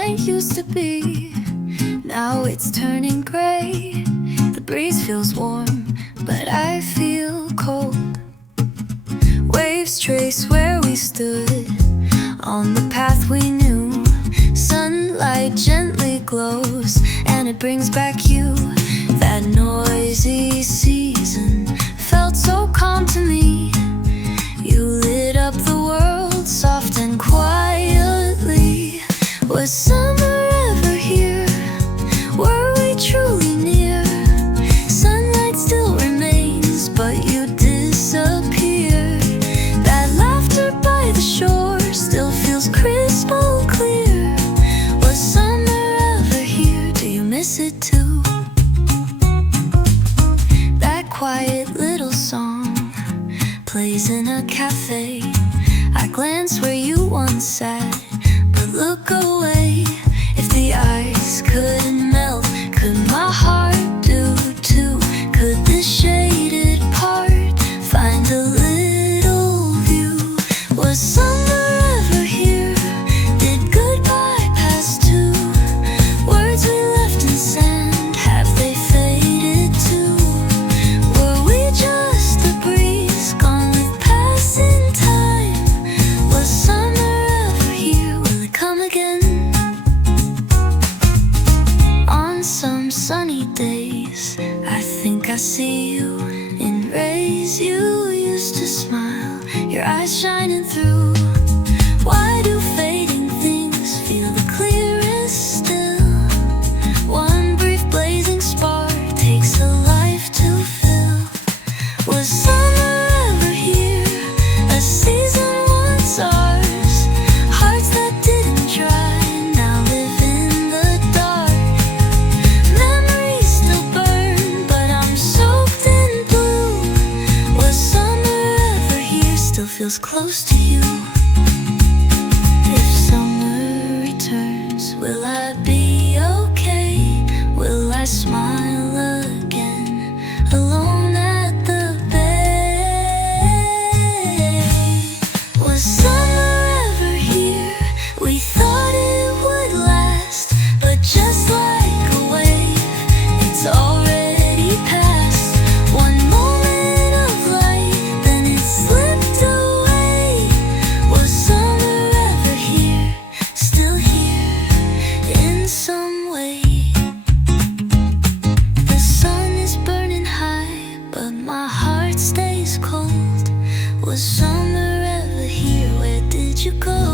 night used to be. Now it's turning gray. The breeze feels warm, but I feel cold. Waves trace where we stood on the path we knew. Sunlight gently glows, and it brings back you. That noisy season felt so calm to me. You lit up the world soft and quietly. Was summer ever here? Were we truly near? Sunlight still remains, but you disappear. That laughter by the shore still feels crystal clear. Was summer ever here? Do you miss it too? That quiet little song plays in a cafe. I glance where you once sat, but look away. If the ice couldn't melt, could my heart do too? Could this shaded part find a little view? Was summer ever here? Did goodbye pass too? Words we left in sand, have they faded too? Were we just a breeze gone with passing time? Was summer ever here? Will it come again? On some sunny days, I think I see you in rays. You used to smile, your eyes shining through. Why do fading things feel the clearest still? One brief blazing spark takes a life to fill. Was summer ever here? A season once ours. Hearts that didn't dry now live in the dark. Memories still burn, but I'm soaked in blue. Was summer ever here? Still feels close to you. If summer returns, will I be okay? Will I smile again, alone at the bay? Was summer ever here? We thought it would last, but just like a wave, it's already past. One moment of light, then it slipped away. Was summer ever here? Still here in some way. The sun is burning high, but my heart stays cold. Was summer ever here? Where did you go?